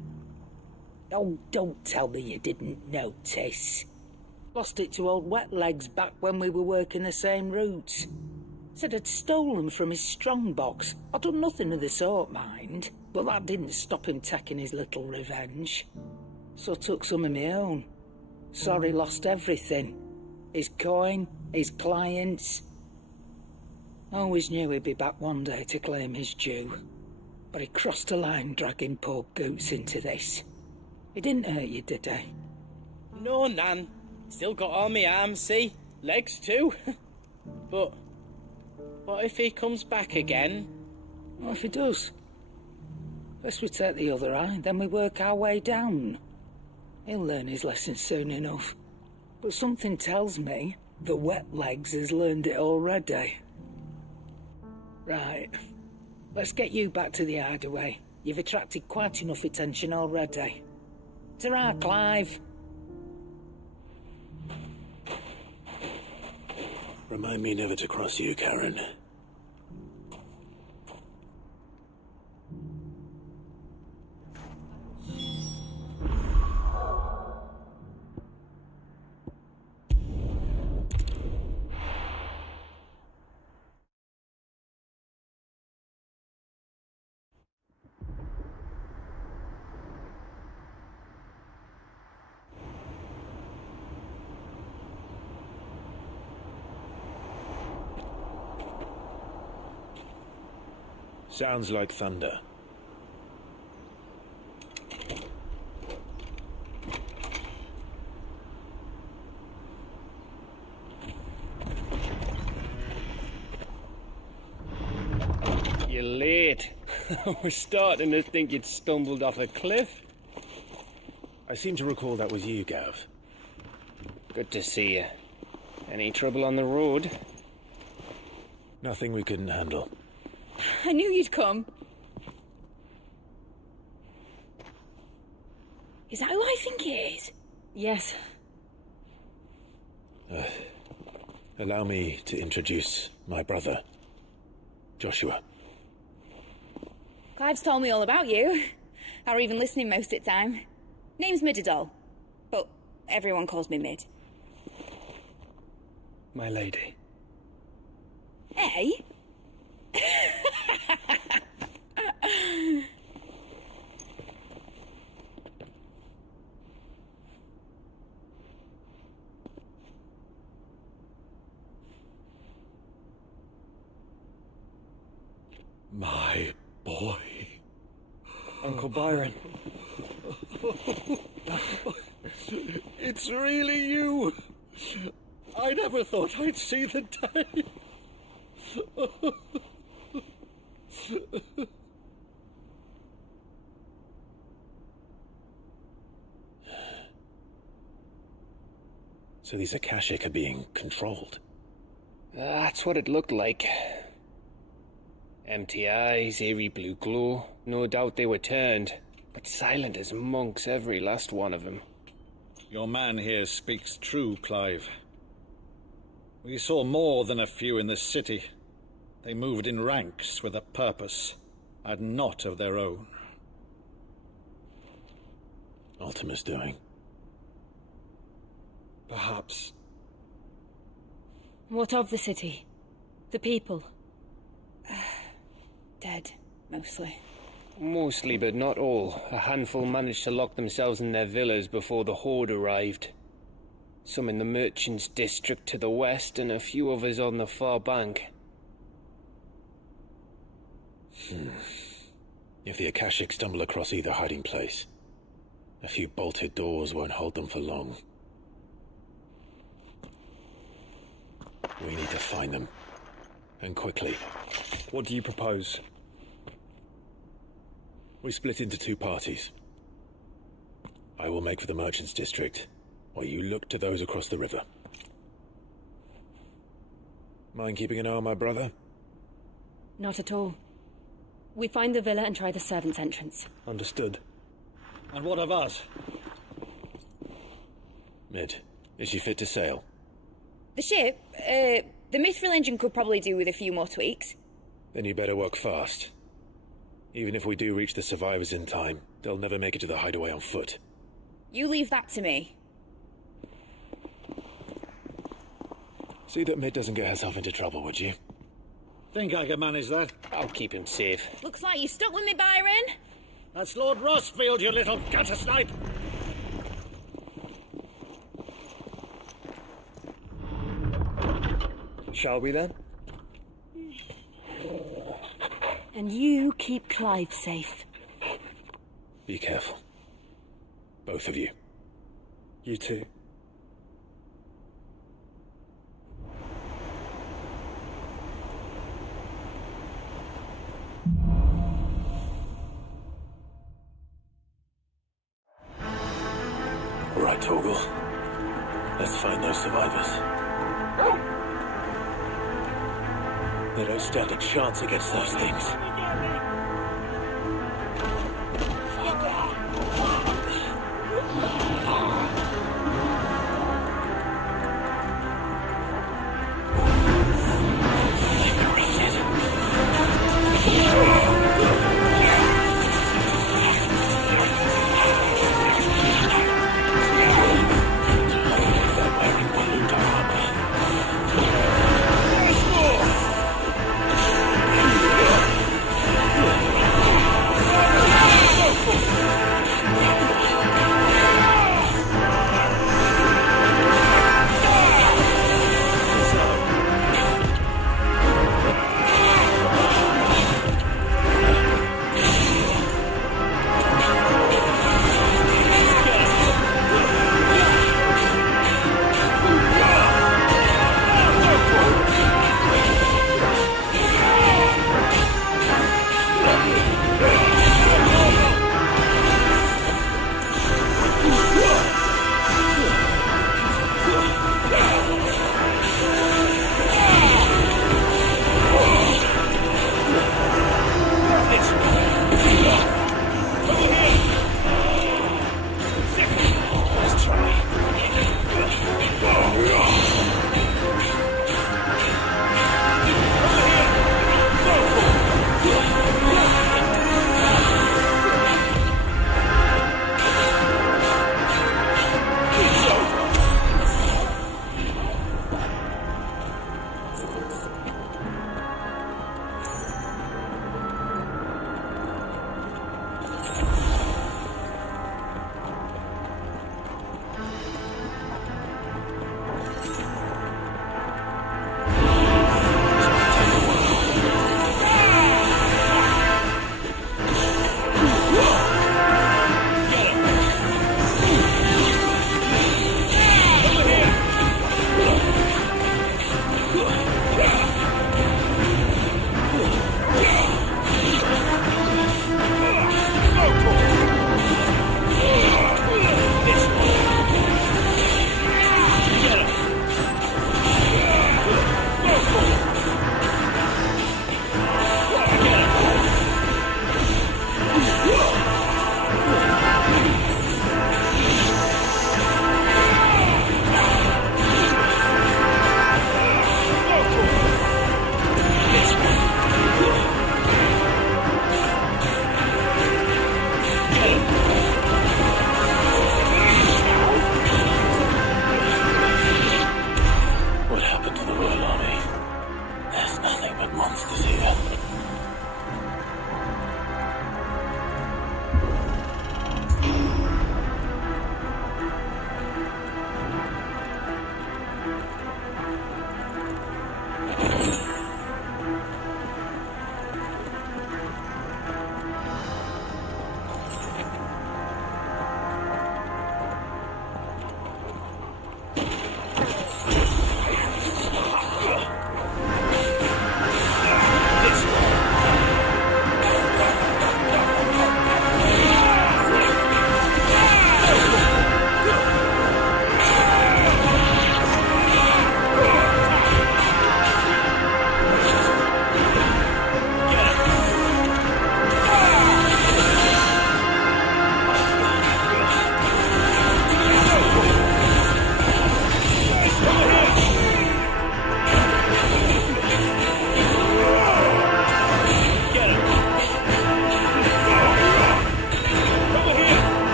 Oh, don't tell me you didn't notice. Lost it to old Wet Legs back when we were working the same routes. Said I'd stolen from his strongbox. I'd done nothing of the sort, mind. But that didn't stop him taking his little revenge. So I took some of my own. Sorry lost everything. his coin, his clients. Always knew he'd be back one day to claim his due. But he crossed a line dragging poor Goots into this. He didn't hurt you, did he? No, Nan. Still got all my arms, see? Legs too. But what if he comes back again? What if he does? First we take the other eye, then we work our way down. He'll learn his lesson soon enough. But something tells me the wet legs has learned it already. Right. Let's get you back to the hideaway. You've attracted quite enough attention already. Ta-ra, Clive. Remind me never to cross you, Karen. Sounds like thunder. You're late. I was starting to think you'd stumbled off a cliff. I seem to recall that was you, Gav. Good to see you. Any trouble on the road? Nothing we couldn't handle. I knew you'd come. Is that who I think it is? Yes. Allow me to introduce my brother, Joshua. Clive's told me all about you. Or even listening most of the time. Name's Midadol, but everyone calls me Mid. My lady. Eh? My boy. Uncle Byron. It's really you. I never thought I'd see the day. So these Akashic are being controlled? That's what it looked like. Empty eyes, eerie blue glow. No doubt they were turned, but silent as monks, every last one of them. Your man here speaks true, Clive. We saw more than a few in this city. They moved in ranks with a purpose, and not of their own. Ultima's doing. Perhaps. What of the city? The people? Dead, mostly. Mostly, but not all. A handful managed to lock themselves in their villas before the Horde arrived. Some in the Merchants' District to the west, and a few others on the far bank. If the Akashic stumble across either hiding place, a few bolted doors won't hold them for long. We need to find them. And quickly. What do you propose? We split into two parties. I will make for the Merchants' District, while you look to those across the river. Mind keeping an eye on my brother? Not at all. We find the villa and try the servants' entrance. Understood. And what of us? Mid, is she fit to sail? The ship, the mithril engine could probably do with a few more tweaks. Then you better work fast. Even if we do reach the survivors in time, they'll never make it to the hideaway on foot. You leave that to me. See that Mid doesn't get herself into trouble, would you? Think I can manage that? I'll keep him safe. Looks like you stuck with me, Byron. That's Lord Rossfield, you little gutter snipe! Shall we then? And you keep Clive safe. Be careful. Both of you. You too. All right, Torgal. Let's find those survivors. They don't stand a chance against those things.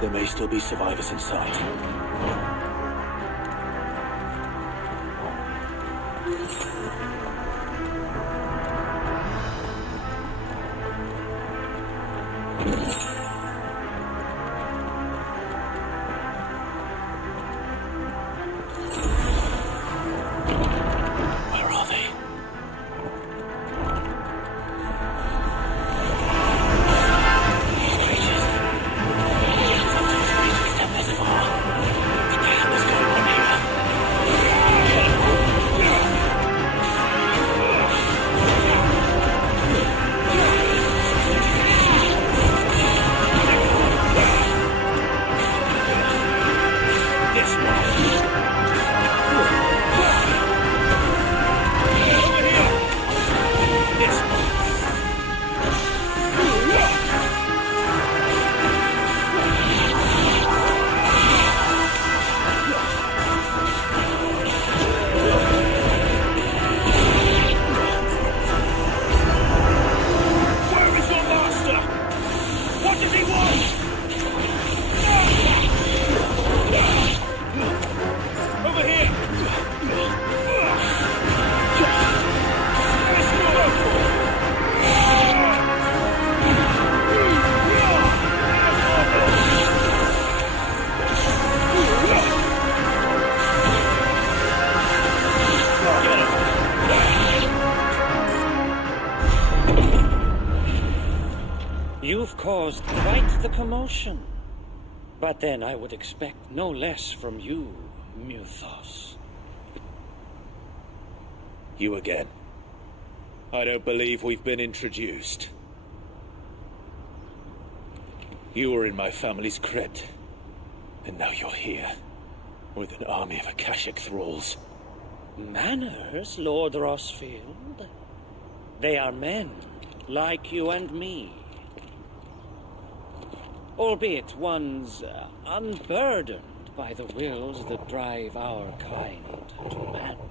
There may still be survivors inside. Where are they? These creatures. These step this far. What the hell is going on here? This one. Over here. This one. Where is your master? What does he want? Over here! You've caused quite the commotion. But then I would expect no less from you, Muthos. You again. I don't believe we've been introduced. You were in my family's crypt, and now you're here, with an army of Akashic thralls. Manners, Lord Rosfield? They are men, like you and me. Albeit ones unburdened by the wills that drive our kind to madness.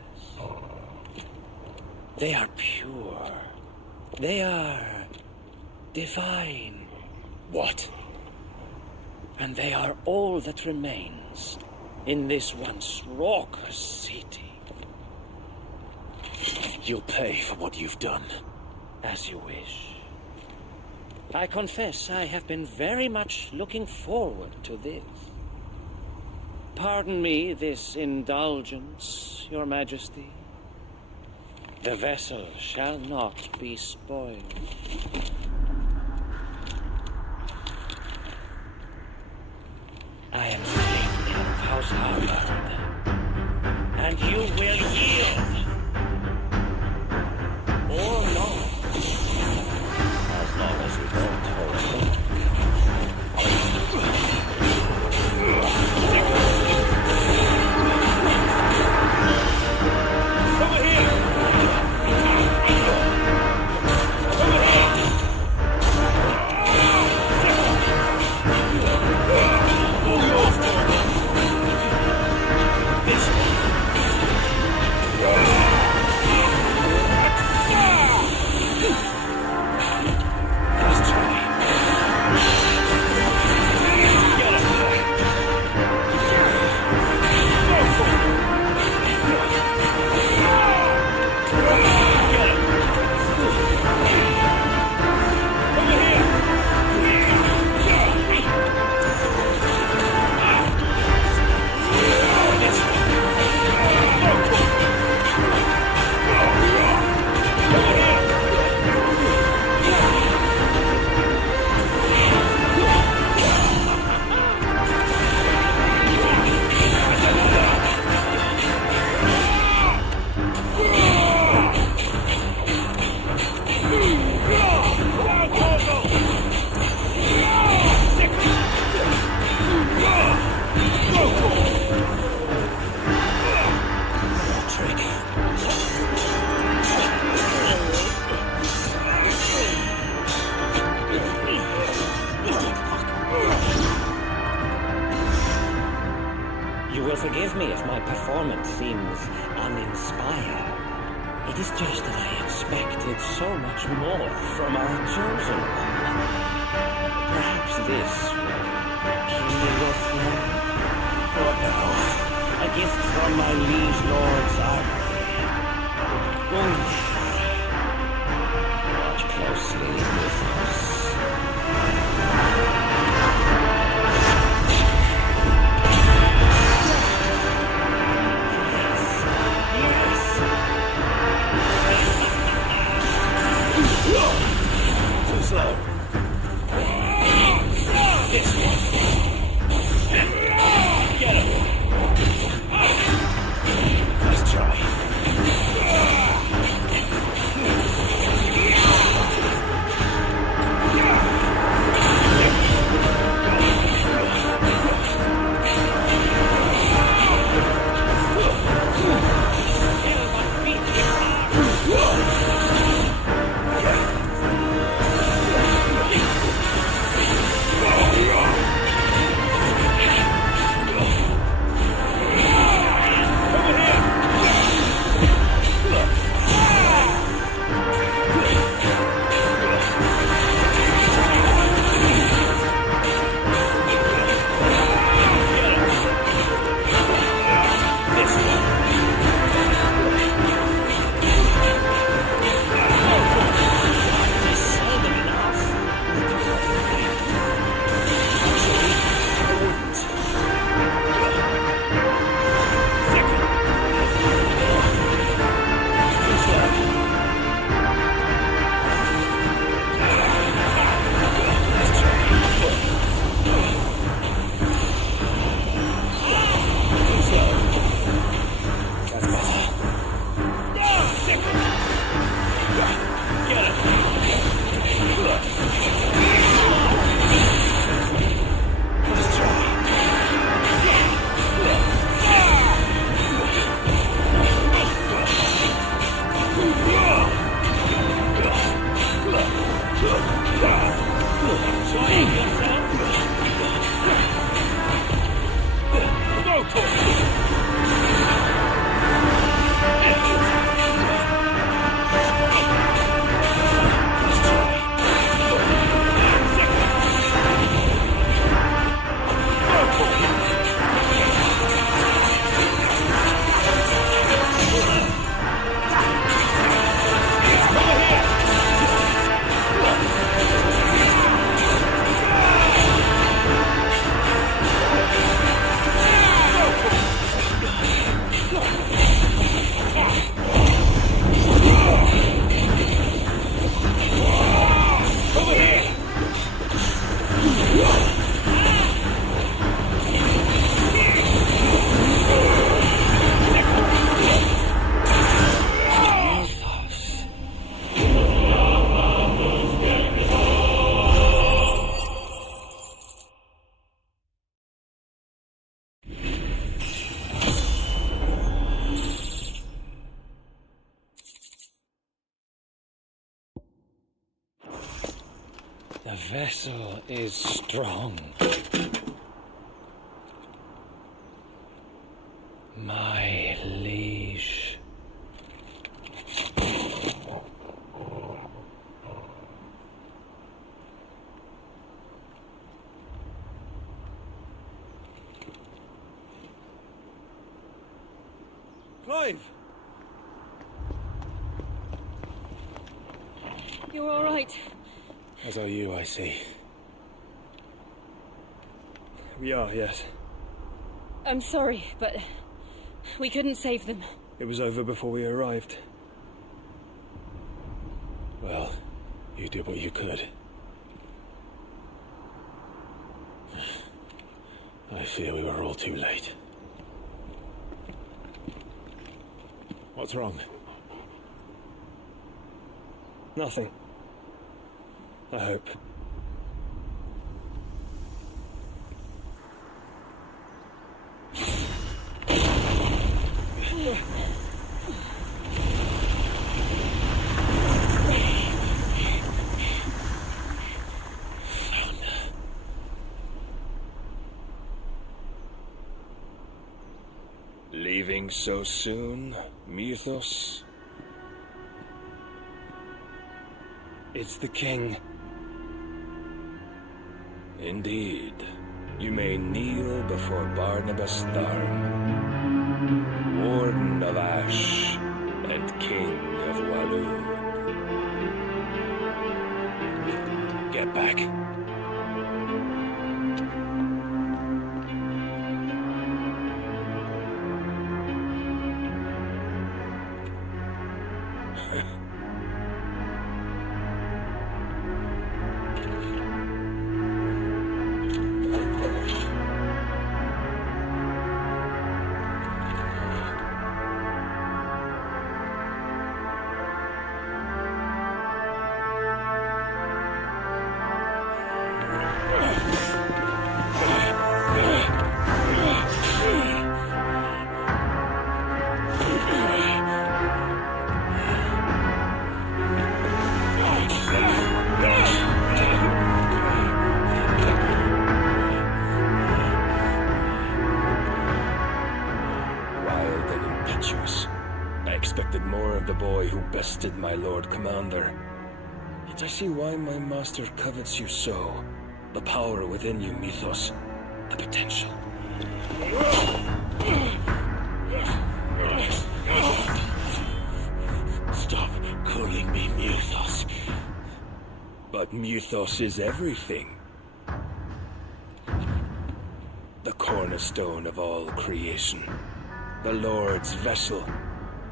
They are pure. They are divine. What? And they are all that remains in this once raucous city. You'll pay for what you've done. As you wish. I confess I have been very much looking forward to this. Pardon me this indulgence, Your Majesty. The vessel shall not be spoiled. I am Stately of House Harvard, and you will yield. Or not. As long as you don't hold me. Over here! Over here! This Forgive me if my performance seems uninspired. It is just that I expected so much more from our chosen one. Perhaps this will on my liege lord's armory. Watch closely with us. Too slow. This one. Get him. Let's try. The vessel is strong. My liege. Clive! You're all right. As are you, I see. We are, yes. I'm sorry, but we couldn't save them. It was over before we arrived. Well, you did what you could. I fear we were all too late. What's wrong? Nothing. I hope. Leaving so soon, Mythos? It's the king. Indeed. You may kneel before Barnabas Tharn. Warden of Ash and King of Walloon. Get back. I expected more of the boy who bested my Lord Commander. Yet I see why my master covets you so. The power within you, Mythos. The potential. Stop calling me Mythos. But Mythos is everything. The cornerstone of all creation. The Lord's vessel.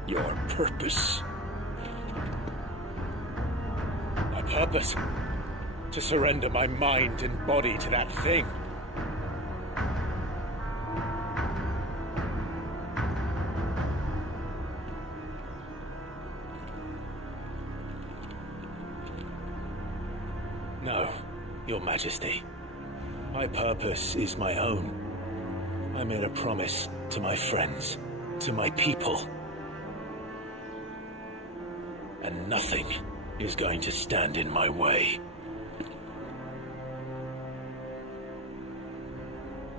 Your purpose. My purpose? To surrender my mind and body to that thing. No, Your Majesty. My purpose is my own. I made a promise to my friends, to my people. And nothing is going to stand in my way.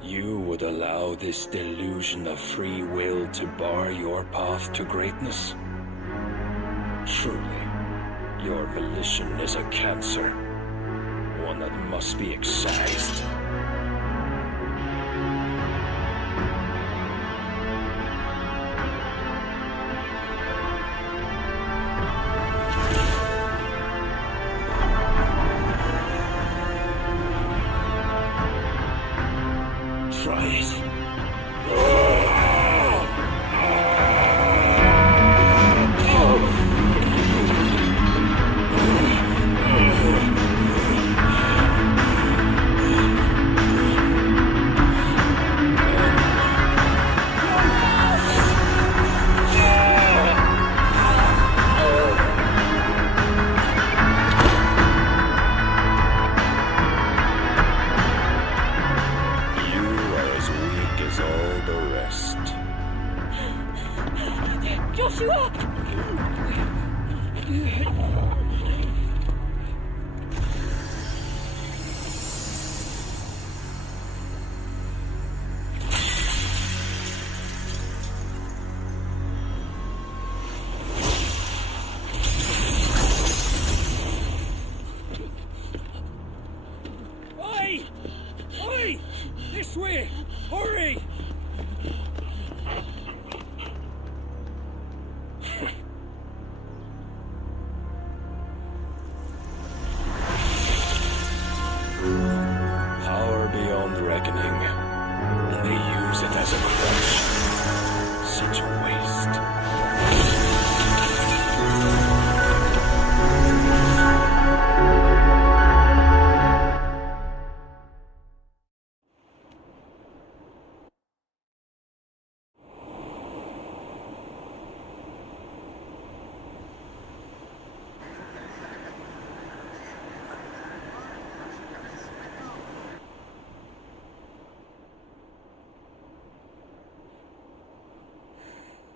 You would allow this delusion of free will to bar your path to greatness? Truly, your volition is a cancer, one that must be excised. Try it. Joshua! Oi! Oi! This way! Hurry! Power beyond reckoning, and they use it as a crutch. Such a waste.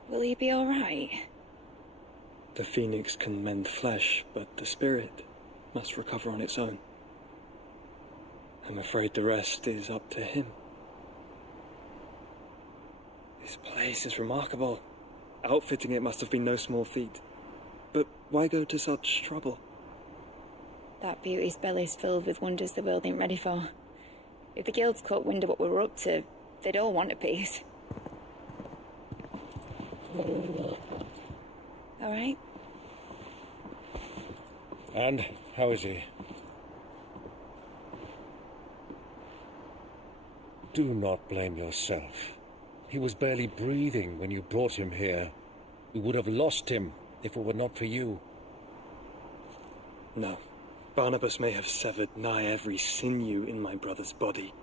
Will he be all right? The phoenix can mend flesh, but the spirit must recover on its own. I'm afraid the rest is up to him. This place is remarkable. Outfitting it must have been no small feat. But why go to such trouble? That beauty's belly's filled with wonders the world ain't ready for. If the guilds caught wind of what we were up to, they'd all want a piece. All right. And how is he? Do not blame yourself. He was barely breathing when you brought him here. We would have lost him if it were not for you. No. Barnabas may have severed nigh every sinew in my brother's body.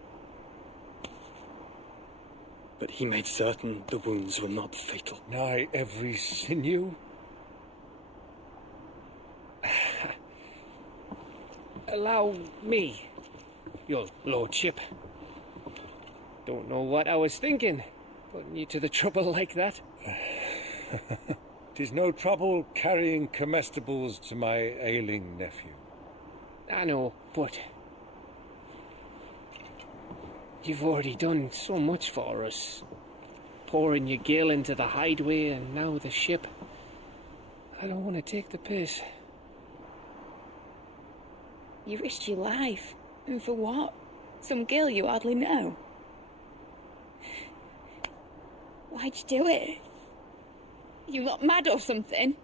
But he made certain the wounds were not fatal. Nigh every sinew? Allow me, your lordship. Don't know what I was thinking, putting you to the trouble like that. 'Tis no trouble carrying comestibles to my ailing nephew. I know, but you've already done so much for us. Pouring your gil into the hideaway and now the ship. I don't want to take the piss. You risked your life. And for what? Some girl you hardly know. Why'd you do it? You not mad or something?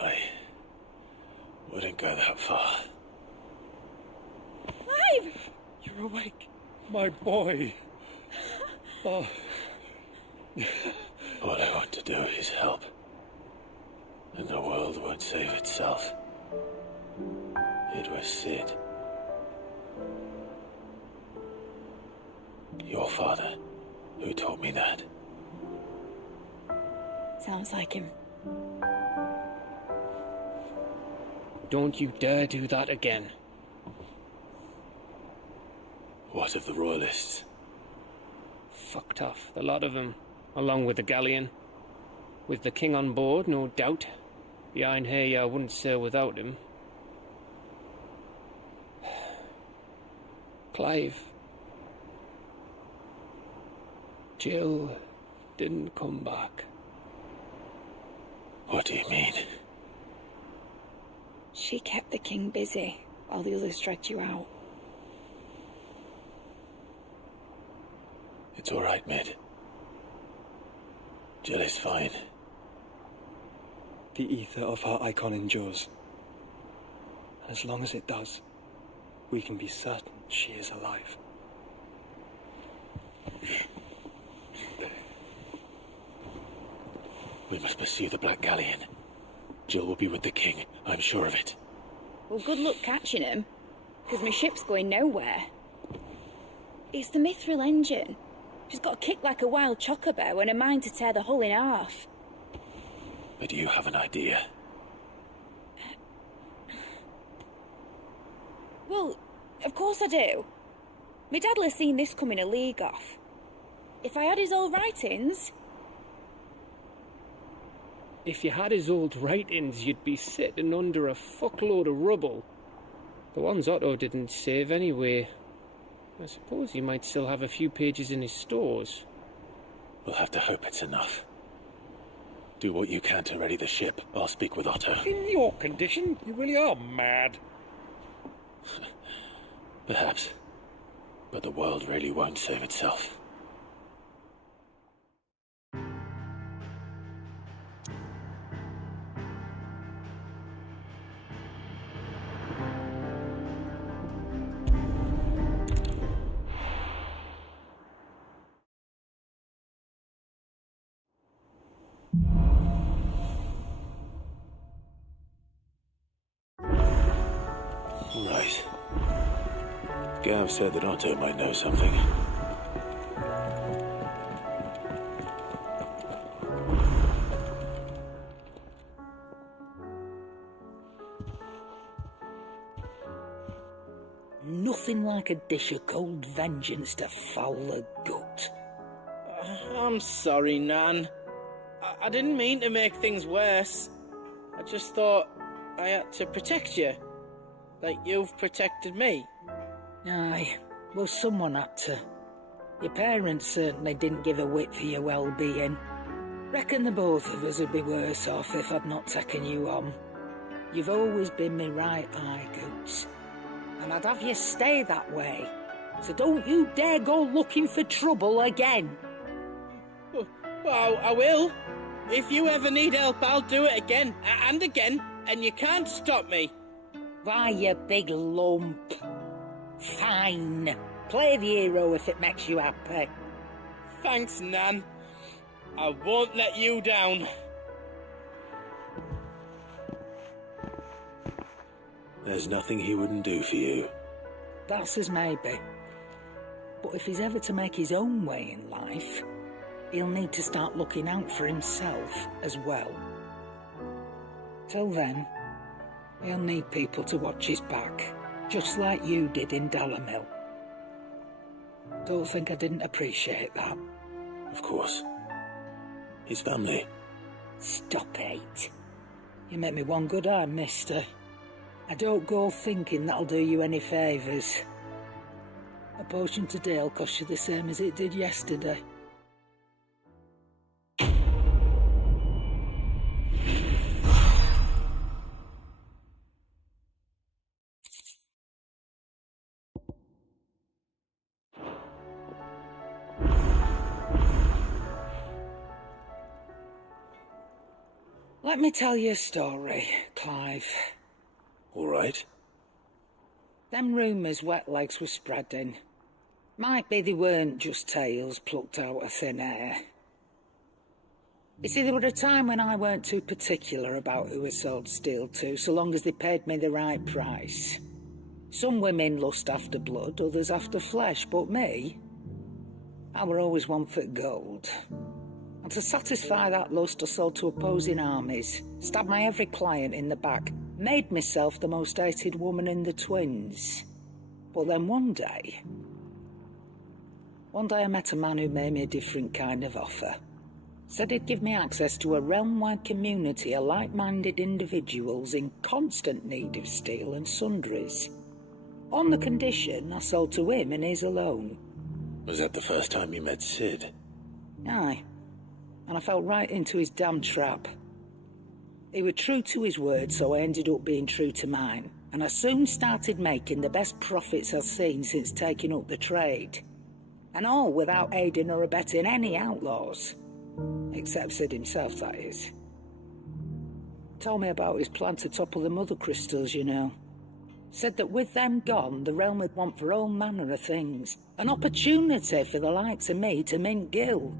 I wouldn't go that far. Clive! You're awake, my boy. Oh. All I want to do is help. And the world won't save itself. It was Sid. Your father, who taught me that. Sounds like him. Don't you dare do that again. What of the Royalists? Fucked off, the lot of them, along with the galleon. With the king on board, no doubt. Behind here, I wouldn't sail without him. Clive. Jill didn't come back. What do you mean? She kept the king busy while the others dragged you out. It's all right, Mid. Jill is fine. The ether of her icon endures. As long as it does, we can be certain she is alive. We must pursue the Black Galleon. Jill will be with the king, I'm sure of it. Well, good luck catching him, because my ship's going nowhere. It's the Mithril engine. She's got a kick like a wild chocobo and a mind to tear the hull in half. But do you have an idea? Well, of course I do. My dad'll have seen this coming a league off. If I had his old writings... If you had his old writings, you'd be sitting under a fuckload of rubble. The ones Otto didn't save anyway. I suppose he might still have a few pages in his stores. We'll have to hope it's enough. Do what you can to ready the ship. I'll speak with Otto. In your condition, you really are mad. Perhaps. But the world really won't save itself. Right. Gav said that Otto might know something. Nothing like a dish of cold vengeance to foul the gut. I'm sorry, Nan. I didn't mean to make things worse. I just thought I had to protect you. Like you've protected me. Aye, well, someone had to. Your parents certainly didn't give a whit for your well-being. Reckon the both of us would be worse off if I'd not taken you on. You've always been me right eye, Goots. And I'd have you stay that way, So don't you dare go looking for trouble again. Well, I will. If you ever need help, I'll do it again and again, and you can't stop me. Why, you big lump. Fine. Play the hero if it makes you happy. Thanks, Nan. I won't let you down. There's nothing he wouldn't do for you. That's as maybe. But if he's ever to make his own way in life, he'll need to start looking out for himself as well. Till then, he'll need people to watch his back, just like you did in Dalamil. Don't think I didn't appreciate that. Of course. His family. Stop it. You make me one good eye, mister. I don't go thinking that'll do you any favours. A potion today'll cost you the same as it did yesterday. Let me tell you a story, Clive. All right. Them rumours Wetlegs were spreading. Might be they weren't just tales plucked out of thin air. You see, there were a time when I weren't too particular about who I sold steel to, so long as they paid me the right price. Some women lust after blood, others after flesh, but me, I were always one for gold. And to satisfy that lust, I sold to opposing armies, stabbed my every client in the back, made myself the most hated woman in the twins. But then one day I met a man who made me a different kind of offer. Said he'd give me access to a realm-wide community of like-minded individuals in constant need of steel and sundries. On the condition I sold to him and his alone. Was that the first time you met Sid? Aye. And I fell right into his damn trap. He was true to his word, so I ended up being true to mine. And I soon started making the best profits I've seen since taking up the trade. And all without aiding or abetting any outlaws. Except Sid himself, that is. Told me about his plan to topple the mother crystals, you know. Said that with them gone, the realm would want for all manner of things. An opportunity for the likes of me to mint gil.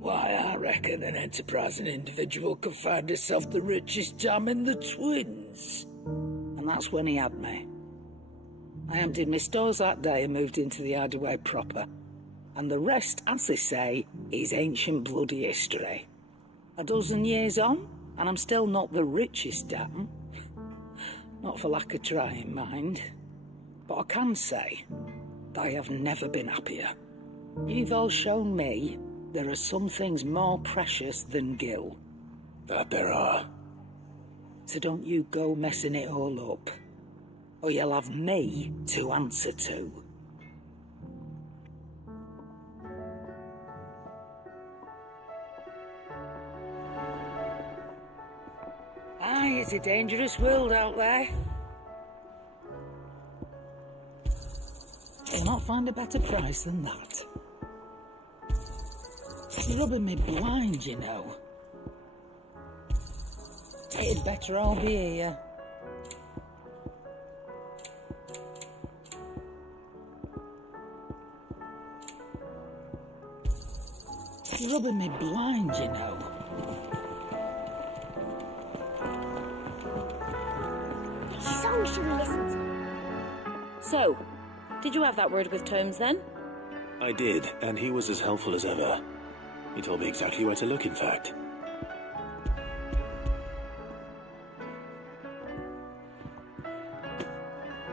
Why, I reckon an enterprising individual could find himself the richest dam in the twins. And that's when he had me. I emptied my stores that day and moved into the hideaway proper. And the rest, as they say, is ancient bloody history. A dozen years on, and I'm still not the richest dam. Not for lack of trying, mind. But I can say that I have never been happier. You've all shown me there are some things more precious than gil. That there are. So don't you go messing it all up, or you'll have me to answer to. Aye, it's a dangerous world out there. You'll not find a better price than that. It's rubbing me blind, you know. It'd better all be here. It's rubbing me blind, you know. Which song should we listen to? So, did you have that word with Tomes then? I did, and he was as helpful as ever. He told me exactly where to look, in fact.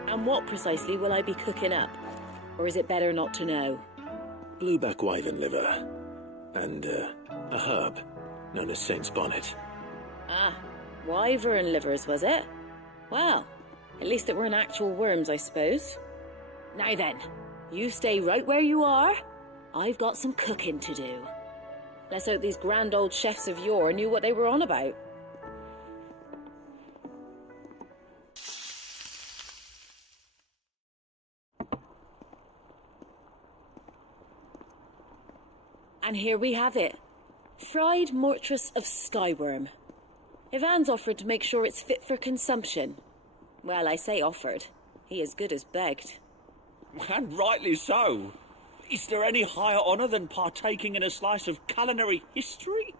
And what precisely will I be cooking up? Or is it better not to know? Blueback wyvern liver. And, a herb known as Saint's Bonnet. Ah, wyvern livers, was it? Well, at least it weren't actual worms, I suppose. Now then, you stay right where you are. I've got some cooking to do. Let's hope these grand old chefs of yore knew what they were on about. And here we have it. Fried mortress of skyworm. Ivan's offered to make sure it's fit for consumption. Well, I say offered. He as good as begged. And rightly so. Is there any higher honour than partaking in a slice of culinary history?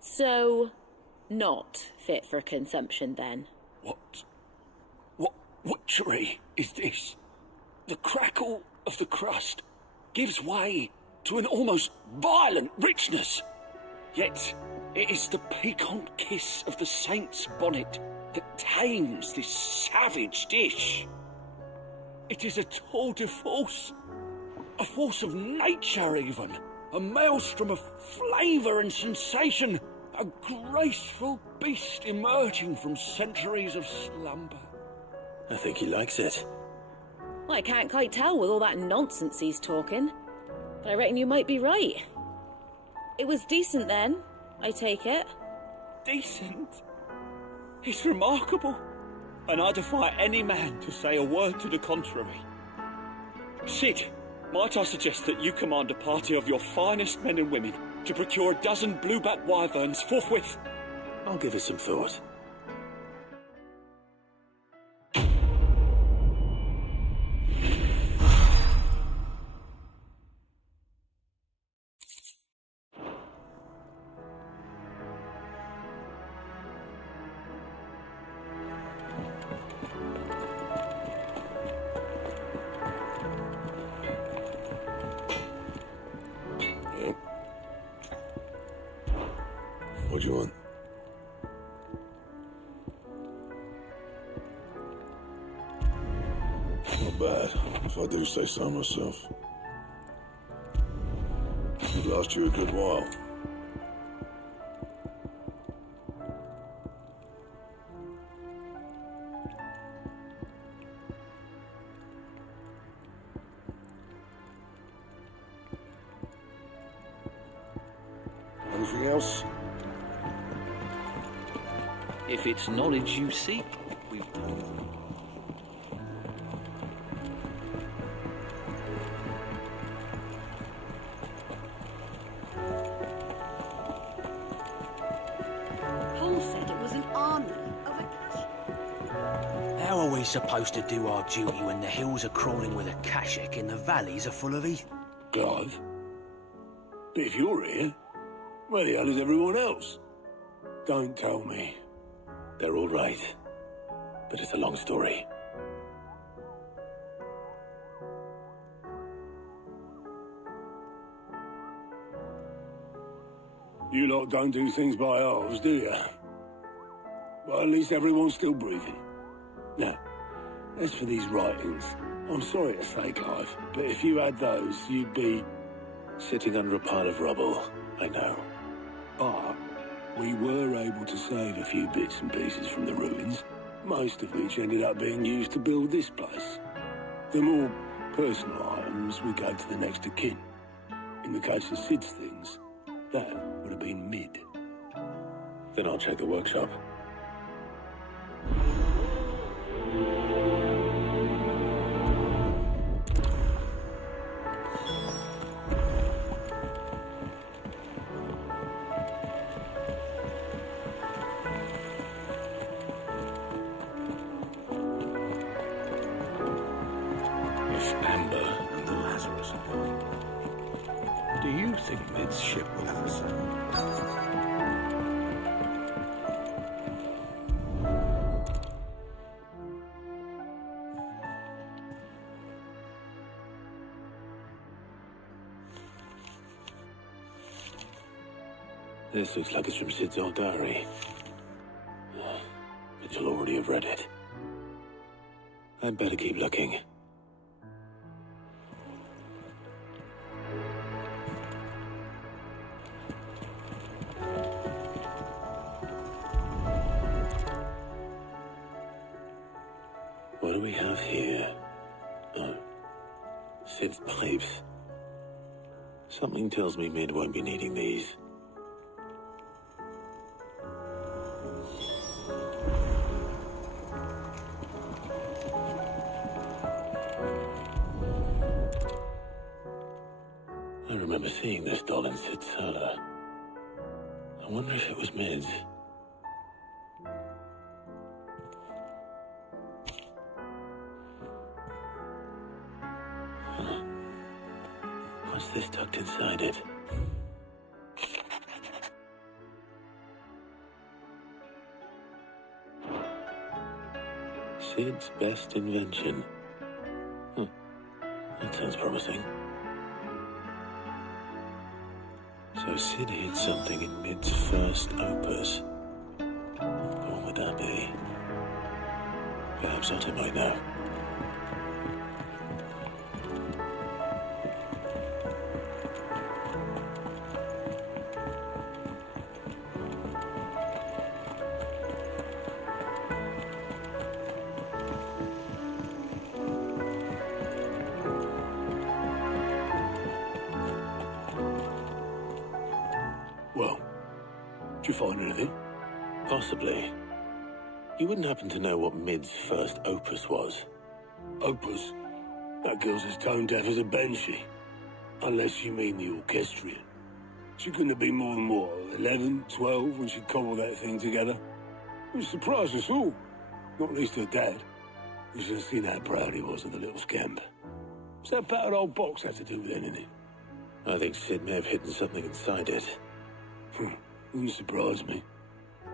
So, not fit for consumption then? What witchery is this? The crackle of the crust gives way to an almost violent richness. Yet, it is the piquant kiss of the saint's bonnet that tames this savage dish. It is a tour de force, a force of nature even, a maelstrom of flavour and sensation, a graceful beast emerging from centuries of slumber. I think he likes it. Well, I can't quite tell with all that nonsense he's talking, but I reckon you might be right. It was decent then, I take it. Decent? It's remarkable, and I defy any man to say a word to the contrary. Sid, might I suggest that you command a party of your finest men and women to procure a dozen blueback wyverns forthwith? I'll give it some thought. What do you want? Not bad, if I do say so myself. It'd last you a good while. Anything else? If it's knowledge you seek, we've done. Paul said it was an army of a How are we supposed to do our duty when the hills are crawling with a kashik and the valleys are full of heath? Clive? But if you're here, where the hell is everyone else? Don't tell me. They're all right, but it's a long story. You lot don't do things by halves, do you? Well, at least everyone's still breathing. Now, as for these writings, I'm sorry to say, Clive, but if you had those, you'd be... Sitting under a pile of rubble, I know. But we were able to save a few bits and pieces from the ruins, most of which ended up being used to build this place. The more personal items we gave to the next of kin. In the case of Sid's things, that would have been mid. Then I'll check the workshop. Do you think Mid's ship will have a sound? This looks like it's from Sid's old diary. But you'll already have read it. I'd better keep looking. What do we have here? Oh, Sid's pipes. Something tells me Mid won't be needing these. I remember seeing this doll in Sid's cellar. I wonder if it was Mid's. Huh. What's this tucked inside it? Sid's best invention. Huh. That sounds promising. So Sid hid something in Mid's first opus. What would that be? Perhaps Otto might know. Well, did you find anything? Possibly. You wouldn't happen to know what Mid's first opus was? Opus? That girl's as tone deaf as a banshee. Unless you mean the orchestrion. She couldn't have been more than, what, 11, 12 when she cobbled that thing together? It surprised us all. Not least her dad. You should have seen how proud he was of the little scamp. What's that battered old box have to do with anything? I think Sid may have hidden something inside it. Wouldn't surprise me.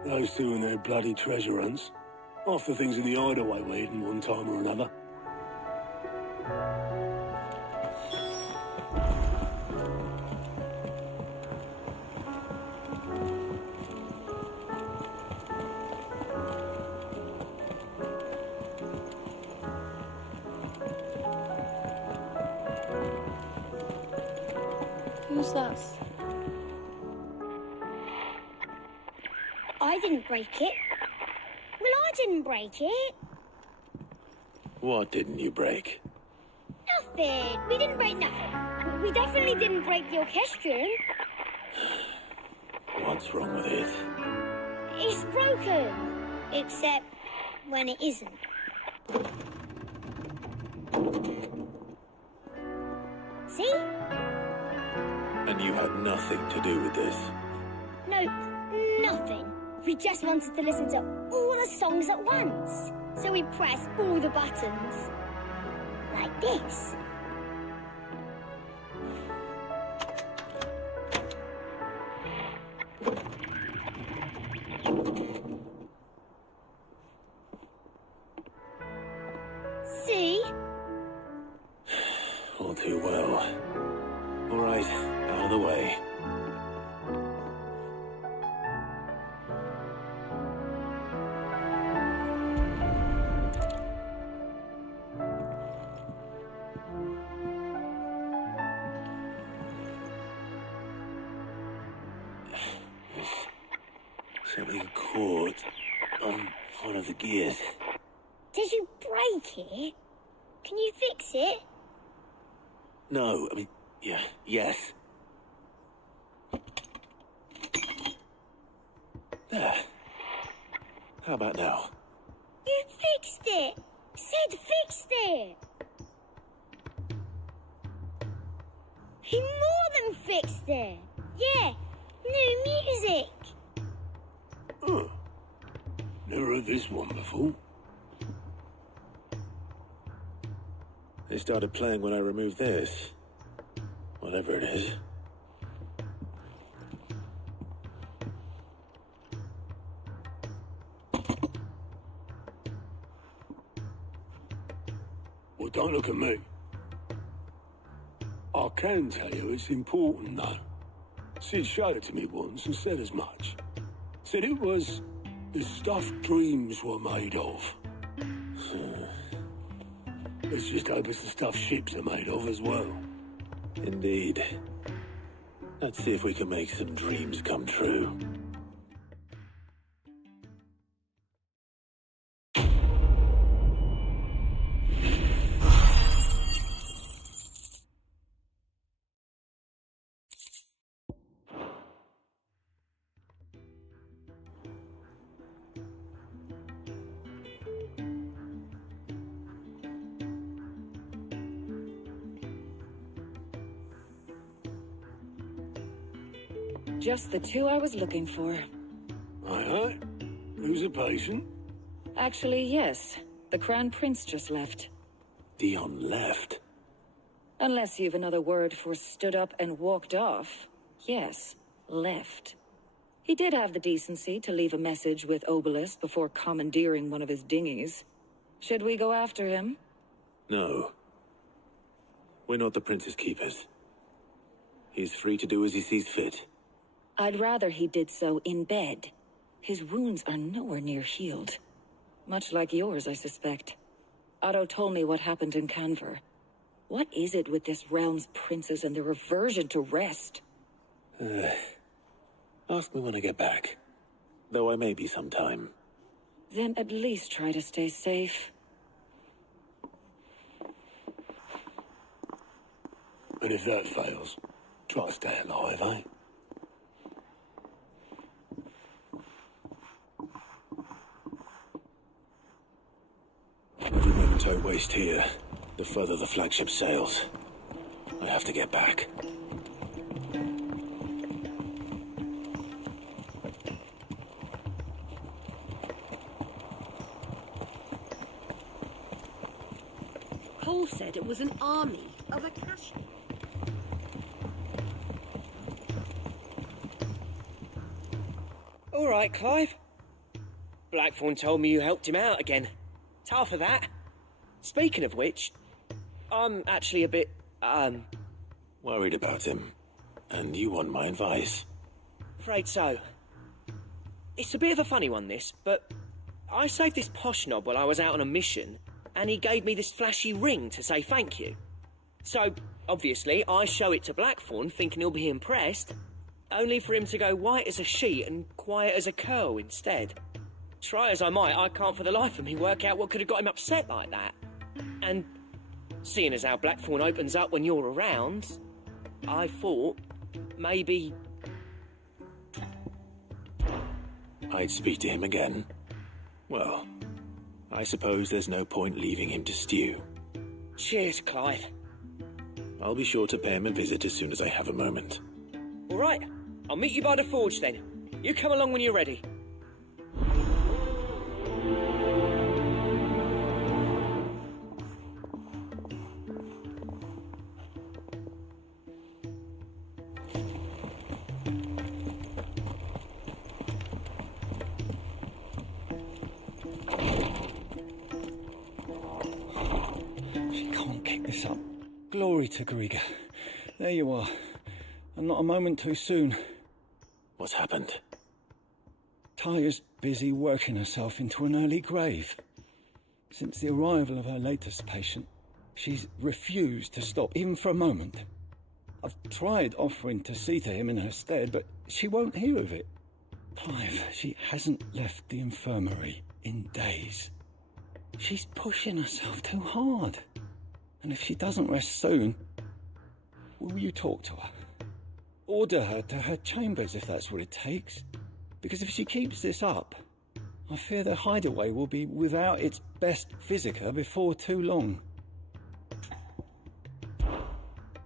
Those two and their bloody treasure hunts. Half the things in the hideaway were hidden one time or another. Who's that? I didn't break it. Well, I didn't break it. What didn't you break? Nothing. We didn't break nothing. We definitely didn't break the orchestrion. What's wrong with it? It's broken. Except when it isn't. See? And you had nothing to do with this? Nope, nothing. We just wanted to listen to all the songs at once. So we pressed all the buttons. Like this. See? All too well. All right, out of the way. Something caught on one of the gears. Did you break it? Can you fix it? No, I mean, yes. There. How about now? You fixed it! Sid fixed it! He more than fixed it! Yeah, new music! Huh. Never heard this one before. They started playing when I removed this. Whatever it is. Well, don't look at me. I can tell you it's important, though. Sid showed it to me once and said as much. Said it was the stuff dreams were made of. Let's just hope it's the stuff ships are made of as well. Indeed. Let's see if we can make some dreams come true. Just the two I was looking for. Aye. Who's a patient? Actually, yes. The Crown Prince just left. Dion left? Unless you've another word for stood up and walked off. Yes, left. He did have the decency to leave a message with Obelisk before commandeering one of his dinghies. Should we go after him? No. We're not the Prince's keepers. He's free to do as he sees fit. I'd rather he did so in bed. His wounds are nowhere near healed. Much like yours, I suspect. Otto told me what happened in Canver. What is it with this realm's princes and their aversion to rest? Ask me when I get back. Though I may be sometime. Then at least try to stay safe. And if that fails, try to stay alive, eh? Every moment I waste here, the further the flagship sails. I have to get back. Cole said it was an army of Akashi. All right, Clive. Blackthorn told me you helped him out again. It's half of that. Speaking of which, I'm actually a bit, Worried about him. And you want my advice? afraid so. It's a bit of a funny one, this, but I saved this posh knob while I was out on a mission, and he gave me this flashy ring to say thank you. So, obviously, I show it to Blackthorn, thinking he'll be impressed, only for him to go white as a sheet and quiet as a curl instead. Try as I might, I can't for the life of me work out what could have got him upset like that. And seeing as how Blackthorn opens up when you're around, I thought maybe I'd speak to him again. Well, I suppose there's no point leaving him to stew. Cheers, Clive. I'll be sure to pay him a visit as soon as I have a moment. All right, I'll meet you by the forge then. You come along when you're ready. Glory to Griga. There you are. And not a moment too soon. What's happened? Taya's busy working herself into an early grave. Since the arrival of her latest patient, she's refused to stop, even for a moment. I've tried offering to see to him in her stead, but she won't hear of it. Clive, she hasn't left the infirmary in days. She's pushing herself too hard. And if she doesn't rest soon, will you talk to her? Order her to her chambers if that's what it takes. Because if she keeps this up, I fear the hideaway will be without its best physica before too long.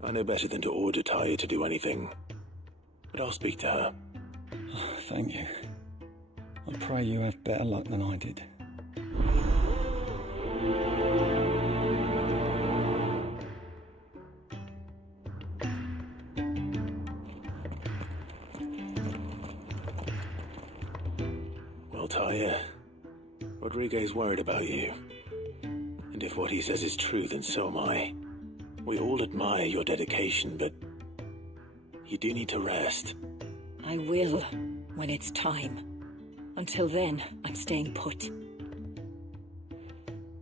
I know better than to order Taya to do anything. But I'll speak to her. Oh, thank you. I pray you have better luck than I did. Taya, Rodriguez worried about you. And if what he says is true, then so am I. We all admire your dedication, but you do need to rest. I will, when it's time. Until then, I'm staying put.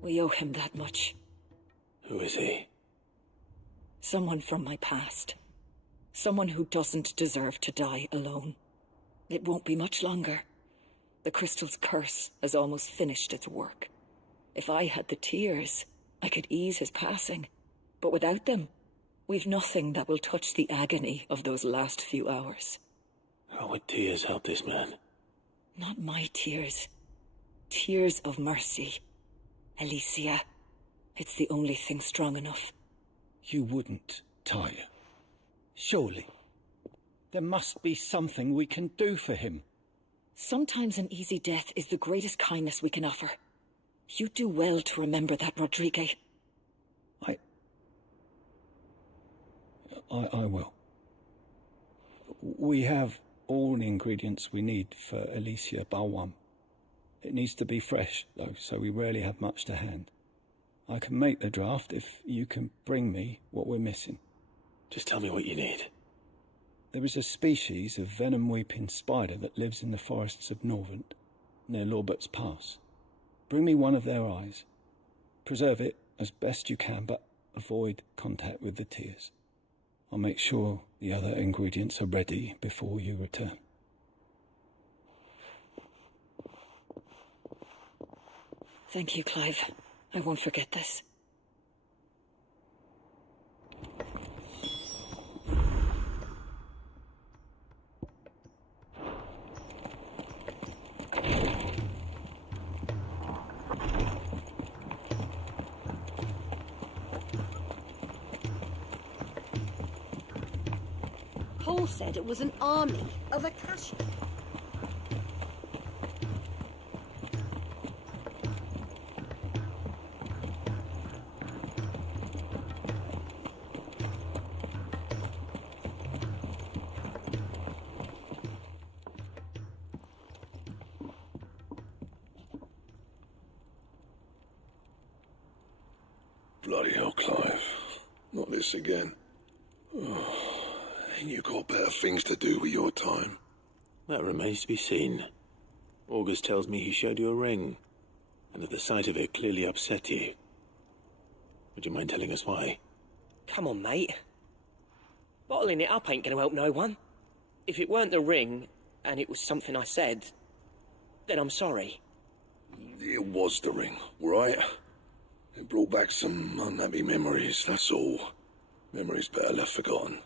We owe him that much. Who is he? Someone from my past. Someone who doesn't deserve to die alone. It won't be much longer. The crystal's curse has almost finished its work. If I had the tears, I could ease his passing. But without them, we've nothing that will touch the agony of those last few hours. How would tears help this man? Not my tears. Tears of mercy. Alicia, it's the only thing strong enough. You wouldn't, Taya. Surely. There must be something we can do for him. Sometimes an easy death is the greatest kindness we can offer. You do well to remember that, Rodrigue. I will. We have all the ingredients we need for Alicia Balwam. It needs to be fresh, though, so we rarely have much to hand. I can make the draft if you can bring me what we're missing. Just tell me what you need. There is a species of venom-weeping spider that lives in the forests of Norvent, near Lorbert's Pass. Bring me one of their eyes. Preserve it as best you can, but avoid contact with the tears. I'll make sure the other ingredients are ready before you return. Thank you, Clive. I won't forget this. Cole said it was an army of Akasha. Bloody hell, Clive. Not this again. Oh, ain't you got better things to do with your time? That remains to be seen. August tells me he showed you a ring, and that the sight of it clearly upset you. Would you mind telling us why? Come on, mate. Bottling it up ain't gonna help no one. If it weren't the ring, and it was something I said, then I'm sorry. It was the ring, right? It brought back some unhappy memories, that's all. Memories better left forgotten.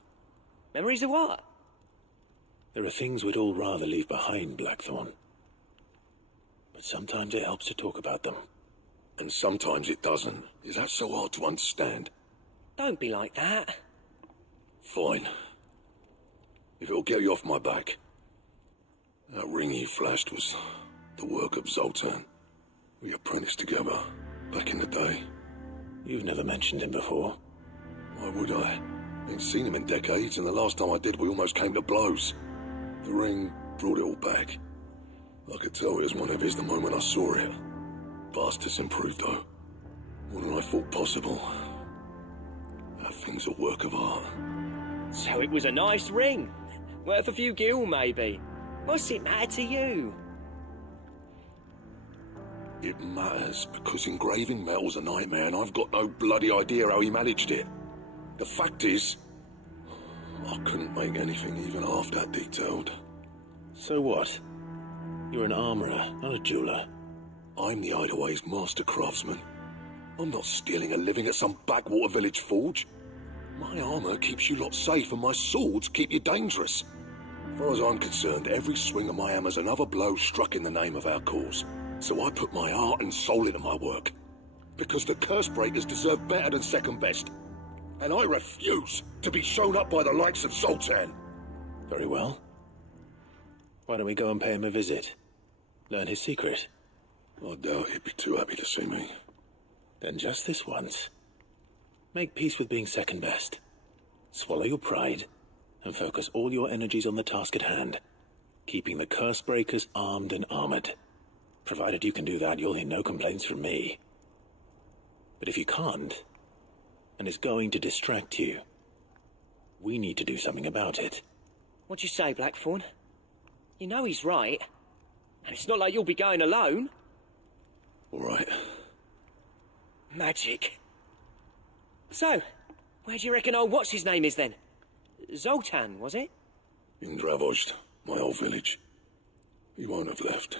Memories of what? There are things we'd all rather leave behind, Blackthorn. But sometimes it helps to talk about them. And sometimes it doesn't. Is that so hard to understand? Don't be like that. Fine. If it'll get you off my back. That ring you flashed was the work of Zoltan. We apprenticed together, back in the day. You've never mentioned him before. Why would I? Ain't seen him in decades, and the last time I did, we almost came to blows. The ring brought it all back. I could tell it was one of his the moment I saw it. Bastard's improved, though. More than I thought possible. That thing's a work of art. So it was a nice ring. Worth a few gil, maybe. What's it matter to you? It matters, because engraving metal's a nightmare, and I've got no bloody idea how he managed it. The fact is, I couldn't make anything even half that detailed. So what? You're an armourer, not a jeweller. I'm the Hideaway's master craftsman. I'm not stealing a living at some backwater village forge. My armour keeps you lot safe, and my swords keep you dangerous. As far as I'm concerned, every swing of my hammer's another blow struck in the name of our cause. So I put my heart and soul into my work. Because the curse breakers deserve better than second best. And I refuse to be shown up by the likes of Zoltan. Very well. Why don't we go and pay him a visit? Learn his secret. I doubt he'd be too happy to see me. Then just this once. Make peace with being second best. Swallow your pride, and focus all your energies on the task at hand. Keeping the curse breakers armed and armoured. Provided you can do that, you'll hear no complaints from me. But if you can't, and it's going to distract you, we need to do something about it. What'd you say, Blackthorn? You know he's right. And it's not like you'll be going alone. All right. Magic. So, where do you reckon old what's-his-name is then? Zoltan, was it? In Dravozd, my old village. He won't have left.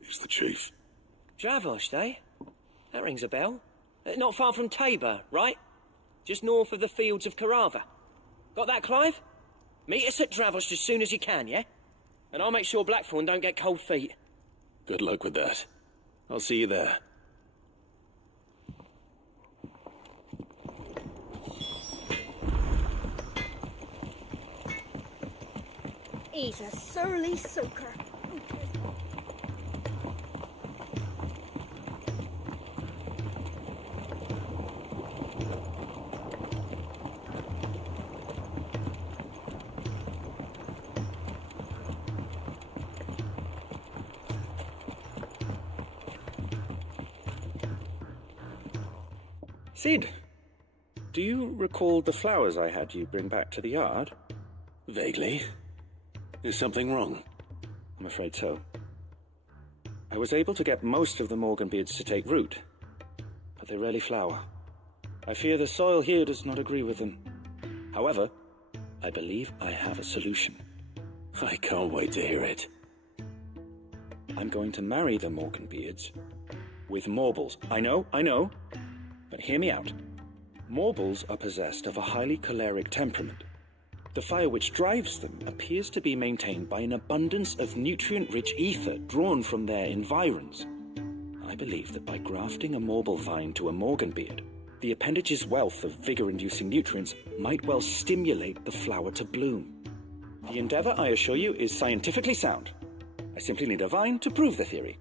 He's the chief. Dravozd, eh? That rings a bell. Not far from Tabor, right? Just north of the fields of Carava. Got that, Clive? Meet us at Dravozd as soon as you can, yeah? And I'll make sure Blackthorn don't get cold feet. Good luck with that. I'll see you there. He's a surly soaker. Sid, do you recall the flowers I had you bring back to the yard? Vaguely. Is something wrong? I'm afraid so. I was able to get most of the Morganbeards to take root, but they rarely flower. I fear the soil here does not agree with them. However, I believe I have a solution. I can't wait to hear it. I'm going to marry the Morganbeards with Morbles. I know, but hear me out. Morbles are possessed of a highly choleric temperament. The fire which drives them appears to be maintained by an abundance of nutrient-rich ether drawn from their environs. I believe that by grafting a Morble vine to a Morganbeard, the appendage's wealth of vigor-inducing nutrients might well stimulate the flower to bloom. The endeavor, I assure you, is scientifically sound. I simply need a vine to prove the theory.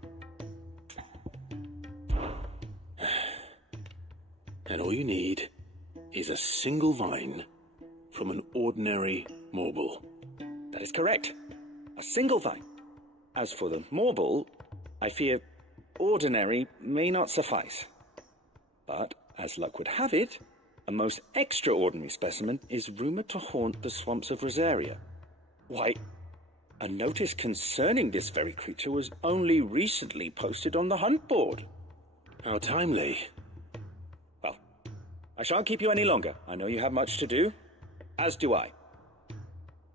And all you need is a single vine from an ordinary Morble. That is correct. A single vine. As for the Morble, I fear ordinary may not suffice. But, as luck would have it, a most extraordinary specimen is rumored to haunt the swamps of Rosaria. Why, a notice concerning this very creature was only recently posted on the hunt board. How timely. Well, I shan't keep you any longer. I know you have much to do, as do I.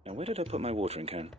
Now, where did I put my watering can?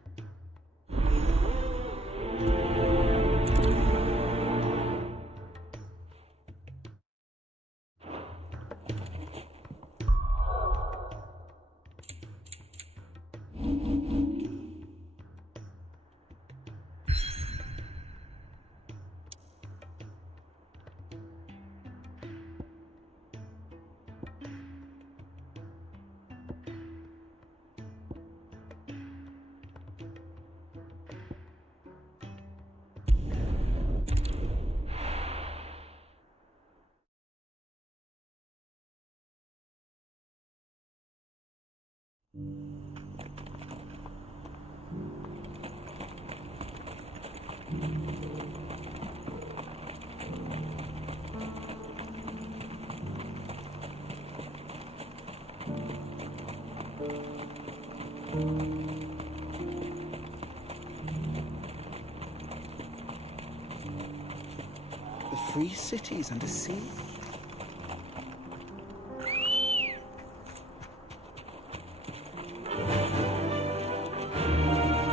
The free cities and a sea?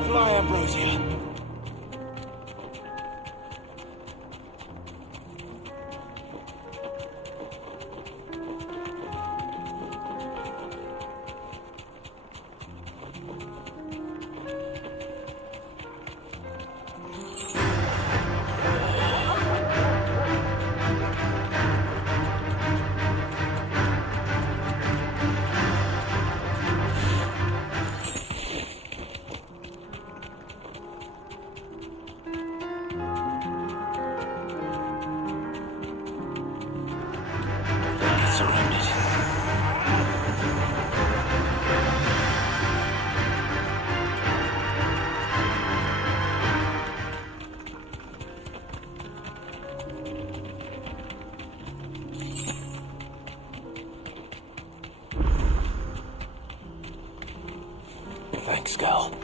Fly, Ambrosia! Thanks, girl.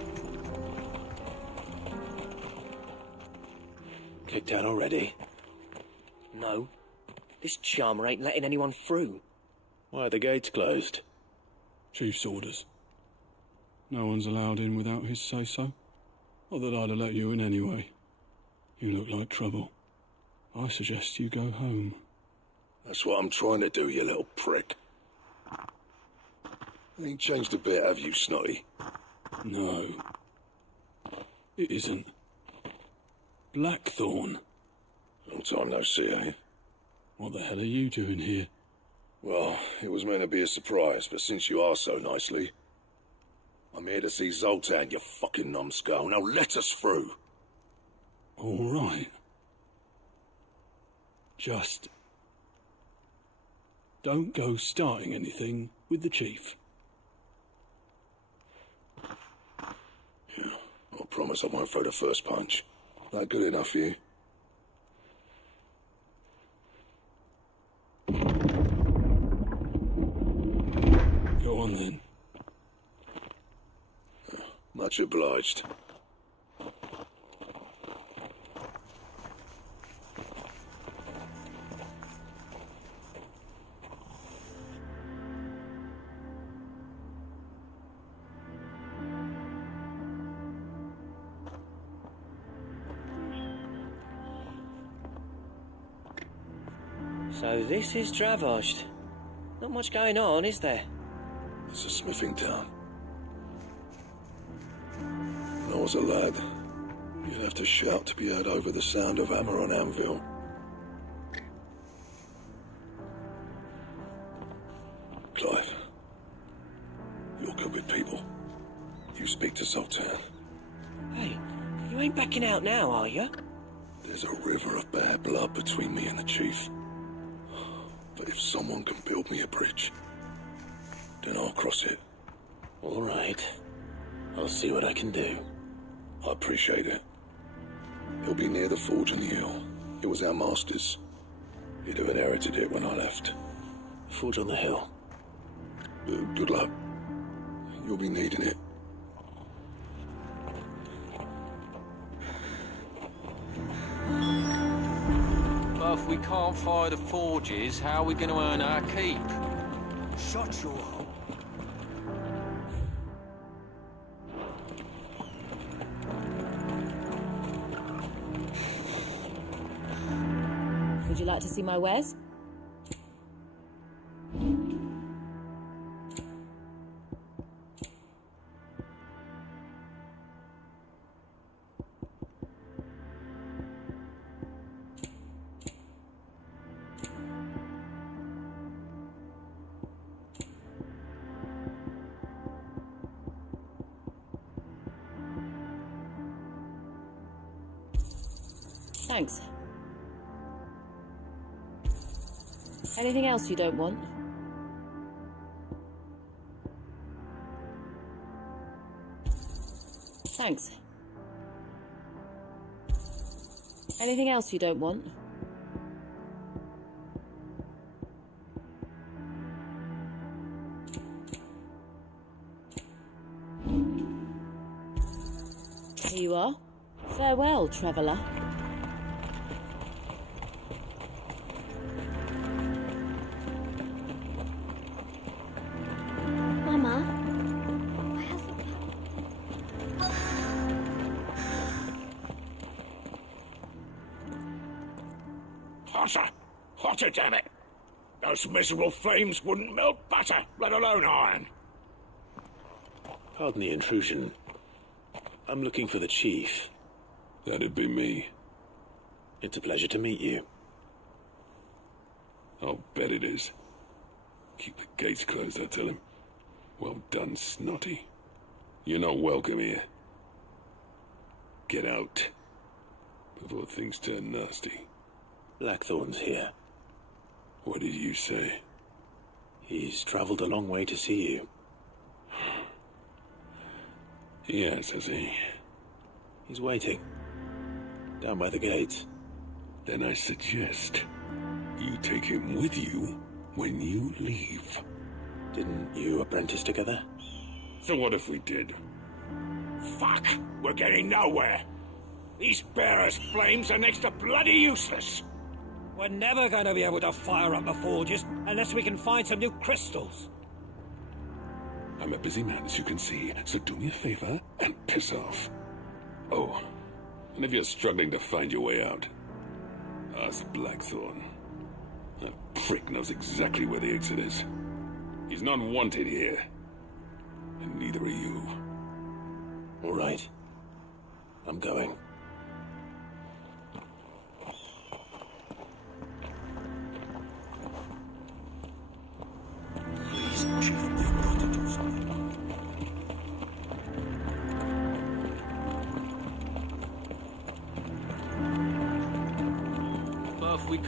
Kicked out already? No. This charmer ain't letting anyone through. Why are the gates closed? Chief's orders. No one's allowed in without his say-so. Not that I'd have let you in anyway. You look like trouble. I suggest you go home. That's what I'm trying to do, you little prick. Ain't changed a bit, have you, Snotty? No. It isn't. Blackthorn. Long time no see, eh? What the hell are you doing here? Well, it was meant to be a surprise, but since you are so nicely... I'm here to see Zoltan, you fucking numbskull. Now let us through. All right. Just don't go starting anything with the chief. Yeah, I promise I won't throw the first punch. That good enough for you? Go on then. Much obliged. So this is Dravosht. Not much going on, is there? It's a smithing town. When I was a lad, you'd have to shout to be heard over the sound of hammer on anvil. Clive, you're good with people. You speak to Zoltan. Hey, you ain't backing out now, are you? There's a river of bad blood between me and the chief. But if someone can build me a bridge, then I'll cross it. All right. I'll see what I can do. I appreciate it. It'll be near the forge in the hill. It was our master's. He'd have inherited it when I left. Forge on the hill. Good luck. You'll be needing it. But if we can't fire the forges, how are we going to earn our keep? Shut your hole. Would you like to see my wares? Thanks. Anything else you don't want? Thanks. Anything else you don't want? Here you are. Farewell, traveller. Hotter! Hotter, damn it! Those miserable flames wouldn't melt butter, let alone iron. Pardon the intrusion. I'm looking for the chief. That'd be me. It's a pleasure to meet you. I'll bet it is. Keep the gates closed, I tell him. Well done, Snotty. You're not welcome here. Get out. Before things turn nasty. Blackthorn's here. What did you say? He's traveled a long way to see you. Yes, has he? He's waiting. Down by the gates. Then I suggest you take him with you when you leave. Didn't you apprentice together? So what if we did? Fuck! We're getting nowhere! These bearers' flames are next to bloody useless! We're never going to be able to fire up the forges unless we can find some new crystals. I'm a busy man, as you can see, so do me a favor and piss off. Oh, and if you're struggling to find your way out, ask Blackthorn. That prick knows exactly where the exit is. He's not wanted here. And neither are you. All right. I'm going. Please, Chief, we've got to do something.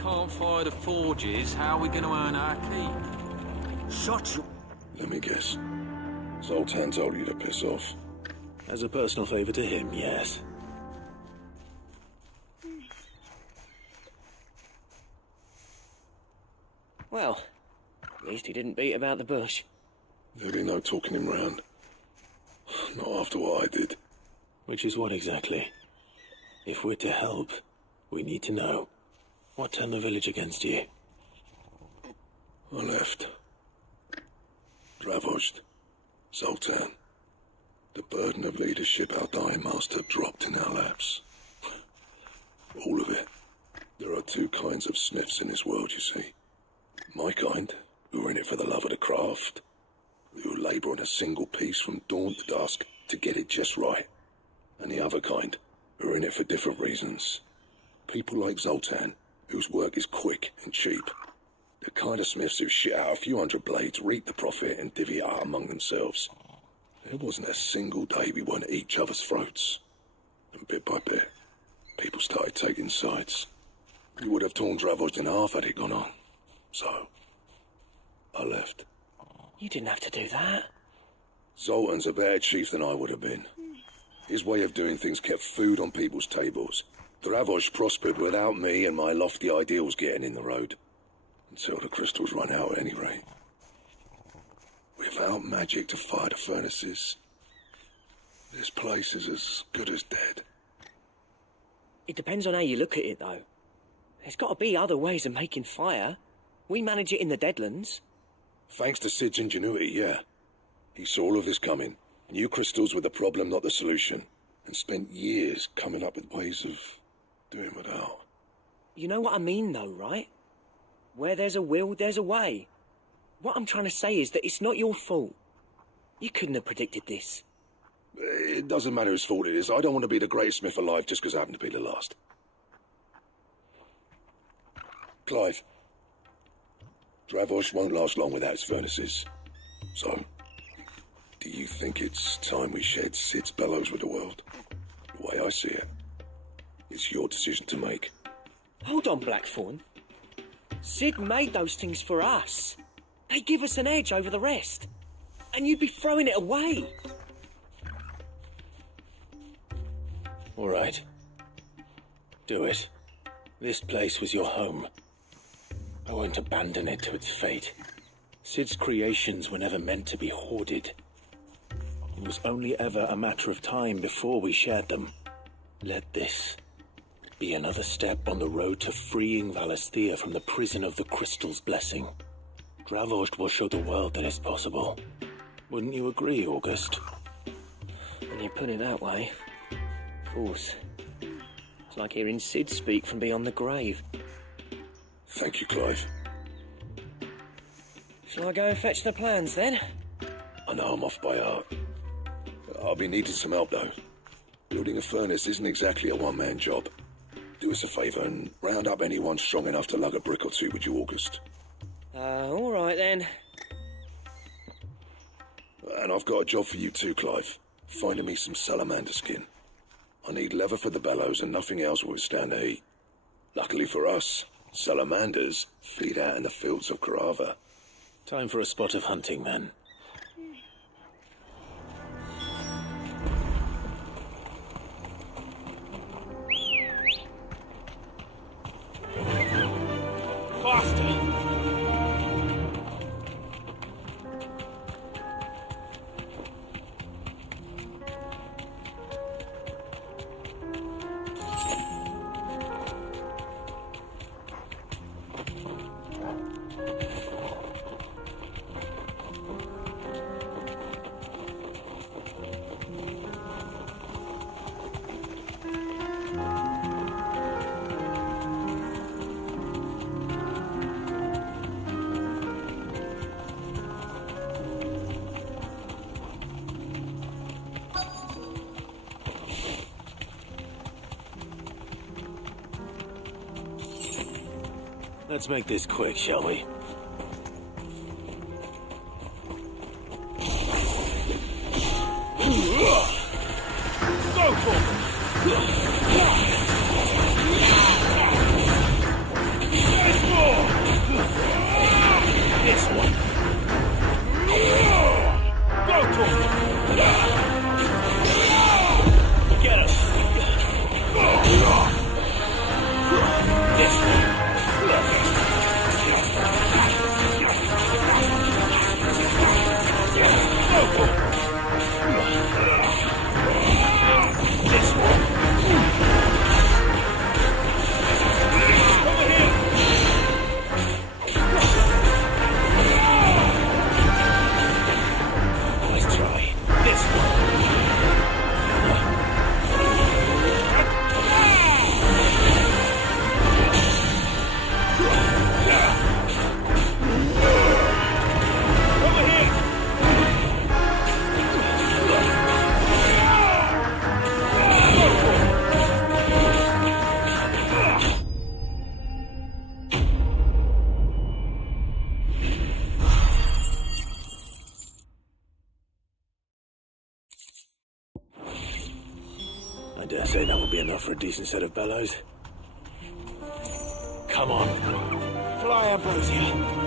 can't fire the forges, how are we going to earn our keep? Shut your... Let me guess. Zoltan told you to piss off. As a personal favor to him, yes. Well, at least he didn't beat about the bush. There'd be no talking him round. Not after what I did. Which is what exactly? If we're to help, we need to know. What turned the village against you? I left. Dravost. Zoltan. The burden of leadership our dying master dropped in our laps. All of it. There are two kinds of smiths in this world, you see. My kind, who are in it for the love of the craft, who labour on a single piece from dawn to dusk to get it just right. And the other kind, who are in it for different reasons. People like Zoltan, whose work is quick and cheap. The kind of smiths who shit out a few hundred blades, reap the profit, and divvy it out among themselves. There wasn't a single day we weren't at each other's throats. And bit by bit, people started taking sides. We would have torn Dravost in half had it gone on. So, I left. You didn't have to do that. Zoltan's a better chief than I would have been. His way of doing things kept food on people's tables. Dravost prospered without me and my lofty ideals getting in the road. Until the crystals run out at any rate. Without magic to fire the furnaces, this place is as good as dead. It depends on how you look at it, though. There's got to be other ways of making fire. We manage it in the Deadlands. Thanks to Sid's ingenuity, yeah. He saw all of this coming. Knew crystals were the problem, not the solution. And spent years coming up with ways of doing without. You know what I mean, though, right? Where there's a will, there's a way. What I'm trying to say is that it's not your fault. You couldn't have predicted this. It doesn't matter whose fault it is. I don't want to be the greatest smith alive just because I happen to be the last. Clive. Dravost won't last long without its furnaces. So, do you think it's time we shed Sid's bellows with the world? The way I see it, it's your decision to make. Hold on, Blackthorn. Sid made those things for us. They give us an edge over the rest. And you'd be throwing it away. All right. Do it. This place was your home. I won't abandon it to its fate. Sid's creations were never meant to be hoarded. It was only ever a matter of time before we shared them. Let this be another step on the road to freeing Valisthea from the prison of the Crystal's blessing. Dravost will show the world that it's possible. Wouldn't you agree, August? When you put it that way, of course. It's like hearing Sid speak from beyond the grave. Thank you, Clive. Shall I go and fetch the plans, then? I know I'm off by heart. I'll be needing some help, though. Building a furnace isn't exactly a one-man job. Do us a favour and round up anyone strong enough to lug a brick or two, would you, August? All right, then. And I've got a job for you too, Clive. Finding me some salamander skin. I need leather for the bellows and nothing else will withstand the heat. Luckily for us, salamanders feed out in the fields of Carava. Time for a spot of hunting, then. Faster! Let's make this quick, shall we? Go for it! dare say that will be enough for a decent set of bellows. Come on. Fly, Ambrosia.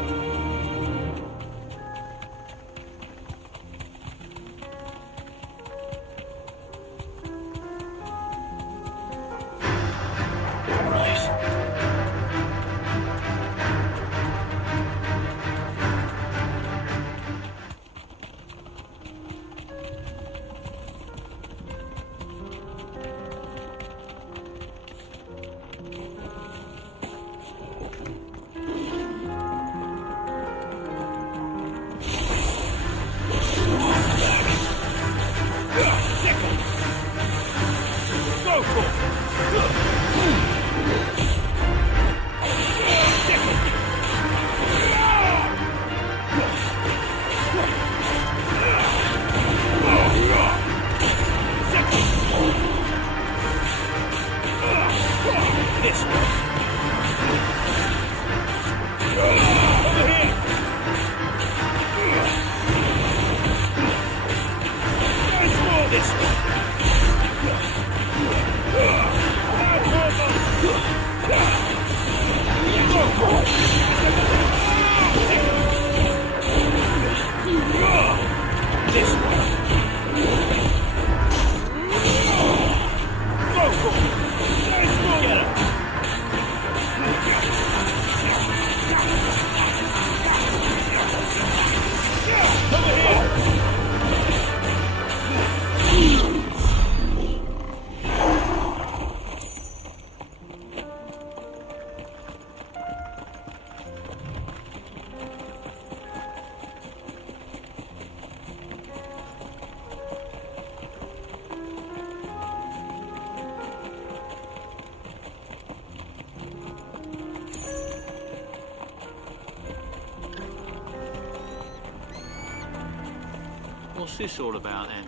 What's this all about, then?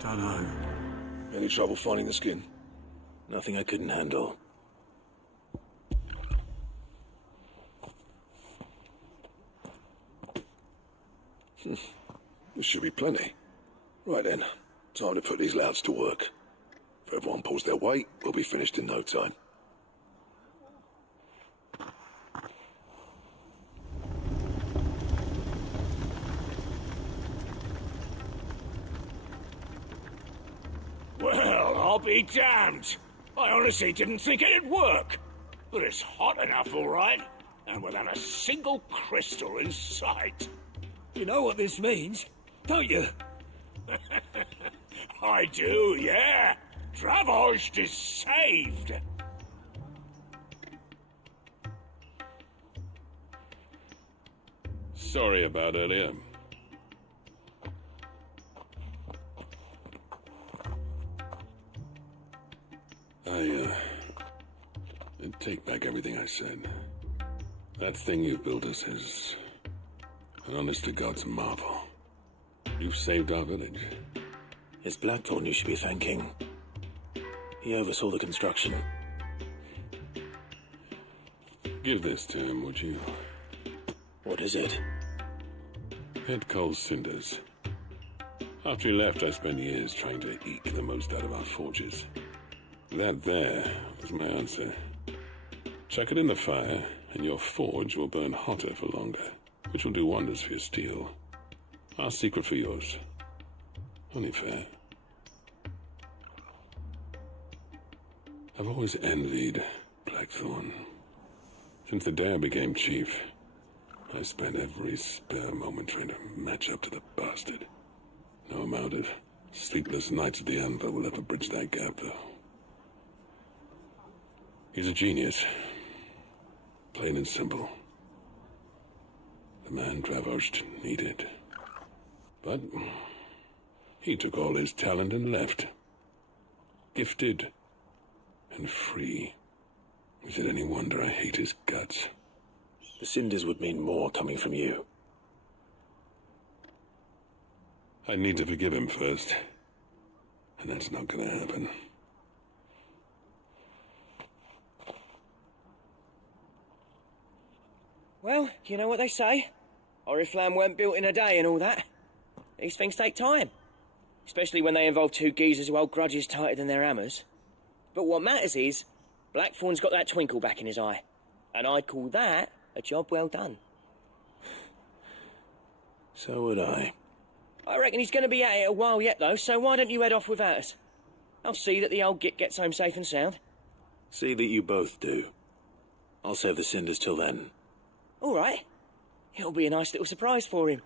Don't know. Any trouble finding the skin? Nothing I couldn't handle. This should be plenty. Right then, time to put these louts to work. If everyone pulls their weight, we'll be finished in no time. Well, I'll be damned. I honestly didn't think it'd work. But it's hot enough, all right. And without a single crystal in sight. You know what this means, don't you? I do, yeah. Dravost is saved. Sorry about earlier. I take back everything I said. That thing you built us is an honest-to-God's marvel. You've saved our village. It's Blackthorn you should be thanking. He oversaw the construction. Give this to him, would you? What is it? Head Cole's cinders. After he left, I spent years trying to eke the most out of our forges. That there was my answer. Chuck it in the fire, and your forge will burn hotter for longer, which will do wonders for your steel. Our secret for yours. Only fair. I've always envied Blackthorn. Since the day I became chief, I spent every spare moment trying to match up to the bastard. No amount of sleepless nights at the anvil will ever bridge that gap, though. He's a genius. Plain and simple. The man Dravost needed. But he took all his talent and left. Gifted and free. Is it any wonder I hate his guts? The cinders would mean more coming from you. I need to forgive him first. And that's not gonna happen. Well, you know what they say. Oriflamme weren't built in a day and all that. These things take time. Especially when they involve two geezers who hold grudges tighter than their hammers. But what matters is, Blackthorn's got that twinkle back in his eye. And I'd call that a job well done. So would I. I reckon he's going to be at it a while yet, though, so why don't you head off without us? I'll see that the old git gets home safe and sound. See that you both do. I'll save the cinders till then. All right. It'll be a nice little surprise for him.